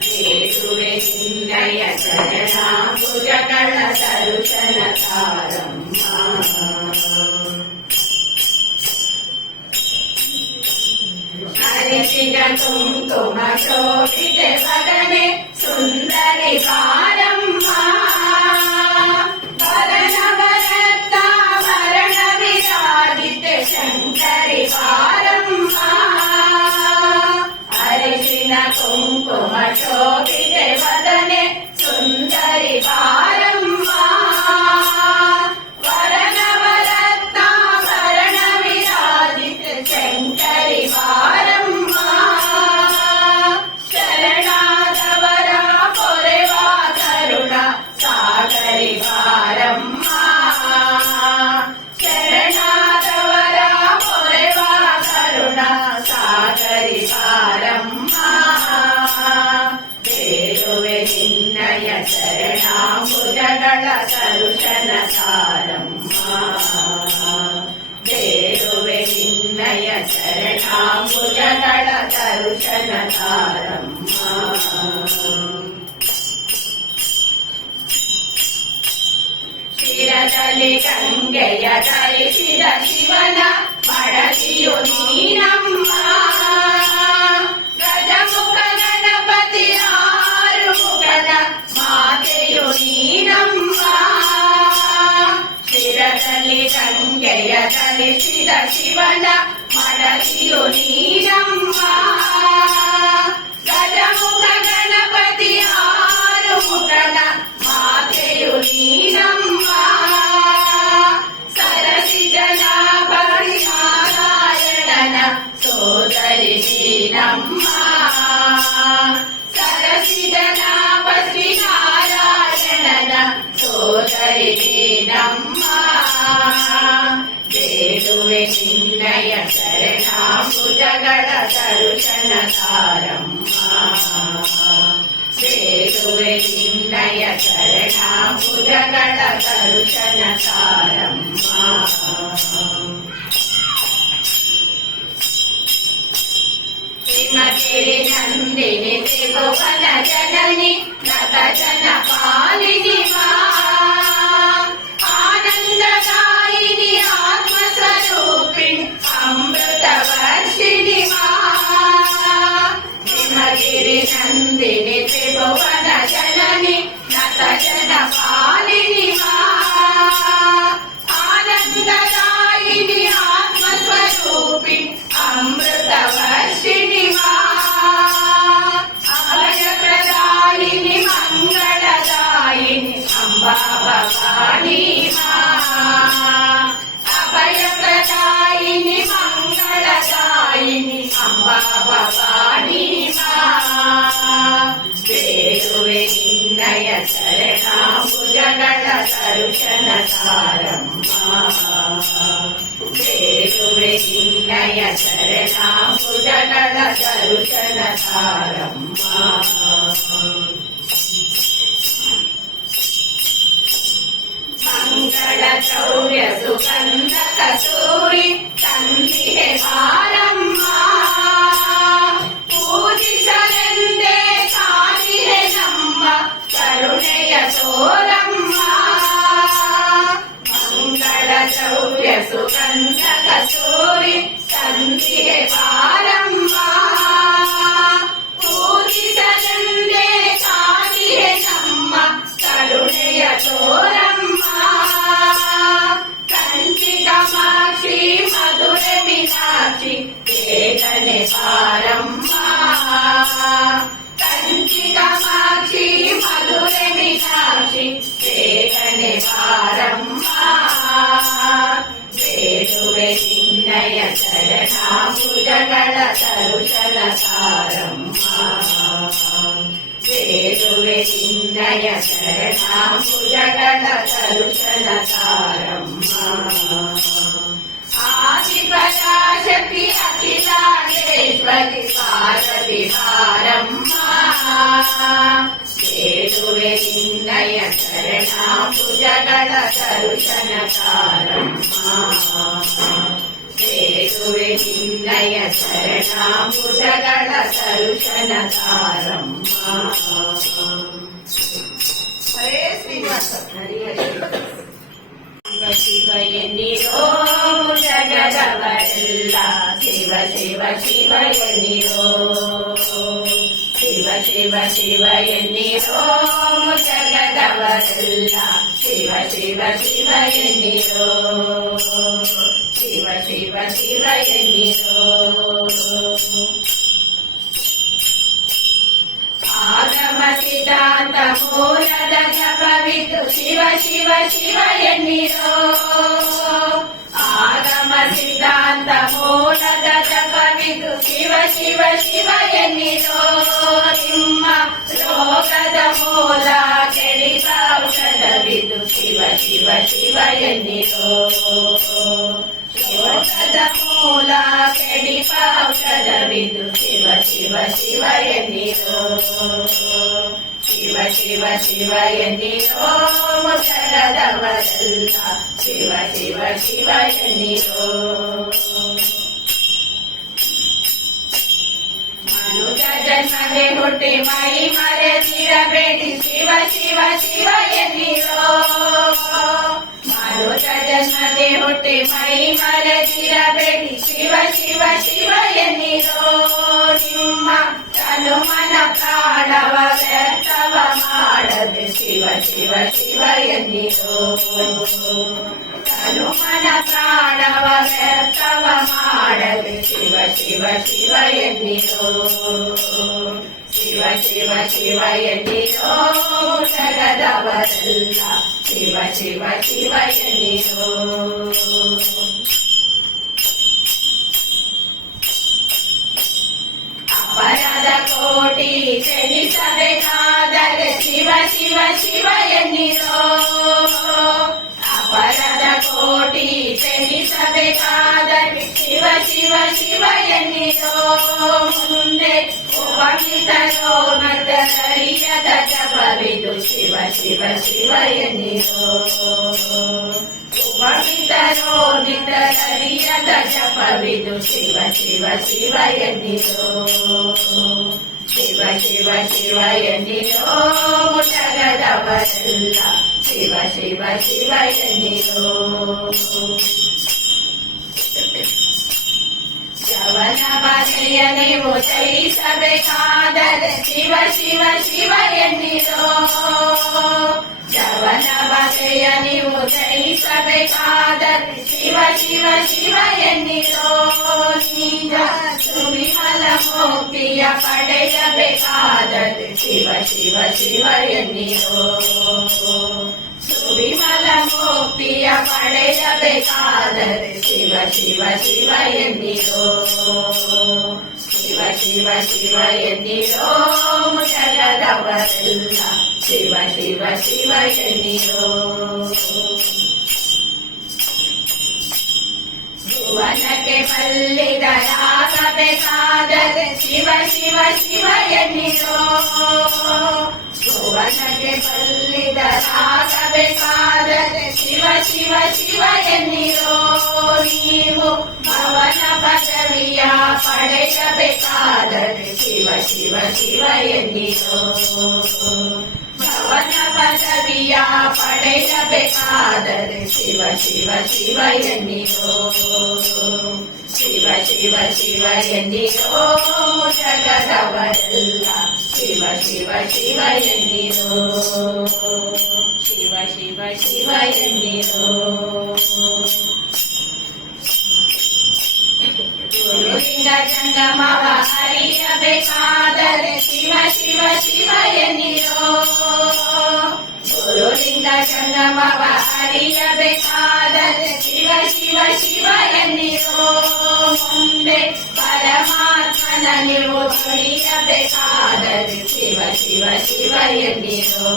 ಬೇಡುವೆ ನಿನ್ನಯ ಚರಣಾಂಬುಜಗಳ ದರುಶನ ಸಾರಮ್ಮ ಹರಿಸಿದ ಕುಂಕುಮ ಶೋಭಿತೆ ವದನೆ ಸುಂದರಿ ಬಾರಮ್ಮ ವರನವರತ್ತ ವರಣ ವಿರಾಜಿತೆ ಶಂಕರಿ ಬಾರಮ್ಮ ಹರಿಸಿನ ಕುಂಕುಮ ಶೋಭಿತೆ ವದನೆ ಸುಂದರಿ ಬಾರಮ್ಮ ವರನವರತ್ತ ವರಣ ವಿರಾಜಿತೆ ಶಂಕರಿ ಬಾರಮ್ಮ ಶರಣಾದವರ ಪೊರೆವ ಕರುಣ ಸಾಗರಿ ಬಾರಮ್ಮ ಶರಣಾದವರ ಪೊರೆವ ಕರುಣ ಸಾಗರಿ ಬಾರಮ್ಮ ಬೇಡುವೆ ನಿನ್ನಯ ಚರಣಾಂಬುಜಗಳ ದರುಶನ ಸಾರಮ್ಮ ಬೇಡುವೆ ನಿನ್ನಯ ಚರಣಾಂಬುಜಗಳ ದರುಶನ ಸಾರಮ್ಮ ಶಿರದಲ್ಲಿ ಗಂಗೆಯ ಧರಿಸಿದ ಶಿವನ ಮಡದಿಯು ನೀನಮ್ಮ ಗಜಮುಖ ಗಣಪತಿ ಆರುಮುಖನ ಮಾತೆಯು ನೀನಮ್ಮ ಶಿರದಲ್ಲಿ ಗಂಗೆಯ ಧರಿಸಿದ ಶಿವನ ಮಡದಿಯು ನೀನಮ್ಮ ಗಜಮುಖ ಗಣಪತಿ ಆರುಮುಖನ ಮಾತೆಯು ನೀನಮ್ಮ ಸರಸಿಜನ ಭಕ್ತಿ ನಾರಾಯಣನ ಸೋದರಿ ನೀನಮ್ಮ ಸರಸಿಜನ ಭಕ್ತಿ ನಾರಾಯಣನ ಸೋದರಿ ನೀನಮ್ಮ ಬೇಡುವೆ ನಿನ್ನಯ ಚರಣಾಂಬುಜಗಳ ದರುಶನ ಸಾರಮ್ಮ ಬೇಡುವೆ ನಿನ್ನಯ ಚರಣಾಂಬುಜಗಳ ದರುಶನ ಸಾರಮ್ಮ ಹಿಮಗಿರಿ ನಂದಿನಿ ತ್ರಿಭುವನ ಜನನಿ ನತ ಜನ ಪಾಲಿನಿ ಮಾ ಆನಂದದಾಯಿನಿ ಆತ್ಮಸ್ವರೂಪಿಣಿ ಅಮೃತ ವರ್ಷಿಣಿ ಮಾ ಹಿಮಗಿರಿ ನಂದಿನಿ ತ್ರಿಭುವನ ಜನನಿ ನತ ಜನ ಪಾಲಿನಿ ಮಾ ಆನಂದದಾಯಿನಿ ಆತ್ಮಸ್ವರೂಪಿಣಿ ಅಮೃತ ವರ್ಷಿಣಿ ಮಾ ಅಭಯಪ್ರದಾಯಿನಿ ಮಂಗಳದಾಯಿನಿ ಅಂಬಾ ಭವಾನಿ ಮಾ ಅಭಯಪ್ರದಾಯಿನಿ ಮಂಗಳದಾಯಿನಿ ಅಂಬಾ ಭವಾನಿ ಮಾ ಬೇಡುವೆ ನಿನ್ನ ನಿನ್ನಯ ಚರಣಾಂಬುಜಗಳ ದರ್ಶನ ಸಾರಮ್ಮ ಬೇಡುವೆ ನಿನ್ನಯ ಚರಣಾಂಬುಜಗಳ ದರ್ಶನ ಸಾರಮ್ಮ ಮಂಗಳ ಚೌರ್ಯ ಸುಗಂಧ ಕಸೂರಿ ತಂದಿಗೆ ಹಾರಮ್ಮ ಪೂಜಿಸಲೆಂದೇ ಕಾದಿರೆ ನಮ್ಮ ಕರುಣೆಯ ತೋರಮ್ಮ ಮಂಗಳ ಚೌರ್ಯ ಸುಗಂಧ ಕಸೂರಿ ತಂದಿಗೆ ಹಾರಮ್ಮ ಪೂಜಿಸಲೆಂದೇ ಕಾದಿರೆ ನಮ್ಮ ಕರುಣೆಯ ತೋರಮ್ಮ ಕಂಚಿಕಮಾಕ್ಷಿ ಮಧುರೆ ಮೀನಾಕ್ಷಿ ಬೇಗನೆ ಪಾರಮ್ಮ ಕಂಚಿಕಮಾಕ್ಷಿ ಮಧುರೆ ಮೀನಾಕ್ಷಿ ಬೇಗನೆ ಪಾರಮ್ಮ ಬೇಡುವೆ ನಿನ್ನಯ ಚರಣಾಂಬುಜಗಳ ದರ್ಶನ ಸಾರಮ್ಮ ಬೇಡುವೆ ನಿನ್ನಯ ಚರಣಾಂಬುಜಗಳ ದರ್ಶನ ಸಾರಮ್ಮ ಆದಿಪರಾಶಕ್ತಿ ಅಖಿಲಾಂಡೇಶ್ವರಿ ಪಾರ್ವತಿ ಪಾರಮ್ಮ ಬೇಡುವೆ ನಿನ್ನಯ ಚರಣಾಂಬುಜಗಳ ದರ್ಶನ ಸಾರಮ್ಮ ಬೇಡುವೆ ನಿನ್ನಯ ಚರಣಾಂಬುಜಗಳ ದರ್ಶನ ಸಾರಮ್ಮ ಹರೇ ಶ್ರೀನಿವಾಸ ಹರಿ ಹರಿ ಶಿವ ಶಿವ ಎನ್ನಿರೋ ಜಗದವರೆಲ್ಲ ಶಿವ ಶಿವ ಶಿವ ಎನ್ನಿರೋ ಶಿವ ಶಿವ ಶಿವ ಎನ್ನಿರೋ ಜಗದವರೆಲ್ಲ ಶಿವ ಶಿವ ಶಿವ ಎನ್ನಿರೋ ಶಿವ ಶಿವ ಶಿವ ಎನ್ನಿರೋ ಆಗಮ ಸಿದ್ಧಾಂತ ಮೂಲದ ಜಪವಿದು ಶಿವ ಶಿವ ಶಿವ ಎನ್ನಿರೋ ಆಗಮ ಸಿದ್ಧಾಂತ ಮೂಲದ ಜಪವಿದು ಶಿವ ಶಿವ ಶಿವ ಎನ್ನಿರೋ ನಿಮ್ಮ ರೋಗದ ಮೂಲ ಕೆಡಿಸ ಔಷಧವಿದು ಶಿವ ಶಿವ ಶಿವ ಎನ್ನಿರೋ ರೋಗದ ಮೂಲ ಕೆಡಿಪ ಔಷಧವಿದು ಶಿವ ಶಿವ ಶಿವ ಎನ್ನಿರೋ ಶಿವ ಶಿವ ಶಿವ ಎನ್ನಿರೋ ಮುಖರದವರೆಲ್ಲ ಶಿವ ಶಿವ ಶಿವ ಎನ್ನಿರೋ ಮನುಜ ಜನ್ಮದೆ ಹುಟ್ಟಿ ಮೈ ಮರೆತಿರಬೇಡಿ ಶಿವ ಶಿವ ಶಿವ ಎನ್ನಿರೋ ಮನುಜ ಜನ್ಮದೆ ಹುಟ್ಟಿ ಮೈ ಮರೆತಿರಬೇಡಿ ಶಿವ ಶಿವ ಶಿವ ಎನ್ನಿರೋ ನಿಮ್ಮ ತನು ಮನ ಪ್ರಾಣವ ವ್ಯರ್ಥವ ಮಾಡದೆ ಶಿವ ಶಿವ ಶಿವ ಎನ್ನಿರೋ ತನು ಮನ ಪ್ರಾಣವ ವ್ಯರ್ಥವ ಮಾಡದೆ ಶಿವ ಶಿವ ಶಿವ ಎನ್ನಿರೋ ಶಿವ ಶಿವ ಶಿವ ಎನ್ನಿರೋ ಜಗದವರೆಲ್ಲ ಶಿವ ಶಿವ ಶಿವ ಎನ್ನಿರೋ ಅಪರಾಧ ಕೋಟಿ ಕ್ಷಮಿಸಬೇಕಾದರೆ ಶಿವ ಶಿವ ಶಿವ ಎನ್ನಿರೋ ಅಪರಾಧ ಕೋಟಿ ಕ್ಷಮಿಸಬೇಕಾದರೆ ಶಿವ ಶಿವ ಶಿವ ಎನ್ನಿರೋ ಮುಂದೆ ಉಪಮಿತರೋ ಮತರಿಯದ ಜಪವಿದು ಶಿವ ಶಿವ ಶಿವ ಎನ್ನಿರೋ ಉಪಮಿತರೋ ಮಿತರಿಯದ ಜಪವಿದು ಶಿವ ಶಿವ ಶಿವ ಎನ್ನಿರೋ ಶಿವ ಶಿವ ಶಿವ ಎನ್ನಿರೋ ಮುಟಗದವರೆಲ್ಲ ಶಿವ ಶಿವ ಶಿವ ಎನ್ನಿರೋ ಯವನ ಬಗೆಯ ನೀವು ಜಯಿಸಬೇಕಾದರೆ ಶಿವ ಶಿವ ಶಿವ ಎನ್ನಿರೋ ಯವನ ಬಗೆಯ ನೀವು ಜಯಿಸಬೇಕಾದರೆ ಶಿವ ಶಿವ ಶಿವ ಎನ್ನಿರೋ ನಿಜ ಸುವಿಮಲ ಮುಕ್ತಿಯ ಪಡೆಯಬೇಕಾದರೆ ಶಿವ ಶಿವ ಶಿವ ಎನ್ನಿರೋ ಸುವಿಮಲ ಮುಕ್ತಿಯ ಪಡೆಯಬೇಕಾದರೆ ಶಿವ ಶಿವ ಶಿವ ಎನ್ನಿರೋ ಶಿವ ಶಿವ ಶಿವ ಎನ್ನಿರೋ ಮುಷಗದವರೆಲ್ಲ ಶಿವ ಶಿವ ಶಿವ ಎನ್ನಿರೋ ಭುವನಕ್ಕೆ ಬಲ್ಲಿದರಾಗಬೇಕಾದರೆ ಶಿವ ಶಿವ ಶಿವ ಎನ್ನಿರೋ ಭುವನಕ್ಕೆ ಬಲ್ಲಿದರಾಗಬೇಕಾದರೆ ಶಿವ ಶಿವ ಶಿವ ಎನ್ನಿರೋ ನೀವು ಭವನ ಪದವಿಯ ಪಡೆಯಬೇಕಾದರೆ ಶಿವ ಶಿವ ಶಿವ ಎನ್ನಿರೋ ಭವನ ಪದವಿಯ ಪಡೆಯಬೇಕಾದರೆ ಶಿವ ಶಿವ ಶಿವ ಎನ್ನಿರೋ ಶಿವ ಶಿವ ಶಿವ ಎನ್ನಿರೋ ಜಗದವರೆಲ್ಲ ಶಿವ ಶಿವ ಶಿವ ಎನ್ನಿರೋ ಶಿವ ಶಿವ ಶಿವ ಎನ್ನಿರೋ ಗುರುವಿನ ಜಂಗಮವ ಅರಿಯಬೇಕಾದರೆ ಶಿವ ಶಿವ ಶಿವ ಎನ್ನಿರೋ ಗುರುವಿನ ಜಂಗಮವ ಅರಿಯಬೇಕಾದರೆ ಶಿವ ಶಿವ ಶಿವ ಎನ್ನಿರೋ ಮುಂದೆ ಪರಮಾತ್ಮನ ನೀವು ತಿಳಿಯಬೇಕಾದರೆ ಶಿವ ಶಿವ ಶಿವ ಎನ್ನಿರೋ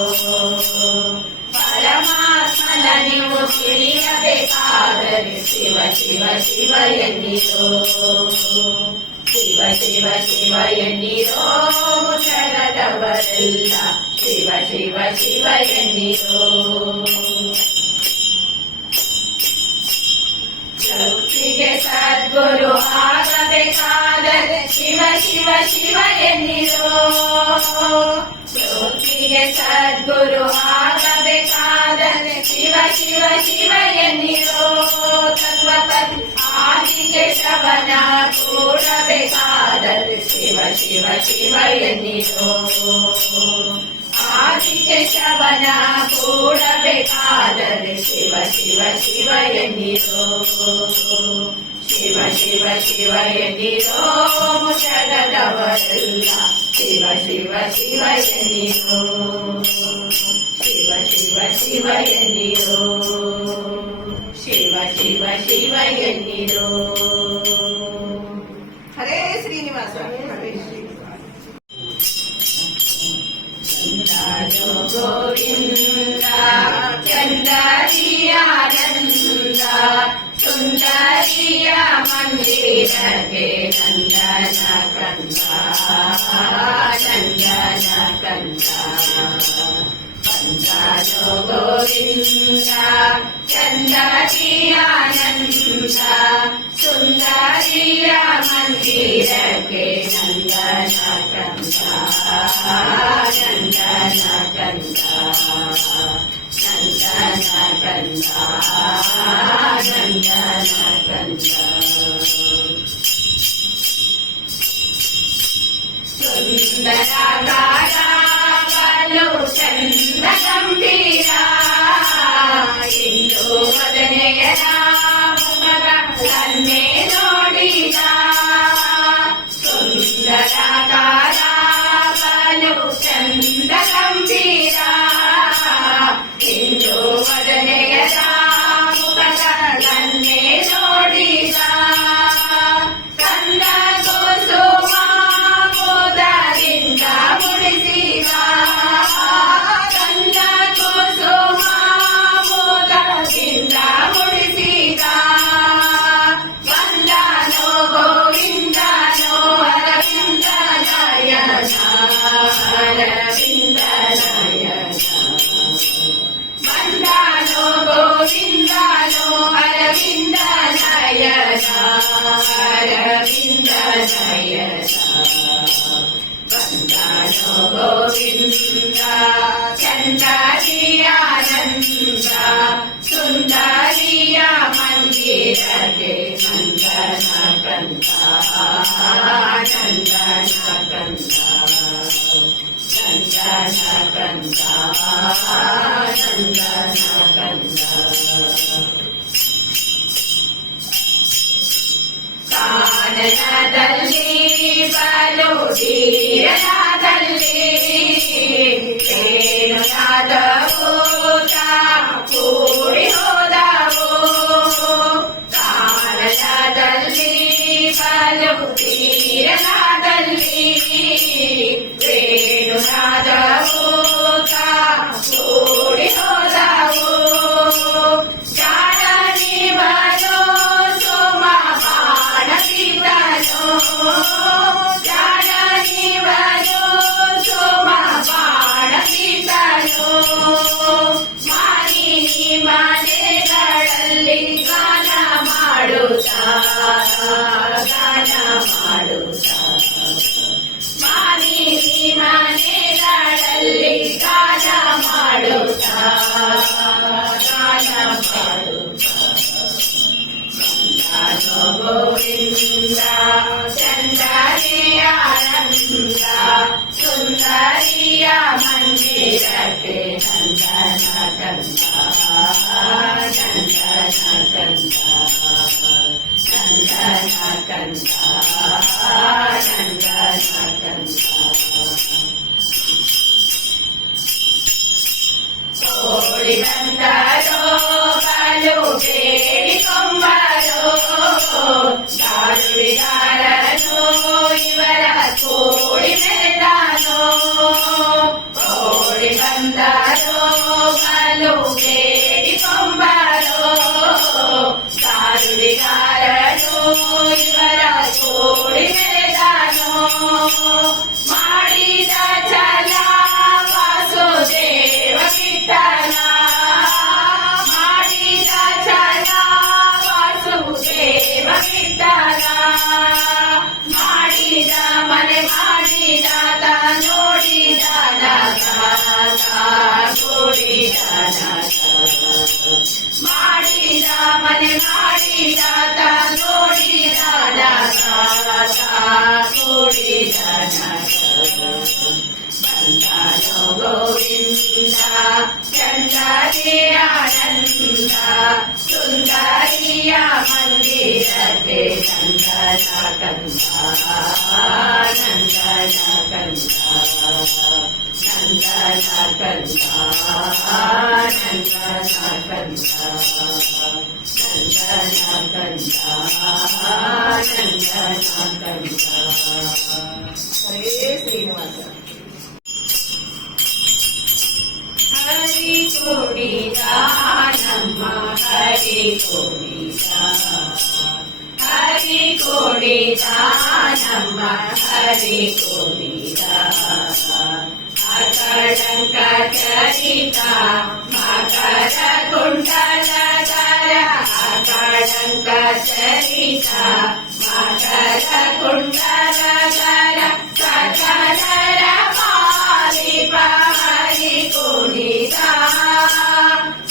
ಪರಮಾತ್ಮನ ನೀವು ತಿಳಿಯಬೇಕಾದರೆ ಶಿವ ಶಿವ ಶಿವ ಎನ್ನಿರೋ ಶಿವ ಶಿವ ಶಿವ ಎನ್ನಿರೋ ಮುಷಗದವರೆಲ್ಲ ಶಿವ ಶಿವ ಶಿವ ಎನ್ನಿರೋ ಪ್ರವೃತ್ತಿಗೆ ಸದ್ಗುರು ಆಗಬೇಕಾದರೆ ಶಿವ ಶಿವ ಶಿವ ಎನ್ನಿರೋ ಪ್ರವೃತ್ತಿಗೆ ಸದ್ಗುರು ಆಗಬೇಕಾದರೆ ಶಿವ ಶಿವ ಶಿವ ಎನ್ನಿರೋ ತತ್ವಪತಿ ಆದಿಕೇಶವನ ಕೂಡಬೇಕಾದರೆ ಶಿವ ಶಿವ ಶಿವ ಎನ್ನಿರೋ ಆದಿಕೇಶವನ ಕೂಡಬೇಕಾದರೆ ಶಿವ ಶಿವ ಶಿವ ಎನ್ನಿರೋ ಶಿವ ಶಿವ ಶಿವ ಎನ್ನಿರೋ ಮುಷಗದವರೆಲ್ಲ ಶಿವ ಶಿವ ಶಿವ ಎನ್ನಿರೋ ಶಿವ ಶಿವ ಶಿವ ಎನ್ನಿರೋ ಶಿವ ಶಿವ ಶಿವ ಎನ್ನಿರೋ ಹರೇ ಶ್ರೀನಿವಾಸ ಹರೇ ಶ್ರೀನಿವಾಸ ಗೋವಿಂದ ಚಂದರಿಯಾನಂದ ಸುಂದರಿಯ ಮಂದಿರಕ್ಕೆ ನಂದನ ಕಂದ ನಂದನ ಕಂದ ಬಂದನು ಗೋವಿಂದ ಚಂದರಿಯಾನಂದ ಸುಂದರಿಯ ಮಂದಿರಕ್ಕೆ ನಂದನ ಕಂದ ನಂದನ ಕಂದ ನಂದನ ಕಂದ ನಂದನ ಕಂದ ಸುಂದರಗಾರ ಬಲು ಚಂದ ಗಂಭೀರ ಇಂದು ಮದನೆಯ ಮುಖಗಳನ್ನೇ ನೋಡಿದ ಸುಂದರಗಾರ ಬಲು ಚಂದ ಗಂಭೀರ ಇಂದು ಮದನೆಯ ಮುಖಗಳನ್ನೇ ನೋಡಿದ ಕಂದ ಕುಸುಮ ಮೋದರಿಂದ ಮುಡಿಸಿದ ಕಂದ ಕುಸುಮ ಮೋದರಿಂದ ಮುಡಿಸಿದ ಬಂದನೋ ಗೋವಿಂದನೋ ಅರವಿಂದ ನಯನ ಅರವಿಂದ ನಯನ ಬಂದನೋ ಗೋವಿಂದನೋ ಅರವಿಂದ ನಯನ ಅರವಿಂದ ನಯನ ಬಂದನೋ ಗೋವಿಂದ ಚಂದರಿಯಾನಂದ ಸುಂದರಿಯ ಮಂದಿರಕ್ಕೆ ನಂದನ ಕಂದ ನಂದನ ಕಂದ ನಂದನ ಕಂದ ನಂದನ ಕಂದ ಕಾನನದಲ್ಲಿ ಬಲು ಧೀರನಾದಲ್ಲಿ ರೇಣುನಾದವು ಕೂಡಿ ಹೋದವು ಕಾನನದಲ್ಲಿ ಬಲು ಧೀರನಾದ ಆದವು ಕೂಡಿ ಹೋದವು ಜಾಡನಿವನು ಸೋಮ ಬಾಣ ಬಿದ್ದನು ಜಾಡನಿವನು ಸೋಮ ಬಾಣ ಬಿದ್ದನು ಮಾನಿನಿ ಮನೆಗಳಲ್ಲಿ ಗಾನ ಮಾಡುತ್ತಾ ಮಾನಿನಿ ಮನೆಗಳಲ್ಲಿ ಗಾನ ಮಾಡುತ್ತಾ ಗೋವಿಂದ ಚಂದರಿಯ ಆನಂದ ಸುಂದರಿಯ ಮಂದಿರಕ್ಕೆ ನಂದನ ಕಂದ ಓಡಿ ಬಂದರೋ ಬಲು ಬೇಡಿಕೊಂಬರೋ ದಾರುಡಿಗಾರನು ಇವರ ಕೂಡಿ ಮೆರೆದಾನೋ ಓಡಿ ಬಂದರೋ ಬಲು ಬೇಡಿಕೊಂಬರೋ ದಾರುಡಿಗಾರನು ಇವರ ಕೂಡಿ ಮೆರೆದಾನೋ ಮಾಡಿದ ಚಲ ವಾಸುದೇವ ಕಿಟ್ಟನ ಮಾಡಿದ ಚಲ ವಾಸುದೇವ ಕಿಟ್ಟನ ಮಾಡಿದ ಮನೆ ಮಾಡಿದ ನೋಡಿದ ಮಾಡಿದ ಮನೆ ಮಾಡಿದ ನೋಡಿದ ಕೂಡಿದ ಬಂದನು ಗೋವಿಂದ ಚಂದರಿಯ ಆನಂದ ಸುಂದರಿಯ ಮಂದಿರಕ್ಕೆ ನಂದನ ಕಂದ ಹರೇ ಶ್ರೀನಿವಾಸ ಹರಿ ಕುಡಿದ ನಮ್ಮ ಹರಿ ಕುಡಿದ ಹರಿ ಕುಡಿದ ನಮ್ಮ ಹರಿ ಕುಡಿದ ಅಕಳಂಕ ಚರಿತ ಮಕರ ಕುಂಡಲಧರ ಅಕಳಂಕ ಚರಿತ ಮಕರ ಕುಂಡಲಧರ ಸಕಲರ ಮಾಲಿಪ ಹರಿ ಕುಣಿತ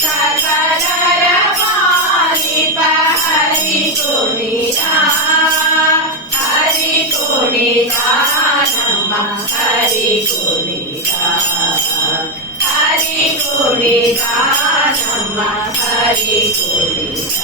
ಸಕಲರ ಮಾಲಿಪ ಹರಿ ಕುಣಿತ ಹರಿ ಕುಣಿತ ನಮ್ಮ ಹರಿ ಕುಣಿತ ಹರಿ ಕುಣಿತ ನಮ್ಮ ಹರಿ ಕುಣಿತ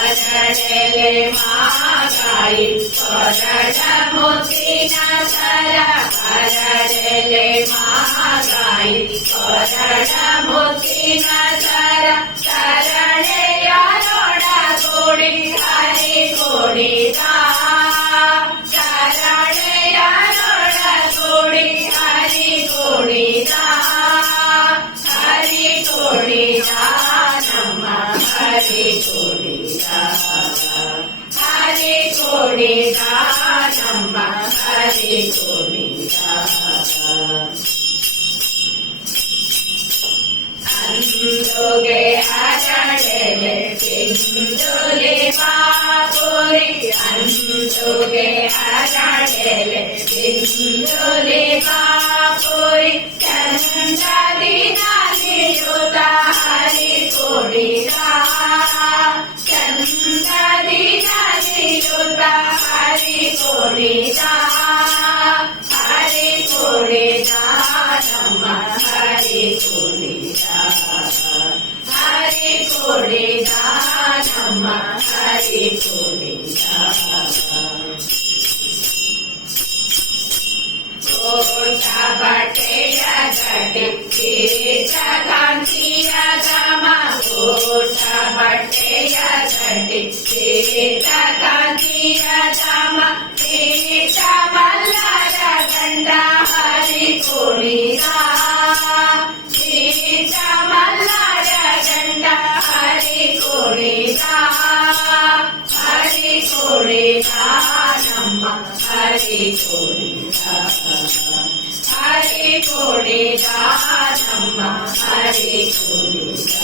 ಹರಳೆಲೆ ಮಾಗಾಯಿ ಕೊರಡ ಮುತ್ತಿನ ಸರ ಹರಳೆಲೆ ಮಾಗಾಯಿ ಕೊರಡ ಮುತ್ತಿನ ಸರ ಶರಣೆಯ ನೋಡಗೂಡಿ ಹರಿ ಕುಣಿತ ಶರಣೆಯ ನೋಡಗೂಡಿ ಹರಿ ಕುಣಿತ ಹರಿ ಕುಣಿತ ನಮ್ಮ ಹರಿ ಕುಣಿತ ಹರಿ ಕುಣಿತ ನಮ್ಮ ಹರಿ ಕುಣಿತ ಅಂದುಗೆ ಹರಳೆಲೆ ಸಿಂಧುಲಿ ಮಾಪುರಿ ಅಂದುಗೆ ಹರಳೆಲೆ ಸಿಂಧುಲಿ ಮಾಪುರಿ ಚಂದದಿ ನಾಲಿಯುತ ಹರಿ ಕುಣಿತ ಚಂದದಿ ನಾಲಿಯುತ ಹರಿ ಕುಣಿತ ಹರಿ ಕುಣಿತ ನಮ್ಮ ಹರಿ ಕುಣಿತ ಹರಿ ಕುಣಿತ ನಮ್ಮ ಹರಿ ಕುಣಿತ ಕೋಟ ಬಟ್ಟೆಯ ಗಟ್ಟಿ ಕಿರೀಟ ಕಾಂತಿಯ ಧಾಮ ಕೋಟ ಬಟ್ಟೆಯ ಗಟ್ಟಿ ಕಿರೀಟ ಕಾಂತಿಯ ಧಾಮ ಕಿರೀಟ ಮಲ್ಲರ ಗಂಡ ಹರಿ ಕುಣಿದ ಕಿರೀಟ ಮಲ್ಲರ ಗಂಡ ಹರಿ ಕುಣಿದ ಹರಿ ಕುಣಿದ ನಮ್ಮ ಹರಿ ಕುಣಿದ ಹರಿ ಕುಣಿದ ನಮ್ಮ ಹರಿ ಕುಣಿದ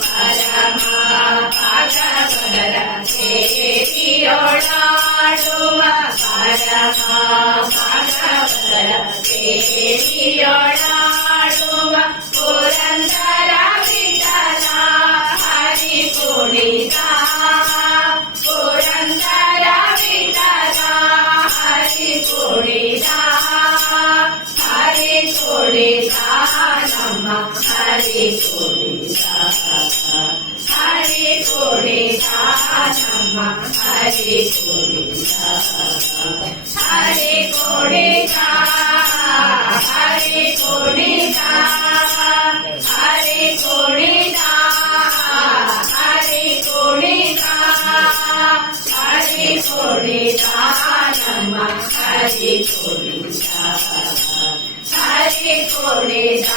ಪರಮ ಭಗವರ ಸೇರಿಯೊಳಾಡುವ ಪರಮ ಭಗವರ ಸೇರಿಯೊಳಾಡುವ ಪುರಂದರ ವಿಠಲ ಹರಿ ಕುಣಿದ ಪುರಂದರ ವಿಠಲ ಹರಿ ಕುಣಿದ ಹರಿ ಕುಣಿದ ನಮ್ಮ ಹರಿ ಕುಣಿದ ಹರಿ ಕುಣಿದ ನಮ್ಮ ಹರಿ ಕುಣಿದ ಹರಿ ಕುಣಿದ ಹರಿ ಕುಣಿದ ಹರಿ ಕುಣಿದ ಹರಿ ಕುಣಿದ ಹರಿ ಕುಣಿದ ನಮ್ಮ ಹರಿ ಕುಣಿದ ಹರಿ ಕುಣಿದ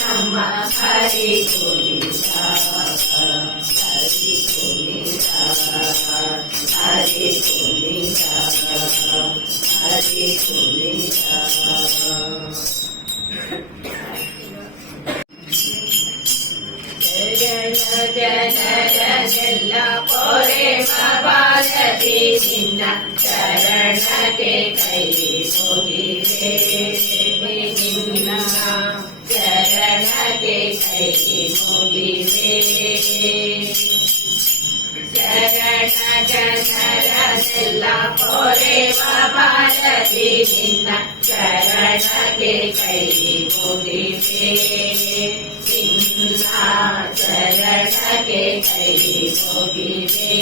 ನಮ್ಮ ಹರಿ ಕುಣಿದ ಹರಿ ಕುಣಿದ ಹರಿ ಕುಣಿದ ಹರಿ ಕುಣಿದ ಜನರೆಲ್ಲ ಪೊರೆವ ಭಾರತಿ ನಿನ್ನ ಶರಣಕ್ಕೆ ಕೈ ಮುಗಿವೆ ನಿನ್ನ ಶರಣಕ್ಕೆ ಕೈ ಮುಗಿವೆ ಶರಣ ಜನರೆಲ್ಲ ಪೊರೆವ ಭಾರತಿ ನಿನ್ನ ಶರಣಕ್ಕೆ ಕೈ ಮುಗಿವೆ ನಿನ್ನ ಶರಣಕ್ಕೆ ಕೈ ಮುಗಿವೆ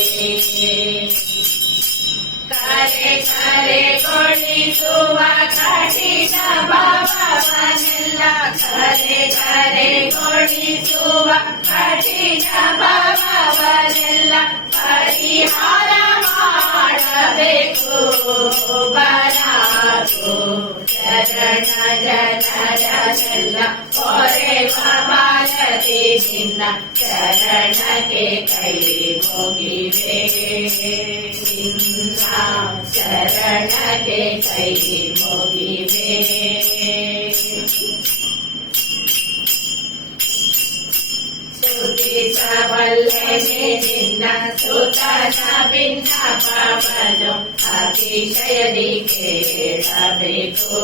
ಕರೆ ಕರೆ ಕೊಡಿಸುವ ಕಠಿಣ ಭಾವವನ್ನೆಲ್ಲ ಕರೆ ಕರೆ ಕೊಡಿಸುವ ಕಠಿಣ ಭಾವವನ್ನೆಲ್ಲ ಪರಿಹಾರ ಮಾಡಬೇಕು ಬರಾಕು ಶರಣ ಜನರೆಲ್ಲ ಪೊರೆವ ಭಾರತಿ ನಿನ್ನ ಶರಣಕ್ಕೆ ಕೈ ಮುಗಿವೆ ನಿನ್ನ ಶರಣಕ್ಕೆ ಕೈ ಮುಗಿವೆ ಸ್ತುತಿಸಬಲ್ಲೆನೆ ನಿನ್ನ ಸ್ತುತನ ಭಿನ್ನಪವನು ಅತಿಶಯದಿ ಕೇಳಬೇಕು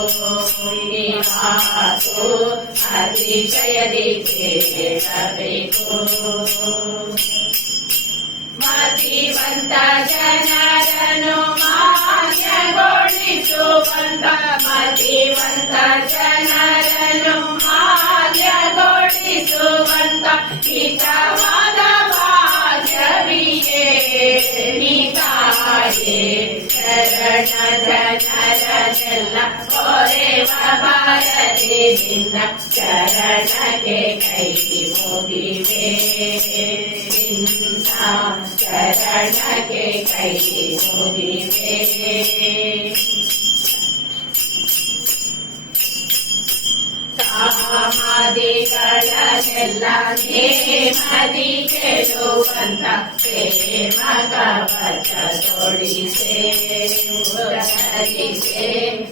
ಈ ಮಾತು ಅತಿಶಯದಿ ಕೇಳಬೇಕು ಮತಿವಂತ ಜನರನ್ನು ಮಾನ್ಯಗೊಳಿಸುವಂತ ಮತಿವಂತ ಜನರನ್ನು ಮಾನ್ಯಗೊಳಿಸುವಂತ ಹಿತವಾದ ಭಾಗ್ಯವಿಯೇ ನಿಕಾಯೇ ಶರಣ ಜನರೆಲ್ಲ ಪೊರೆವ ಭಾರತಿ ನಿನ್ನ ಶರಣಕ್ಕೆ ಕೈ ಮುಗಿವೆ ನಿನ್ನ ಶರಣಕ್ಕೆ ಕೈ ಮುಗಿವೆ ಕಾಮಾದಿಗಳನ್ನೆಲ್ಲ ನೇಮದಿ ಗೆಲ್ಲುವಂತ ಪ್ರೇಮ ಕವಚ ತೊಡಿಸೆ ಮುರಳಿಸೆ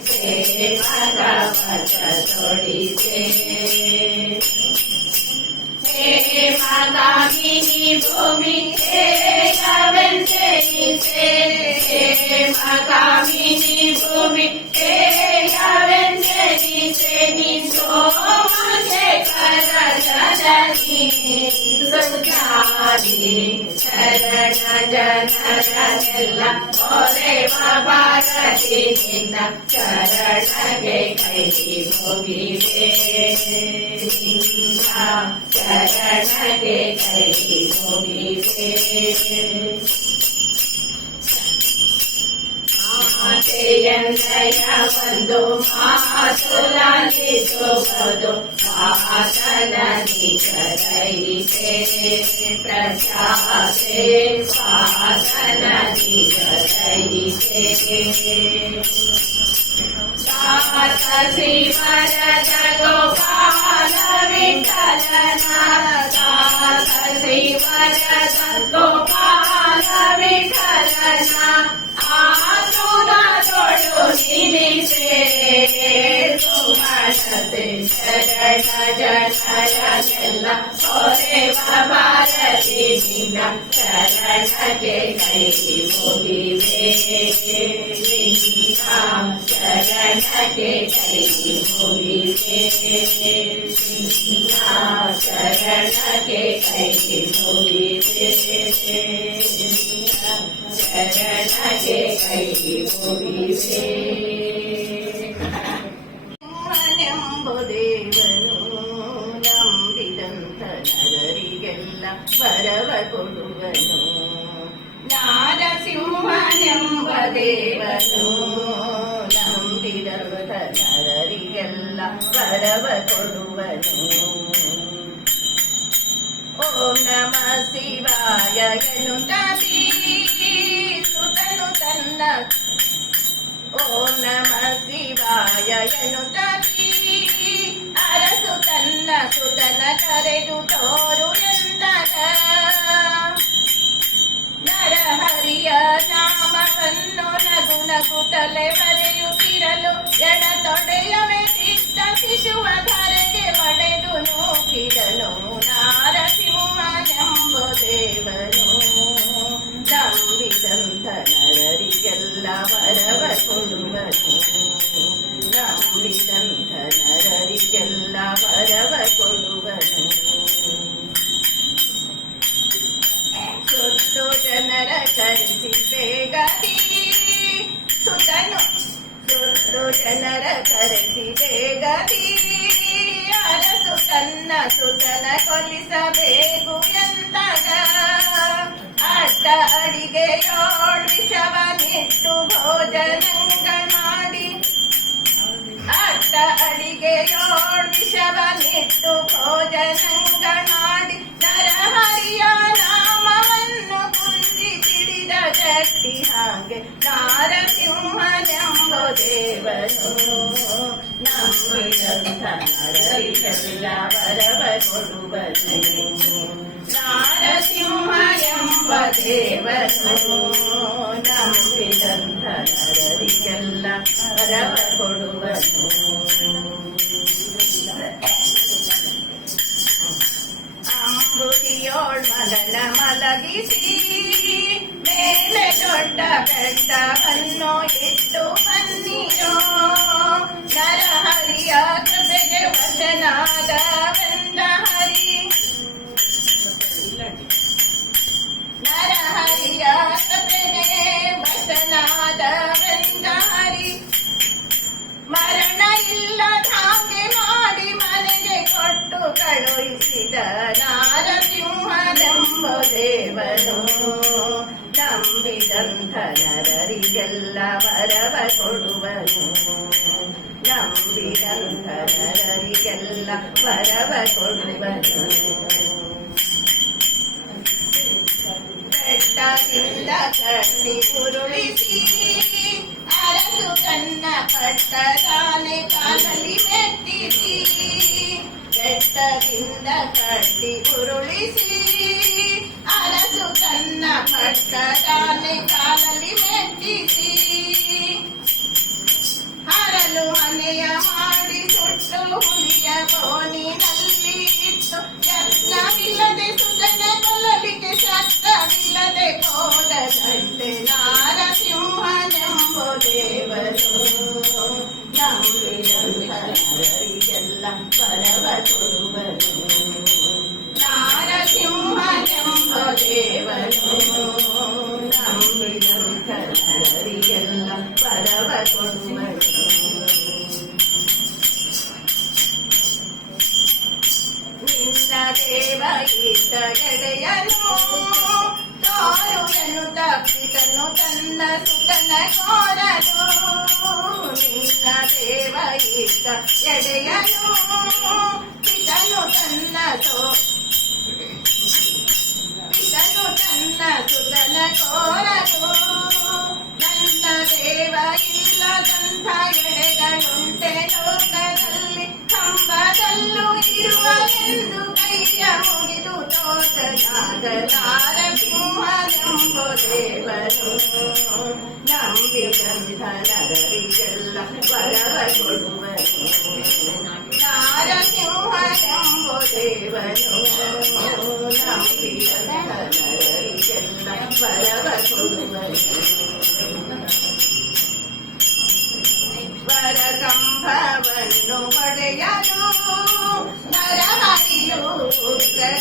ಪ್ರೇಮ ಕವಚ ತೊಡಿಸೆ ಮಗಾಮಿನಿ ಭೂಮಿ ಹೇಯವೆಂದೆನಿಸೆ ಮಗಾಮಿನಿ ಭೂಮಿ ಹೇಯವೆಂದೆನಿಸೆ ನಿ ಸೋಮಶೇಖರ ಜನನಿ ಸುಜ್ಞಾನಿ ಶರಣ ಜನರೆಲ್ಲ ಪೊರೆವ ಭಾರತಿ ನಿನ್ನ ಶರಣಗೆ ಕೈ ಮುಗಿವೆ ನಿನ್ನ ಶರಣಗೆ ಕೈ ಮುಗಿವೆ ಎಂದಯ ಬಂದು ಮಾತುಲಾಲಿಸುವುದು ಮಾತನ ನಿಜರೈತೆ ಪ್ರಜಾತೆ ಮಾತನ ನಿಜರೈತೆ ದಾಸ ಶ್ರೀವರದ ಗೋಪಾಲ ವಿಠಲನ ದಾಸ ಶ್ರೀವರದ ಗೋಪಾಲ ವಿಠಲನ ಆತುರ ತೊಡು ನಿಲ್ಲಿಸೆ ಸುಮನತೆ ಶರಣ ಜನರೆಲ್ಲ ಹೊರೆವ ಭಾರತಿ ನಿನ್ನ ಶರಣಗೆ ಕೈ ಮುಗಿವೆ ಶರಣಗೆ ಕೈ ಮುಗಿವೆ ಶರಣಗೆ ಕೈ ಮುಗಿವೆ ಶರಣಗೆ ಕೈ ಮುಗಿವೆ ಎಂಬುದೇವನು ನಂಬಿದಂತ ನಗರಿಗೆಲ್ಲ ವರವ ಕೊಡುವನು ನಾರಸಿಂಹನೆಂಬ ದೇವನು ನಂಬಿದಂತ ನಗರಿಗೆಲ್ಲ ವರವ ಕೊಡುವನು ಓಂ ನಮ ಶಿವಾಯ ಎನ್ನುತ್ತೀ ಸುತನು ತನ್ನ ಓಂ ನಮ ಶಿವಾಯ ಎನ್ನುತ್ತೀ ಅರಸು ತನ್ನ ಸುತನ ಕರೆದು ತೋರು ಎಂದನ ನರಹರಿಯ ನಾಮವನ್ನು ನಗು ನಗುತ್ತಲೆ ಬರೆಯುತ್ತಿರಲು ಎಡತೊಡೆಯ ಮೆತ್ತಿದ್ದ ಶಿಶುವ ಧರೆಗೆ ಪಡೆದು ನೂಕಿದನು ನಾರಸಿಂಹನೆಂಬ ದೇವನು ನಂಬಿದಂತ ನರರಿಗೆಲ್ಲ ವರವ ಕೊಡುವನು ನಂಬಿದಂತ ನರರಿಗೆಲ್ಲ ವರವ ಕೊಡುವನು ಸುತ್ತು ಜನರ ಕರೆಸಿ ಬೇಗದಿ ಸುತನು ಸುತ್ತು ಜನರ ಕರೆಸಿ ಬೇಗದಿ ಅರಸು ತನ್ನ ಸುತನ ಕೊಲ್ಲಿಸಬೇಕು ಎಂದಾಗ ಅಡ್ಡ ಅಡಿಗೆಯೋಳ್ ವಿಷವನ್ನಿಟ್ಟು ಭೋಜನಂಗಳ ಮಾಡಿ ಅಡ್ಡ ಅಡಿಗೆಯೋಳ್ ವಿಷವನ್ನಿಟ್ಟು ಭೋಜನಂಗಳ ಮಾಡಿ ನರಹರಿಯ ನಾಮವನ್ನು ಕುಂಜಿ ತಿಳಿದ ಶಕ್ತಿ ಹಾಗೆ ನಾರಸಿಂಹನೆಂಬ ದೇವನು ನಂಬಿದಂತ ನರರಿಗೆಲ್ಲ ವರವ ಕೊಡುವನು ನಾರಸಿಂಹ ಎಂಬ ದೇವನು ನಂಬಿದಂತ ನರರಿಗೆಲ್ಲ ವರವ ಕೊಡುವನು ಅಂಬುದಿಯೋಳ್ ಮಗನ ಮಲಗಿಸಿ ಮೇಲೆ ದೊಡ್ಡ ಬೆಟ್ಟವನ್ನು ಇಟ್ಟು ಬನ್ನಿರೋ ನರಹರಿಯ ಕೃಪೆಗೆ ವಚನಾದವೆಂದ ಹರಿ ನರಹರಿಯ ಕೃಪೆಗೆ ವಚನಾದವೆಂದ ಹರಿ ಮರಣ ಇಲ್ಲದ ಹಾಗೆ ಮಾಡಿ ಮನೆಗೆ ಕೊಟ್ಟು ಕಳುಹಿಸಿದ ನಾರಸಿಂಹನೆಂಬ ದೇವನು ನಂಬಿದಂತ ನರರಿಗೆಲ್ಲ ವರವ ಕೊಡುವನು ನಂಬಿದಂತ ನರರಿಗೆಲ್ಲ ವರವ ಕೊಡುವನು ಬೆಟ್ಟದಿಂದ ಕಟ್ಟಿ ಉರುಳಿಸಿ ಅರಸು ತನ್ನ ಪಟ್ಟದಾನೆ ಕಾಲಲ್ಲಿ ಮೆಟ್ಟಿಸಿ ಬೆಟ್ಟದಿಂದ ಕಟ್ಟಿ ಉರುಳಿಸಿ ಅರಸು ತನ್ನ ಪಟ್ಟದಾನೆ ಕಾಲಲ್ಲಿ ಮೆಟ್ಟಿಸಿ ಹರಲು ಮನೆಯ ಮಾಡಿ ಸುಟ್ಟು ಹುಲಿಯ ಬೋನಿನಲ್ಲಿ ಇಟ್ಟು ಯತ್ನವಿಲ್ಲದೆ ಸುತನ ಕೊಲ್ಲಲಿಕ್ಕೆ ಶಸ್ತ್ರವಿಲ್ಲದೆ ಹೋಗದಂತೆ ನಾರಸಿಂಹನೆಂಬ ದೇವನು ನಂಬಿದಂತ ನರರಿಗೆಲ್ಲ ವರವ ಕೊಡುವನು ನಾರಸಿಂಹನೆಂಬ ದೇವನು ನಂಬಿದಂತ ನರರಿಗೆಲ್ಲ ವರವ ಕೊಡುವನು ನಿನ್ನ ದೇವ ಇದ್ದ ಗೆಳೆಯನು ತಾರುಯನ್ನು ತಪ್ಪಿದನು ತನ್ನ ಸುತ ಸುತನ ಕೋರಲು ನಿನ್ನ ದೇವ ಇದ್ದ ಎಡೆಯನು ಪಿತನು ತನ್ನ ಸುತನ ಕೋರಲು ನನ್ನ ದೇವ ಇಲ್ಲದಂಥ ಎಡೆಗಳುಂಟೆ ಲೋಕದಲ್ಲಿ ಕಂಬದಲ್ಲೂ ಇರುವನೆಂದು ಕೈಯ ಮುಗಿದು ತೋಟನಾಗಲಾರ ಸಿಂಹನೆಂಬು ದೇವರು ನಂಬಿದಂಥ ನರರಿಗೆಲ್ಲ ವರವ ಕೊಡುವನು ನಾರಸಿಂಹನೆಂಬು ದೇವನು ನಂಬಿದಂಥ ನರರಿಗೆಲ್ಲ ವರವ ಕೊಡುವನು ವರಕಂಭವನ್ನು ಒಡೆಯಲು ನರಹರಿಯು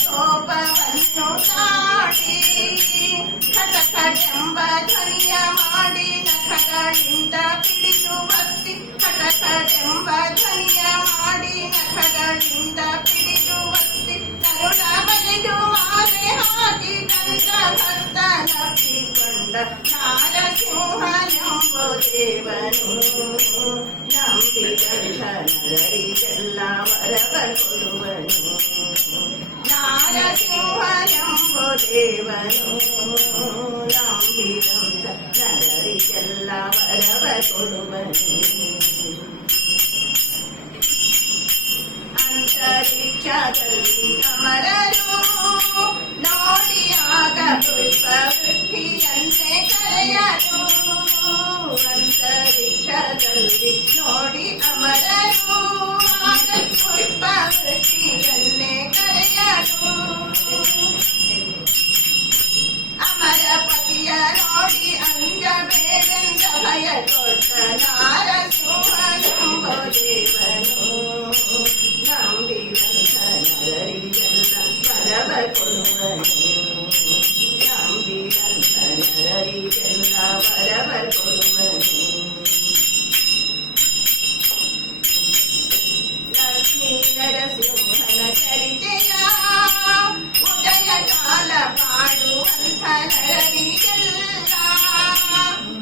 ಕೋಪವನ್ನು ತಾಡಿ ಖಟಖಟೆಂಬ ಧ್ವನಿಯ ಮಾಡಿ ನಖಗಳಿಂದ ಪಿಡಿದು ಒತ್ತಿ ಖಟಖಟೆಂಬ ಧ್ವನಿಯ ಮಾಡಿ ನಖಗಳಿಂದ ಪಿಡಿದು ಒತ್ತಿ ಕರುಣ ಬಲಿದು ಮಾಲೆ ಹಾಕಿ ದಂಡ ಭಕ್ತನಪ್ಪಿಕೊಂಡ ನಾರಸಿಂಹನೆಂಬು ದೇವನು ನಂಬಿದಂಥ ನರರಿಗೆಲ್ಲ ವರವ ಕೊಡುವನು ನಾರಸಿಂಹನೆಂಬು ದೇವನು ನಂಬಿದಂಥ ನರರಿಗೆಲ್ಲ ವರವ ಕೊಡುವನು ಅಂತರಿಕ್ಷದಲ್ಲಿ ಅಮರರು ನೋಡಿಯಾಗ ಪುಷ್ಪವೃಷ್ಟಿಯಂತೆ ಕರೆಯರು ಅಂತರಿಕ್ಷದಲ್ಲಿ ನೋಡಿ ಅಮರರು ಆಗ ಪುಷ್ಪವೃಷ್ಟಿಯನ್ನೇ ಕರೆಯರು ಅಮರ ಪತಿಯ ನೋಡಿ ಅಂಜಬೇಡೆಂದ ಭಯ ಕೊಟ್ಟ ನಾರಸಿಂಹನೆಂಬ ದೇವನು ನಂಬಿದಂಥ ನರರಿಗೆಲ್ಲ ವರವ ಕೊಡುವನು ನಂಬಿದಂಥ ನರರಿಗೆಲ್ಲ ವರವ ಕೊಡುವನು ಲಕ್ಷ್ಮೀ ನರಸಿಂಹನ ಚರಿತೆಯ ಉದಯ ಕಾಲ ಪಾಡುವಂಥ ನರರಿಗೆಲ್ಲ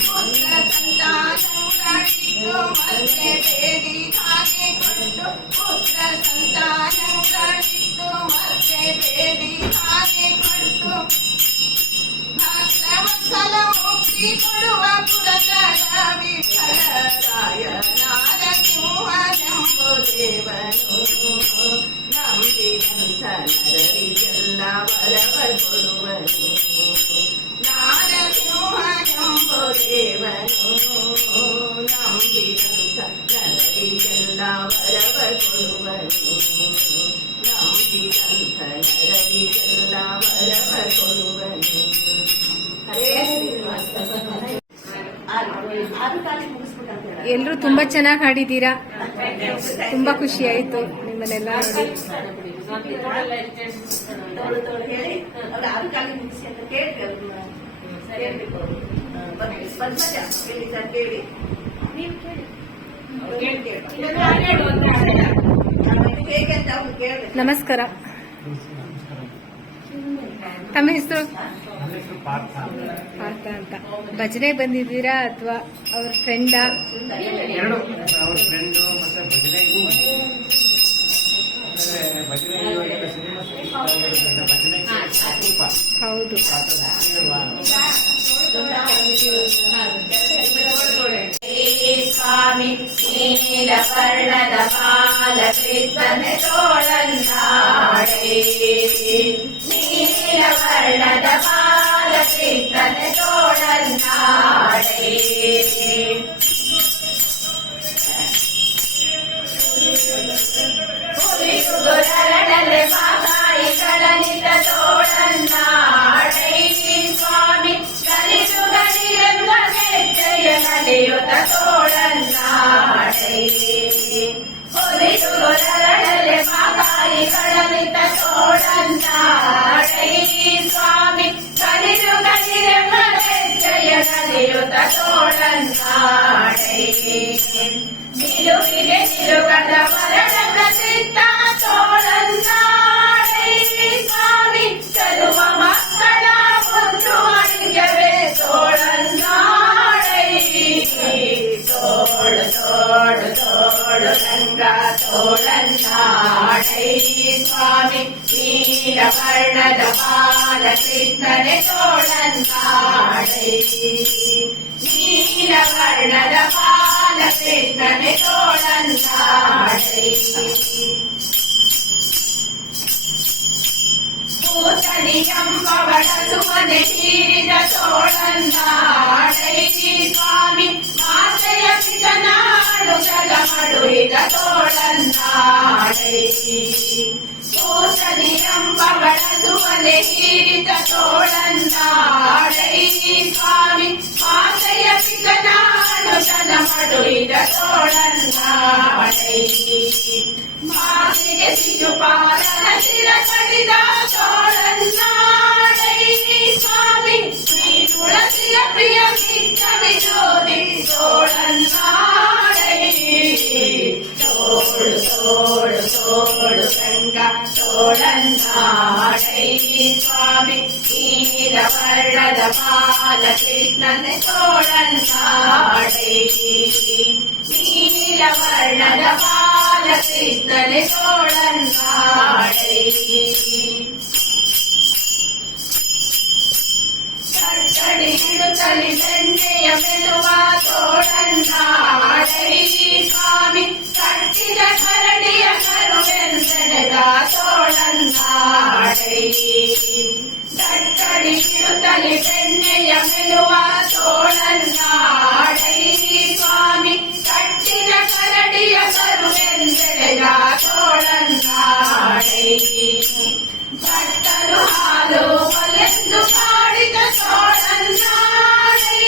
ಪುತ್ರ ಸಂತಾನಗಳಿದ್ದು ಮತ್ತೆ ಬೇಡಿ ಹಾಗೆ ಕೊಟ್ಟು ಪುತ್ರ ಸಂತಾನಗಳಿದ್ದು ಮತ್ತೆ ಬೇಡಿ ಹಾಗೆ ಕೊಟ್ಟು ಭಕ್ತವತ್ಸಲ ಮುಕ್ತಿ ಕೊಡುವ ಪುರತನ ವಿಠಲರಾಯ ನಾರಸಿಂಹನೆಂಬು ದೇವನು ನಂಬಿದಂಥ ನರರಿಗೆಲ್ಲ ವರವ ಕೊಡುವನು ನಾರಸಿಂಹನೆಂಬು ದೇವನು ನಂಬಿದಂಥ ನರರಿಗೆಲ್ಲ ವರವ ಕೊಡುವನು ನಂಬಿದಂಥ ನರರಿಗೆಲ್ಲ ವರವ ಕೊಡುವನು ಹರೇ ಶ್ರೀನಿವಾಸ ಆರು ಕಾಲಿ ಮುಗಿಸ್ಬಿಟ್ಟು ಅಂತ ಹೇಳ ಎಲ್ಲರೂ ತುಂಬಾ ಚೆನ್ನಾಗಿ ಹಾಡಿದ್ದೀರಾ. ತುಂಬಾ ಖುಷಿ ಆಯ್ತು ನಿಮ್ಮನ್ನೆಲ್ಲ ನೋಡಿ. ಹೇಳಿ ಅವ್ರು ಆರು ಕಾಲಿ ಮುಗಿಸಿ ಅಂತ ಕೇಳಿ ಕೇಳಬೇಕು ಪದ್ಮಜ ಹೇಳಿ ಸರ್ ಕೇಳಿ ನೀವು ಕೇಳಿ ಹೇಗೆ ಅಂತ ಅವ್ರು ಕೇಳಬೇಕು. ನಮಸ್ಕಾರ. ತಮ್ಮ ಹೆಸರು? ಪಾರ್ಥ ಪಾರ್ಥ ಅಂತ. ಭಜನೆ ಬಂದಿದ್ದೀರಾ ಅಥವಾ ಅವ್ರ ಫ್ರೆಂಡಾ? ಎರಡು ಅವ್ರ ಫ್ರೆಂಡು ಮತ್ತೆ ಭಜನೆಗೂ ಭಜನೆ ಇವಾಗೆಲ್ಲ ಸಿನಿಮಾ ಭಜನೆ ಸ್ವಲ್ಪ ಹೌದು. ಸ್ವಾಮಿ ನೀಲವರ್ಣದ ಬಾಲಕೃಷ್ಣನೆ ತೋಳನ್ನಾಡೆ ನೀಲವರ್ಣದ ಬಾಲಕೃಷ್ಣನೆ ತೋಳನ್ನಾಡೆ ಹುಲಿಗುರಳಲೆ ಮಾತಾಯಿ ಕಳನಿತ ತೋಳನ್ನಾಡೆ ಸ್ವಾಮಿ ಕಲಿಸು ಗಣಿಯೆಲ್ಲ ಹೆಜ್ಜೆಯ ನಡೆಯುತ್ತ ತೋಳನ್ನಾಡೆ ಹುಲಿಗುರಳಲೆ ಮಾತಾಯಿ ಕಳನಿತ ತೋಳನ್ನಾಡೆ ಸ್ವಾಮಿ ಕಲಿಸು ಗಣಿಯೆಲ್ಲ ಹೆಜ್ಜೆಯ ನಡೆಯುತ್ತ ತೋಳನ್ನಾಡೆ ನಿಲುವಿಗೆ ನಿಲುಗದ ಮರಣದ ಚಿತ್ತ ತೋಳನ್ನಾಡೆ ಸ್ವಾಮಿ ಚಲುವ ಮಕ್ಕಳ ಒಂದು ಅಡಿಗೆವೆ ತೋಳನ್ನಾಡೆ ತೋಳು ರಂಗ ತೋಳನ್ನಾಡೈ ಸ್ವಾಮಿ ನೀಲವರ್ಣದ ಬಾಲಕೃಷ್ಣನೆ ತೋಳನ್ನಾಡೈ ನೀಲವರ್ಣದ ಬಾಲಕೃಷ್ಣನೆ ತೋಳನ್ನಾಡೈ ಭೂತನಿಯಂಬವಳ ಸುಮನೆ ಹೀರಿದ ತೋಳನ್ನಾಡೈ ಸ್ವಾಮಿ ಮಾತೆಯ ಪಿತನಾಡು ಜಲಮಡುಹಿದ ತೋಳನ್ನಾಡೈ ಭೂತನಿಯಂಬವಳ ಸುಮನೆ ಹೀರಿದ ತೋಳನ್ನಾಡೈ ಸ್ವಾಮಿ ಮಾತೆಯ ಪಿತನಾಡು ಜಲಮಡುಹಿದ ತೋಳನ್ನಾಡೈ ಮಾತೆಗೆ ಶಿಶುಪಾಲನ ಶಿರ ಕಡಿದ ತೋಳನ್ನಾಡೈ ಸ್ವಾಮಿ ಶ್ರೀ ತುಳಸಿಯ ಪ್ರಿಯ ಮಿತ್ರ ವಿರೋಧಿ ತೋಳನ್ನಾಡೈ ತೋಳು ತೋಳು ತೋಳು ರಂಗ ತೋಳನ್ನಾಡೈ ಸ್ವಾಮಿ ನೀಲವರ್ಣದ ಬಾಲಕೃಷ್ಣನೆ ತೋಳನ್ನಾಡೈ ನೀಲವರ್ಣದ ಬಾಲಕೃಷ್ಣನೆ ತೋಳನ್ನಾಡೈ ಕಟ್ಟಡಿ ಹಿಡುತ್ತಲಿ ಬೆಣ್ಣೆಯ ಮೆಲುವ ತೋಳನ್ನಾಡೈ ಸ್ವಾಮಿ ಕಟ್ಟಿದ ಕರಡಿಯ ಕರುವೆಂದೆಳೆದ ತೋಳನ್ನಾಡೈ ಕಟ್ಟಡಿ ಹಿಡುತ್ತಲಿ ಬೆಣ್ಣೆಯ ಮೆಲುವ ತೋಳನ್ನಾಡೈ ಸ್ವಾಮಿ ಕಟ್ಟಿದ ಕರಡಿಯ ಕರುವೆಂದೆಳೆದ ತೋಳನ್ನಾಡೈ ಭಟ್ಟರು ಹಾಲು ಒಲೆಂದು ಕಾಡಿದ ತೋಳನ್ನಾಡೈ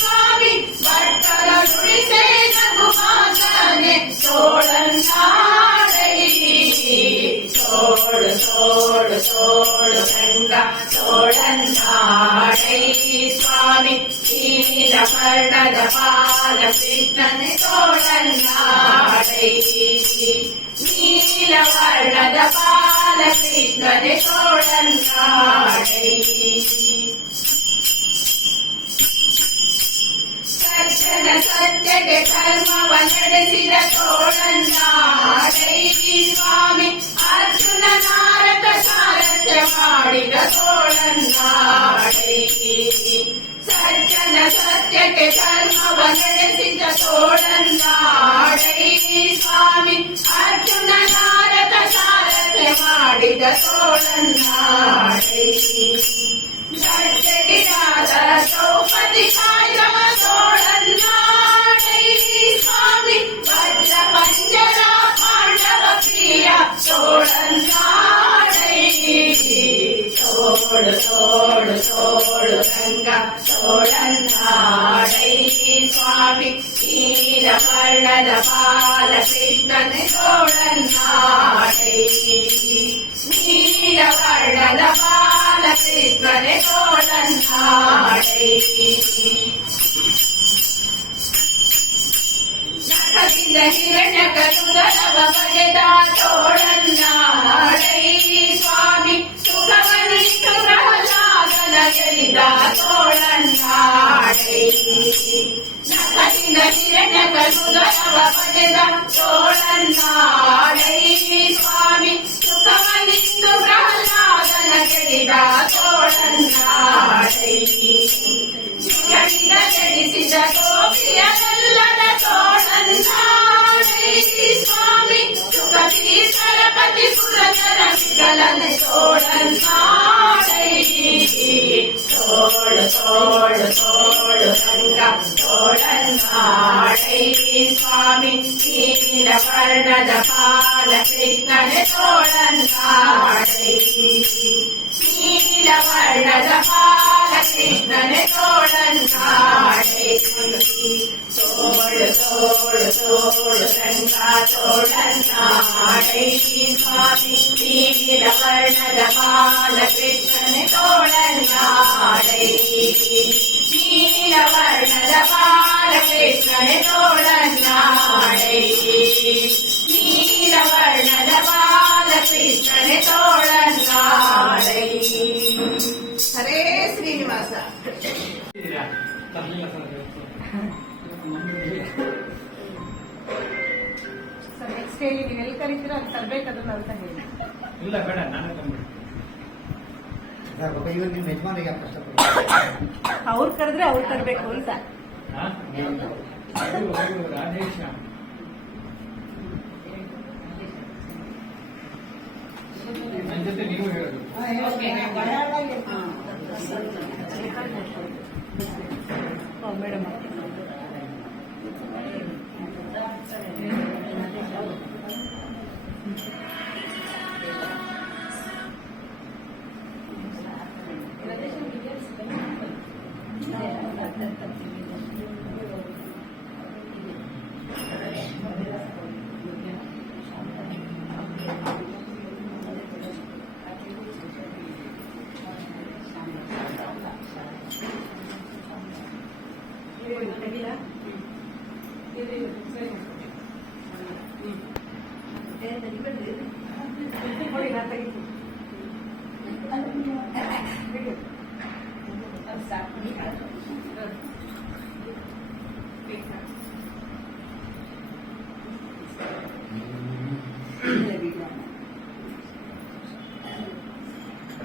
ಸ್ವಾಮಿ ಭಟ್ಟರ ನುಡಿಸೇ ನಗುಮಾತನೆ ತೋಳನ್ನಾಡೈ ತೋಳು ತೋಳು ತೋಳು ರಂಗ ತೋಳನ್ನಾಡೈ ಸ್ವಾಮಿ ನೀಲವರ್ಣದ ಬಾಲಕೃಷ್ಣನೆ ತೋಳನ್ನಾಡೈ ನೀಲವರ್ಣದ ಬಾಲಕೃಷ್ಣನೆ ತೋಳನ್ನಾಡೈ ಸಜ್ಜನ ಸತ್ಯಕ್ಕೆ ಕರ್ಮವ ನಡೆಸಿದ ತೋಳನ್ನಾಡೈ ಸ್ವಾಮಿ ಅರ್ಜುನ ನಾರಕ ಸಾರಥ್ಯ ಮಾಡಿದ ತೋಳನ್ನಾಡೈ ಸಜ್ಜನ ಸತ್ಯಕ್ಕೆ ಕರ್ಮವ ನಡೆಸಿದ ತೋಳನ್ನಾಡೈ ಸ್ವಾಮಿ ಅರ್ಜುನ ನಾರಕ ಸಾರಥ್ಯ ಮಾಡಿದ ತೋಳನ್ನಾಡೈ ಗಡ್ಡಗಿರಾದ ದ್ರೌಪದಿ ಕಾಯ್ದ ತೋಳನ್ನಾಡೈ ಸ್ವಾಮಿ ವಜ್ರ ಪಂಜರ ಪಾಂಡವ ಪ್ರಿಯ ತೋಳನ್ನಾಡೈ ತೋಳು ತೋಳು ತೋಳು ರಂಗ ತೋಳನ್ನಾಡೈ ಸ್ವಾಮಿ ನೀಲವರ್ಣದ ಬಾಲಕೃಷ್ಣನೆ ತೋಳನ್ನಾಡೈ ನೀಲವರ್ಣದ ಬಾಲಕೃಷ್ಣನೆ ತೋಳನ್ನಾಡೈ ನಖದಿಂದ ಹಿರಣ್ಯಕರುದರವ ಬಗೆದ ತೋಳನ್ನಾಡೈ ಸ್ವಾಮಿ ಸುಖವನಿಟ್ಟು ಪ್ರಹ್ಲಾದನ ಗೆಲಿದ ತೋಳನ್ನಾಡೈ ನಖದಿಂದ ಹಿರಣ್ಯಕರುದರವ ಬಗೆದ ತೋಳನ್ನಾಡೈ ಸ್ವಾಮಿ ಸುಖವನಿಟ್ಟು ಪ್ರಹ್ಲಾದನ ಗೆಲಿದ ತೋಳನ್ನಾಡೈ ಜಡಿಸಿದ ಗೋಪಿಯರೆಲ್ಲದ ತೋಳನ್ನಾಡೈ ಸ್ವಾಮಿ ಸುಖತೀರ್ಥರಪತಿ ಪುರತರ ವಿಕಲನೆ ತೋಳನ್ನಾಡೈ ತೋಳು ತೋಳು ತೋಳು ರಂಗ ತೋಳನ್ನಾಡೈ ಸ್ವಾಮಿ ನೀಲವರ್ಣದ ಬಾಲಕೃಷ್ಣನೆ ತೋಳನ್ನಾಡೈ ನೀಲವರ್ಣದ ಬಾಲಕೃಷ್ಣನೆ ತೋಳನ್ನಾಡೈ ತೋಳು ತೋಳು ತೋಳು ರಂಗ ತೋಳನ್ನಾಡೈ ಸ್ವಾಮಿ ನೀಲವರ್ಣದ ಬಾಲಕೃಷ್ಣನೆ ತೋಳನ್ನಾಡೈ ನೀಲವರ್ಣದ ಬಾಲಕೃಷ್ಣನೆ ತೋಳನ್ನಾಡೈ ನೀಲವರ್ಣದ ಬಾಲಕೃಷ್ಣನೆ ತೋಳನ್ನಾಡೈ ಹರೇ ಶ್ರೀನಿವಾಸ. ತರಲಿಲ್ಲ ಸರ್ ನೆಕ್ಸ್ಟ್ ಹೇಳಿ ನೀವು ಎಲ್ಲಿ ಕರಿತೀರೋ ಅಲ್ಲಿ ತರ್ಬೇಕು ಅದನ್ನ ಅಂತ ಹೇಳಿ. ಇಲ್ಲ ಬೇಡ ನಾನೇ ತಂದ್ಬಿಡ್ತೀನಿ. ಇವಾಗ ನಿಮ್ಮ ಯಜಮಾನಿಗೆ ಯಾಕೆ ಕಷ್ಟಪಡ್ತಾರೆ? ಅವ್ರು ಕರೆದ್ರೆ ಅವ್ರು ತರಬೇಕು ಅಂತ. ಹಾ? ಇದು ರಾಧೇಶ. ನನ್ನ ಜೊತೆ ನೀವು ಹೇಳೋದು. ಮೇಡಮ್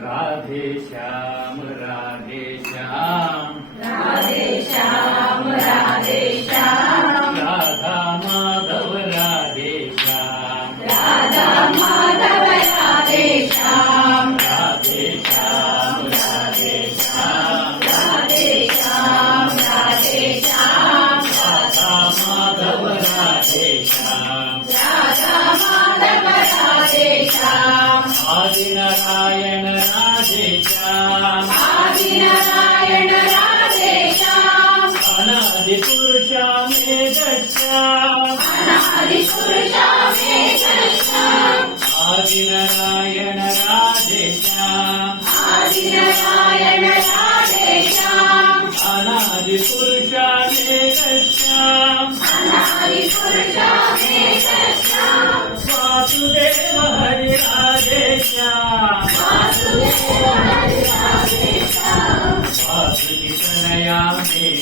राधे श्याम राधे श्याम राधे श्याम राधे श्याम राधा माधव राधे श्याम राधा माधव राधे श्याम राधे श्याम राधे श्याम राधे श्याम राधे श्याम राधा माधव राधे श्याम राधा माधव राधे श्याम आदि नारायण राधे श्याम आदि नारायण राधे श्याम अनादि पुरुषामेक श्याम अनादि पुरुषामेक श्याम आदि नारायण राधे श्याम आदि नारायण राधे श्याम अनादि पुरुषामेक श्याम अनादि पुरुषामेक श्याम वासुदेव हरि राधे श्याम वासुदेव हरि राधे श्याम वासुकी तनया मेघ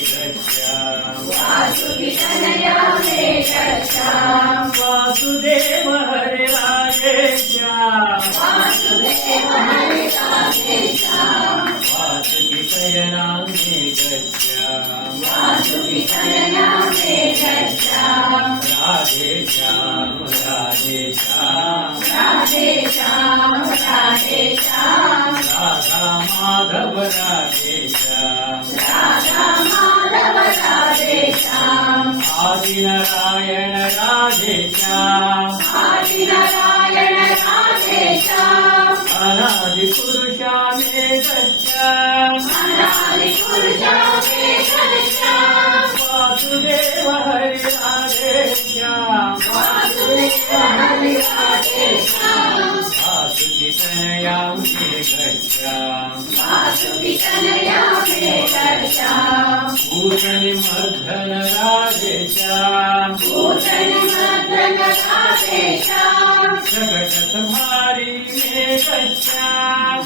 श्याम वासुकी तनया मेघ श्याम वासुदेव हरि राधे श्याम वासुदेव हरि राधे श्याम वासुकी तनया मेघ श्याम वासुकी तनया मेघ श्याम राधे श्याम राधे श्याम राधे श्याम राधे श्याम राधा माधव राधे श्याम राधा माधव राधे श्याम आदि नारायण राधे श्याम आदि नारायण राधे श्याम अनादि पुरुषामेक श्याम अनादि पुरुषामेक श्याम वासुदेव हरि राधे श्याम वासुदेव हरि राधे श्याम वासुकी तनया मेघ श्याम वासुकी तनया मेघ श्याम पूतनि मर्दन राधे श्याम पूतन मर्दन राधे श्याम जगत संहारी मेघ श्याम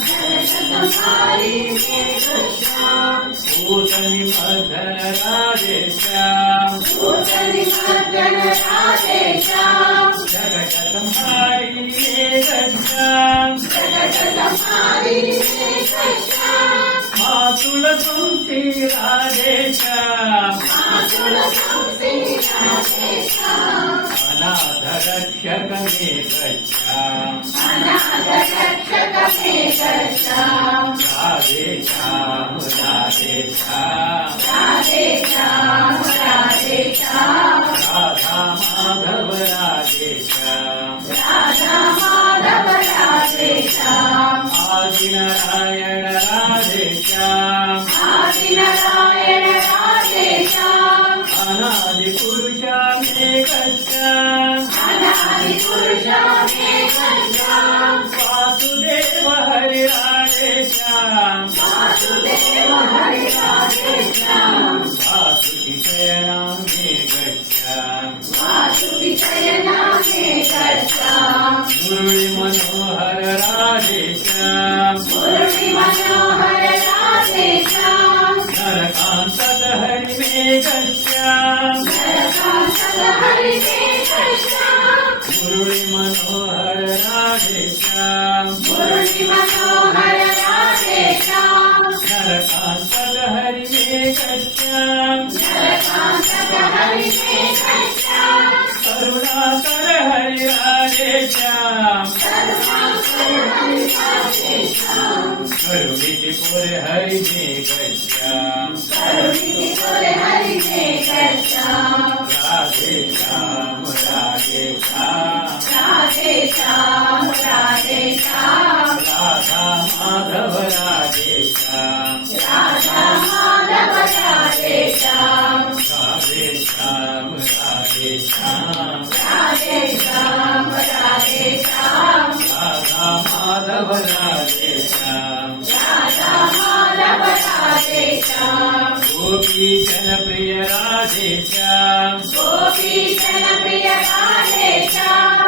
तुम्हारी मेघ श्याम पूतनि मर्दन राधे श्याम पूतन मर्दन राधे श्याम जगत संहारी मेघ श्याम जगत तुम्हारी मेघ श्याम मातुल तुलसी राधे श्याम मातुल तुलसी राधे श्याम अनाथ रक्षक मेघ श्याम अनाथ रक्षक मेघ श्याम राधे श्याम राधे श्याम राधे श्याम राधे श्याम राधा माधव राधे श्याम राधा माधव राधे श्याम आदि नारायण राधे श्याम आदि नारायण राधे श्याम अनादि पुरुषामेक श्याम अनादि पुरुषामेक श्याम वासुदेव हरि राधे श्याम वासुदेव हरि राधे श्याम वासुकी तनया मेघ श्याम वासुकी तनया मेघ श्याम मुरली मनोहर राधे श्याम मुरली मनोहर राधे श्याम नरकांत हरि मेघ श्याम नरकांत हरि मेघ श्याम मुरली मनोहर राधे श्याम मुरली मनोहर राधे श्याम नरकांत हरि मेघ श्याम नरकांत हरि मेघ श्याम करुणाकर हरि राधे श्याम करुणाकर हरि राधे श्याम करुणिपुर हरि मेघ श्याम करुणिपुर हरि मेघ श्याम राधे श्याम राधे श्याम राधे श्याम राधे श्याम राधा माधव राधे श्याम राधा माधव राधे श्याम राधे श्याम राधे श्याम राधे श्याम राधे श्याम राधा माधव राधे श्याम राधा माधव राधे श्याम गोपी जनप्रिय राधे श्याम गोपी जनप्रिय राधे श्याम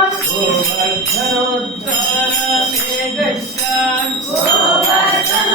गोवर्धनोद्धार मेघ श्याम गोवर्धन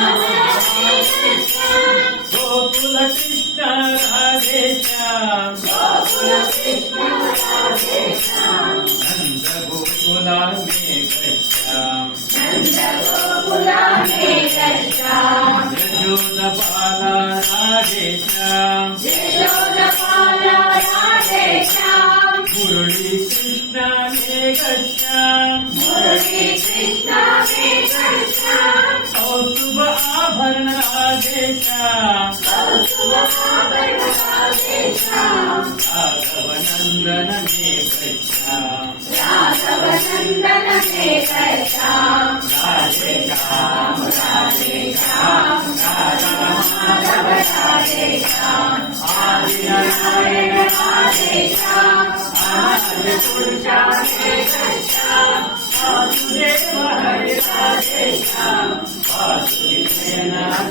गोकुल कृष्ण राधे श्याम गोकुल कृष्ण राधे श्याम नंद गोकुला मेघ श्याम नंद गोकुला मेघ श्याम यशोदबाला राधे श्याम यशोदपाल राधे श्याम मुरली कृष्ण मेघ श्याम मुरली कृष्ण मेघ श्याम कौस्तुभ आभरण राधे श्याम कौस्तुभ आभरण राधे श्याम राघव नंदन मेघ श्याम राघव नंदन मेघ श्याम राधे श्याम राधे श्याम राधा माधव राधे श्याम आदि नारायण राधे श्याम आदि पुरुषा मेघ श्याम वासुदेव हरि राधे श्याम वासुदेव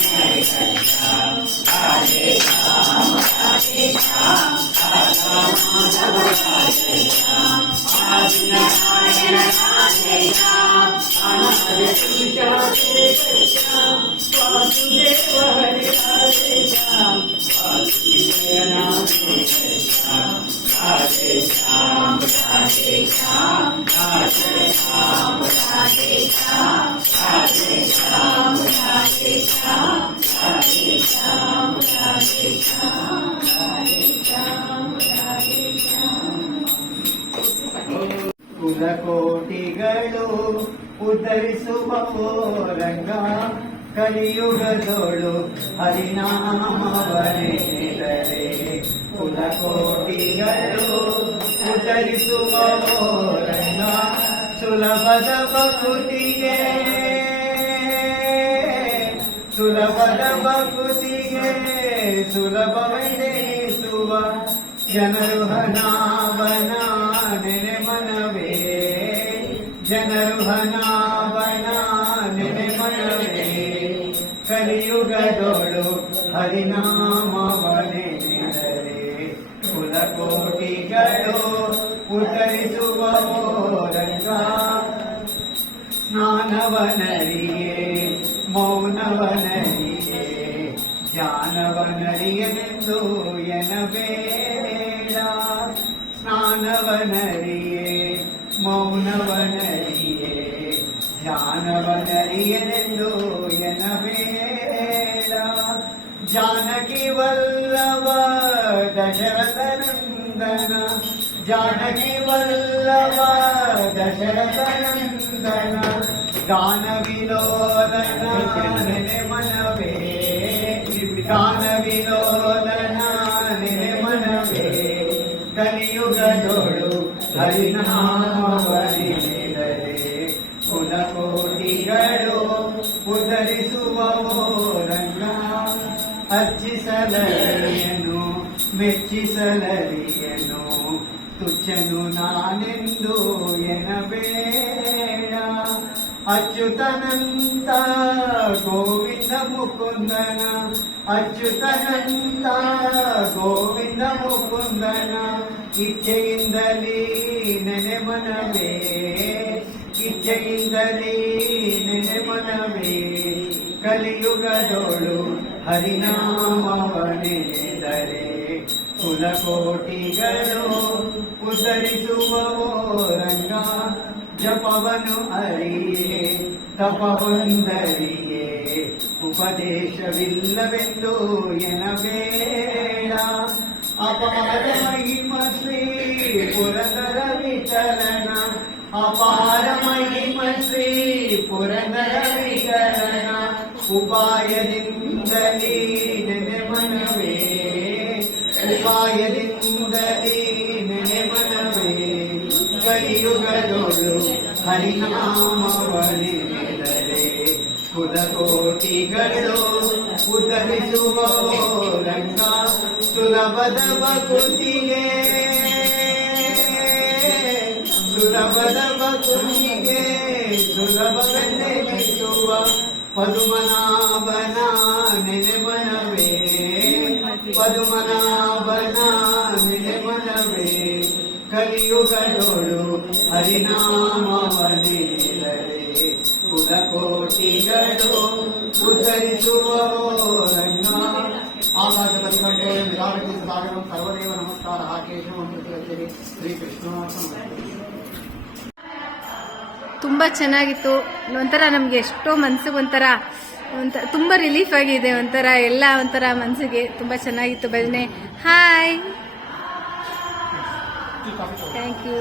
मेघ श्याम राधे श्याम राधे श्याम राधा माधव राधे श्याम आदि नारायण राधे श्याम आदि पुरुषा मेघ श्याम वासुदेव हरि राधे श्याम वासुदेव मेघ श्याम राधे श्याम राधे श्याम राधे श्याम राधे श्याम राधे श्याम राधे श्याम राधे श्याम राधे श्याम राधे श्याम राधे श्याम ಕುಲಕೋಟಿಗಳು ಉದರಿಸುವವೋ ರಂಗ ಕಲಿಯುಗದೋಳು ಹರಿನಾಮವನೆದರೆ ಕುಲಕೋಟಿಗಳು ಉದರಿಸುವವೋ ರಂಗ ಸುಲಭದ ಭಕುತಿಗೆ ಸುಲಭವೆನಿಸುವ ಜನರು ಹನಾವನ ನೆನೆ ಮನವೇ ಜನರು ಹನಾವನ ನೆನೆ ಮನವೇ ಕಲಿಯುಗದೋಳು ಹರಿನಾಮವನೆದರೆ ಕುಲಕೋಟಿಗಳು ಉತ್ತರಿಸುವವೋ ರಂಗ ಸ್ನಾನವನರಿಯೇ ಮೌನವನರಿಯೇ ಜ್ಞಾನವನರಿಯನೆಂದು ಎನಬೇಡ ಸ್ನಾನವನರಿಯೇ ಮೌನವನರಿಯೇ ಜ್ಞಾನವನರಿಯನೆಂದು ಎನಬೇಡ ಜಾನಕಿ ವಲ್ಲಭ ದಶರಥನಂದನ ಜಾನಕಿ ವಲ್ಲಭ ದಶರಥನಂದನ ಗಾನ ವಿಲೋಲನ ನೆನೆ ಮನವೇ ಗಾನ ವಿಲೋಲನ ನೆನೆ ಮನವೇ ಕಲಿಯುಗದೋಳು ಹರಿನಾಮವನಿದರೆ ಕುಲಕೋಟಿಗಳು ಉದರಿಸುವವೋ ರಂಗ ಅರ್ಚಿಸಲರಿಯನು ಮೆಚ್ಚಿಸಲರಿಯನು ತುಚ್ಚನು ನಾನೆಂದು ಎನಬೇಡ ಅಚ್ಯುತನಂತ ಗೋವಿಂದ ಮುಕುಂದನ ಅಚ್ಯುತನಂತ ಗೋವಿಂದ ಮುಕುಂದನ ಇಚ್ಛೆಯಿಂದಲೇ ನೆನೆ ಮನವೇ ಇಚ್ಛೆಯಿಂದಲೇ ನೆನೆ ಮನವೇ ಕಲಿಯುಗದೋಳು ಹರಿನಾಮವನೆದರೆ ಕುಲಕೋಟಿಗಳು ಉದ್ಧರಿಸುವವೋ ರಂಗ ಜಪವನು ಅರಿಯೇ ತಪವೊಂದರಿಯೇ ಉಪದೇಶವಿಲ್ಲವೆಂದು ಎನಬೇಡ ಅಪಾರ ಮಹಿಮ ಶ್ರೀ ಪುರಂದರ ವಿಠಲನ ಅಪಾರ ಮಹಿಮ ಶ್ರೀ ಪುರಂದರ ವಿಠಲನ ಉಪಾಯದಿಂದಲೇ ನೆನೆ ಮನವೇ ಉಪಾಯದಿಂದಲೇ ನೆನೆ ಮನವೇ ಕಲಿಯುಗದೊಳು ಹರಿನಾಮವನಿದರೆ ಕುಲಕೋಟಿಗಳು ಉದ್ಧರಿಸುವವೋ ರಂಗ ಸುಲಭದ ಬಕುತಿಗೆ ಸುಲಭದ ಬಕುತಿಗೆ ಸುಲಭವೆನ್ನೆನಿಸುವ ಪದುಮನಾಭನ ನೆನೆ ಮನವೇ ಪದುಮನಾಭನ ನೆನೆ ಮನವೇ ಕಲಿಯುಗದೊಳು ಹರಿನಾಮವನಿದರೆ ಕುಲಕೋಟಿಗಳು ಉದ್ಧರಿಸುವವೋ ರಂಗ ಆಕಾಶದಲ್ಲಿ ಕಂಡು ನಿರಾಗತಿ ಸಾಗರಂ ಸರ್ವದೇವ ನಮಸ್ಕಾರ ಕೇಶವಂ ಪ್ರತಿಗಚ್ಚರಿ ಶ್ರೀಕೃಷ್ಣ ತುಂಬ ಚೆನ್ನಾಗಿತ್ತು. ಒಂಥರ ನಮಗೆ ಎಷ್ಟೋ ಮನ್ಸಿಗೆ ಒಂಥರ ತುಂಬ ರಿಲೀಫ್ ಆಗಿದೆ. ಒಂಥರ ಎಲ್ಲ ಒಂಥರ ಮನಸ್ಸಿಗೆ ತುಂಬ ಚೆನ್ನಾಗಿತ್ತು ಭಜನೆ. Hi, thank you.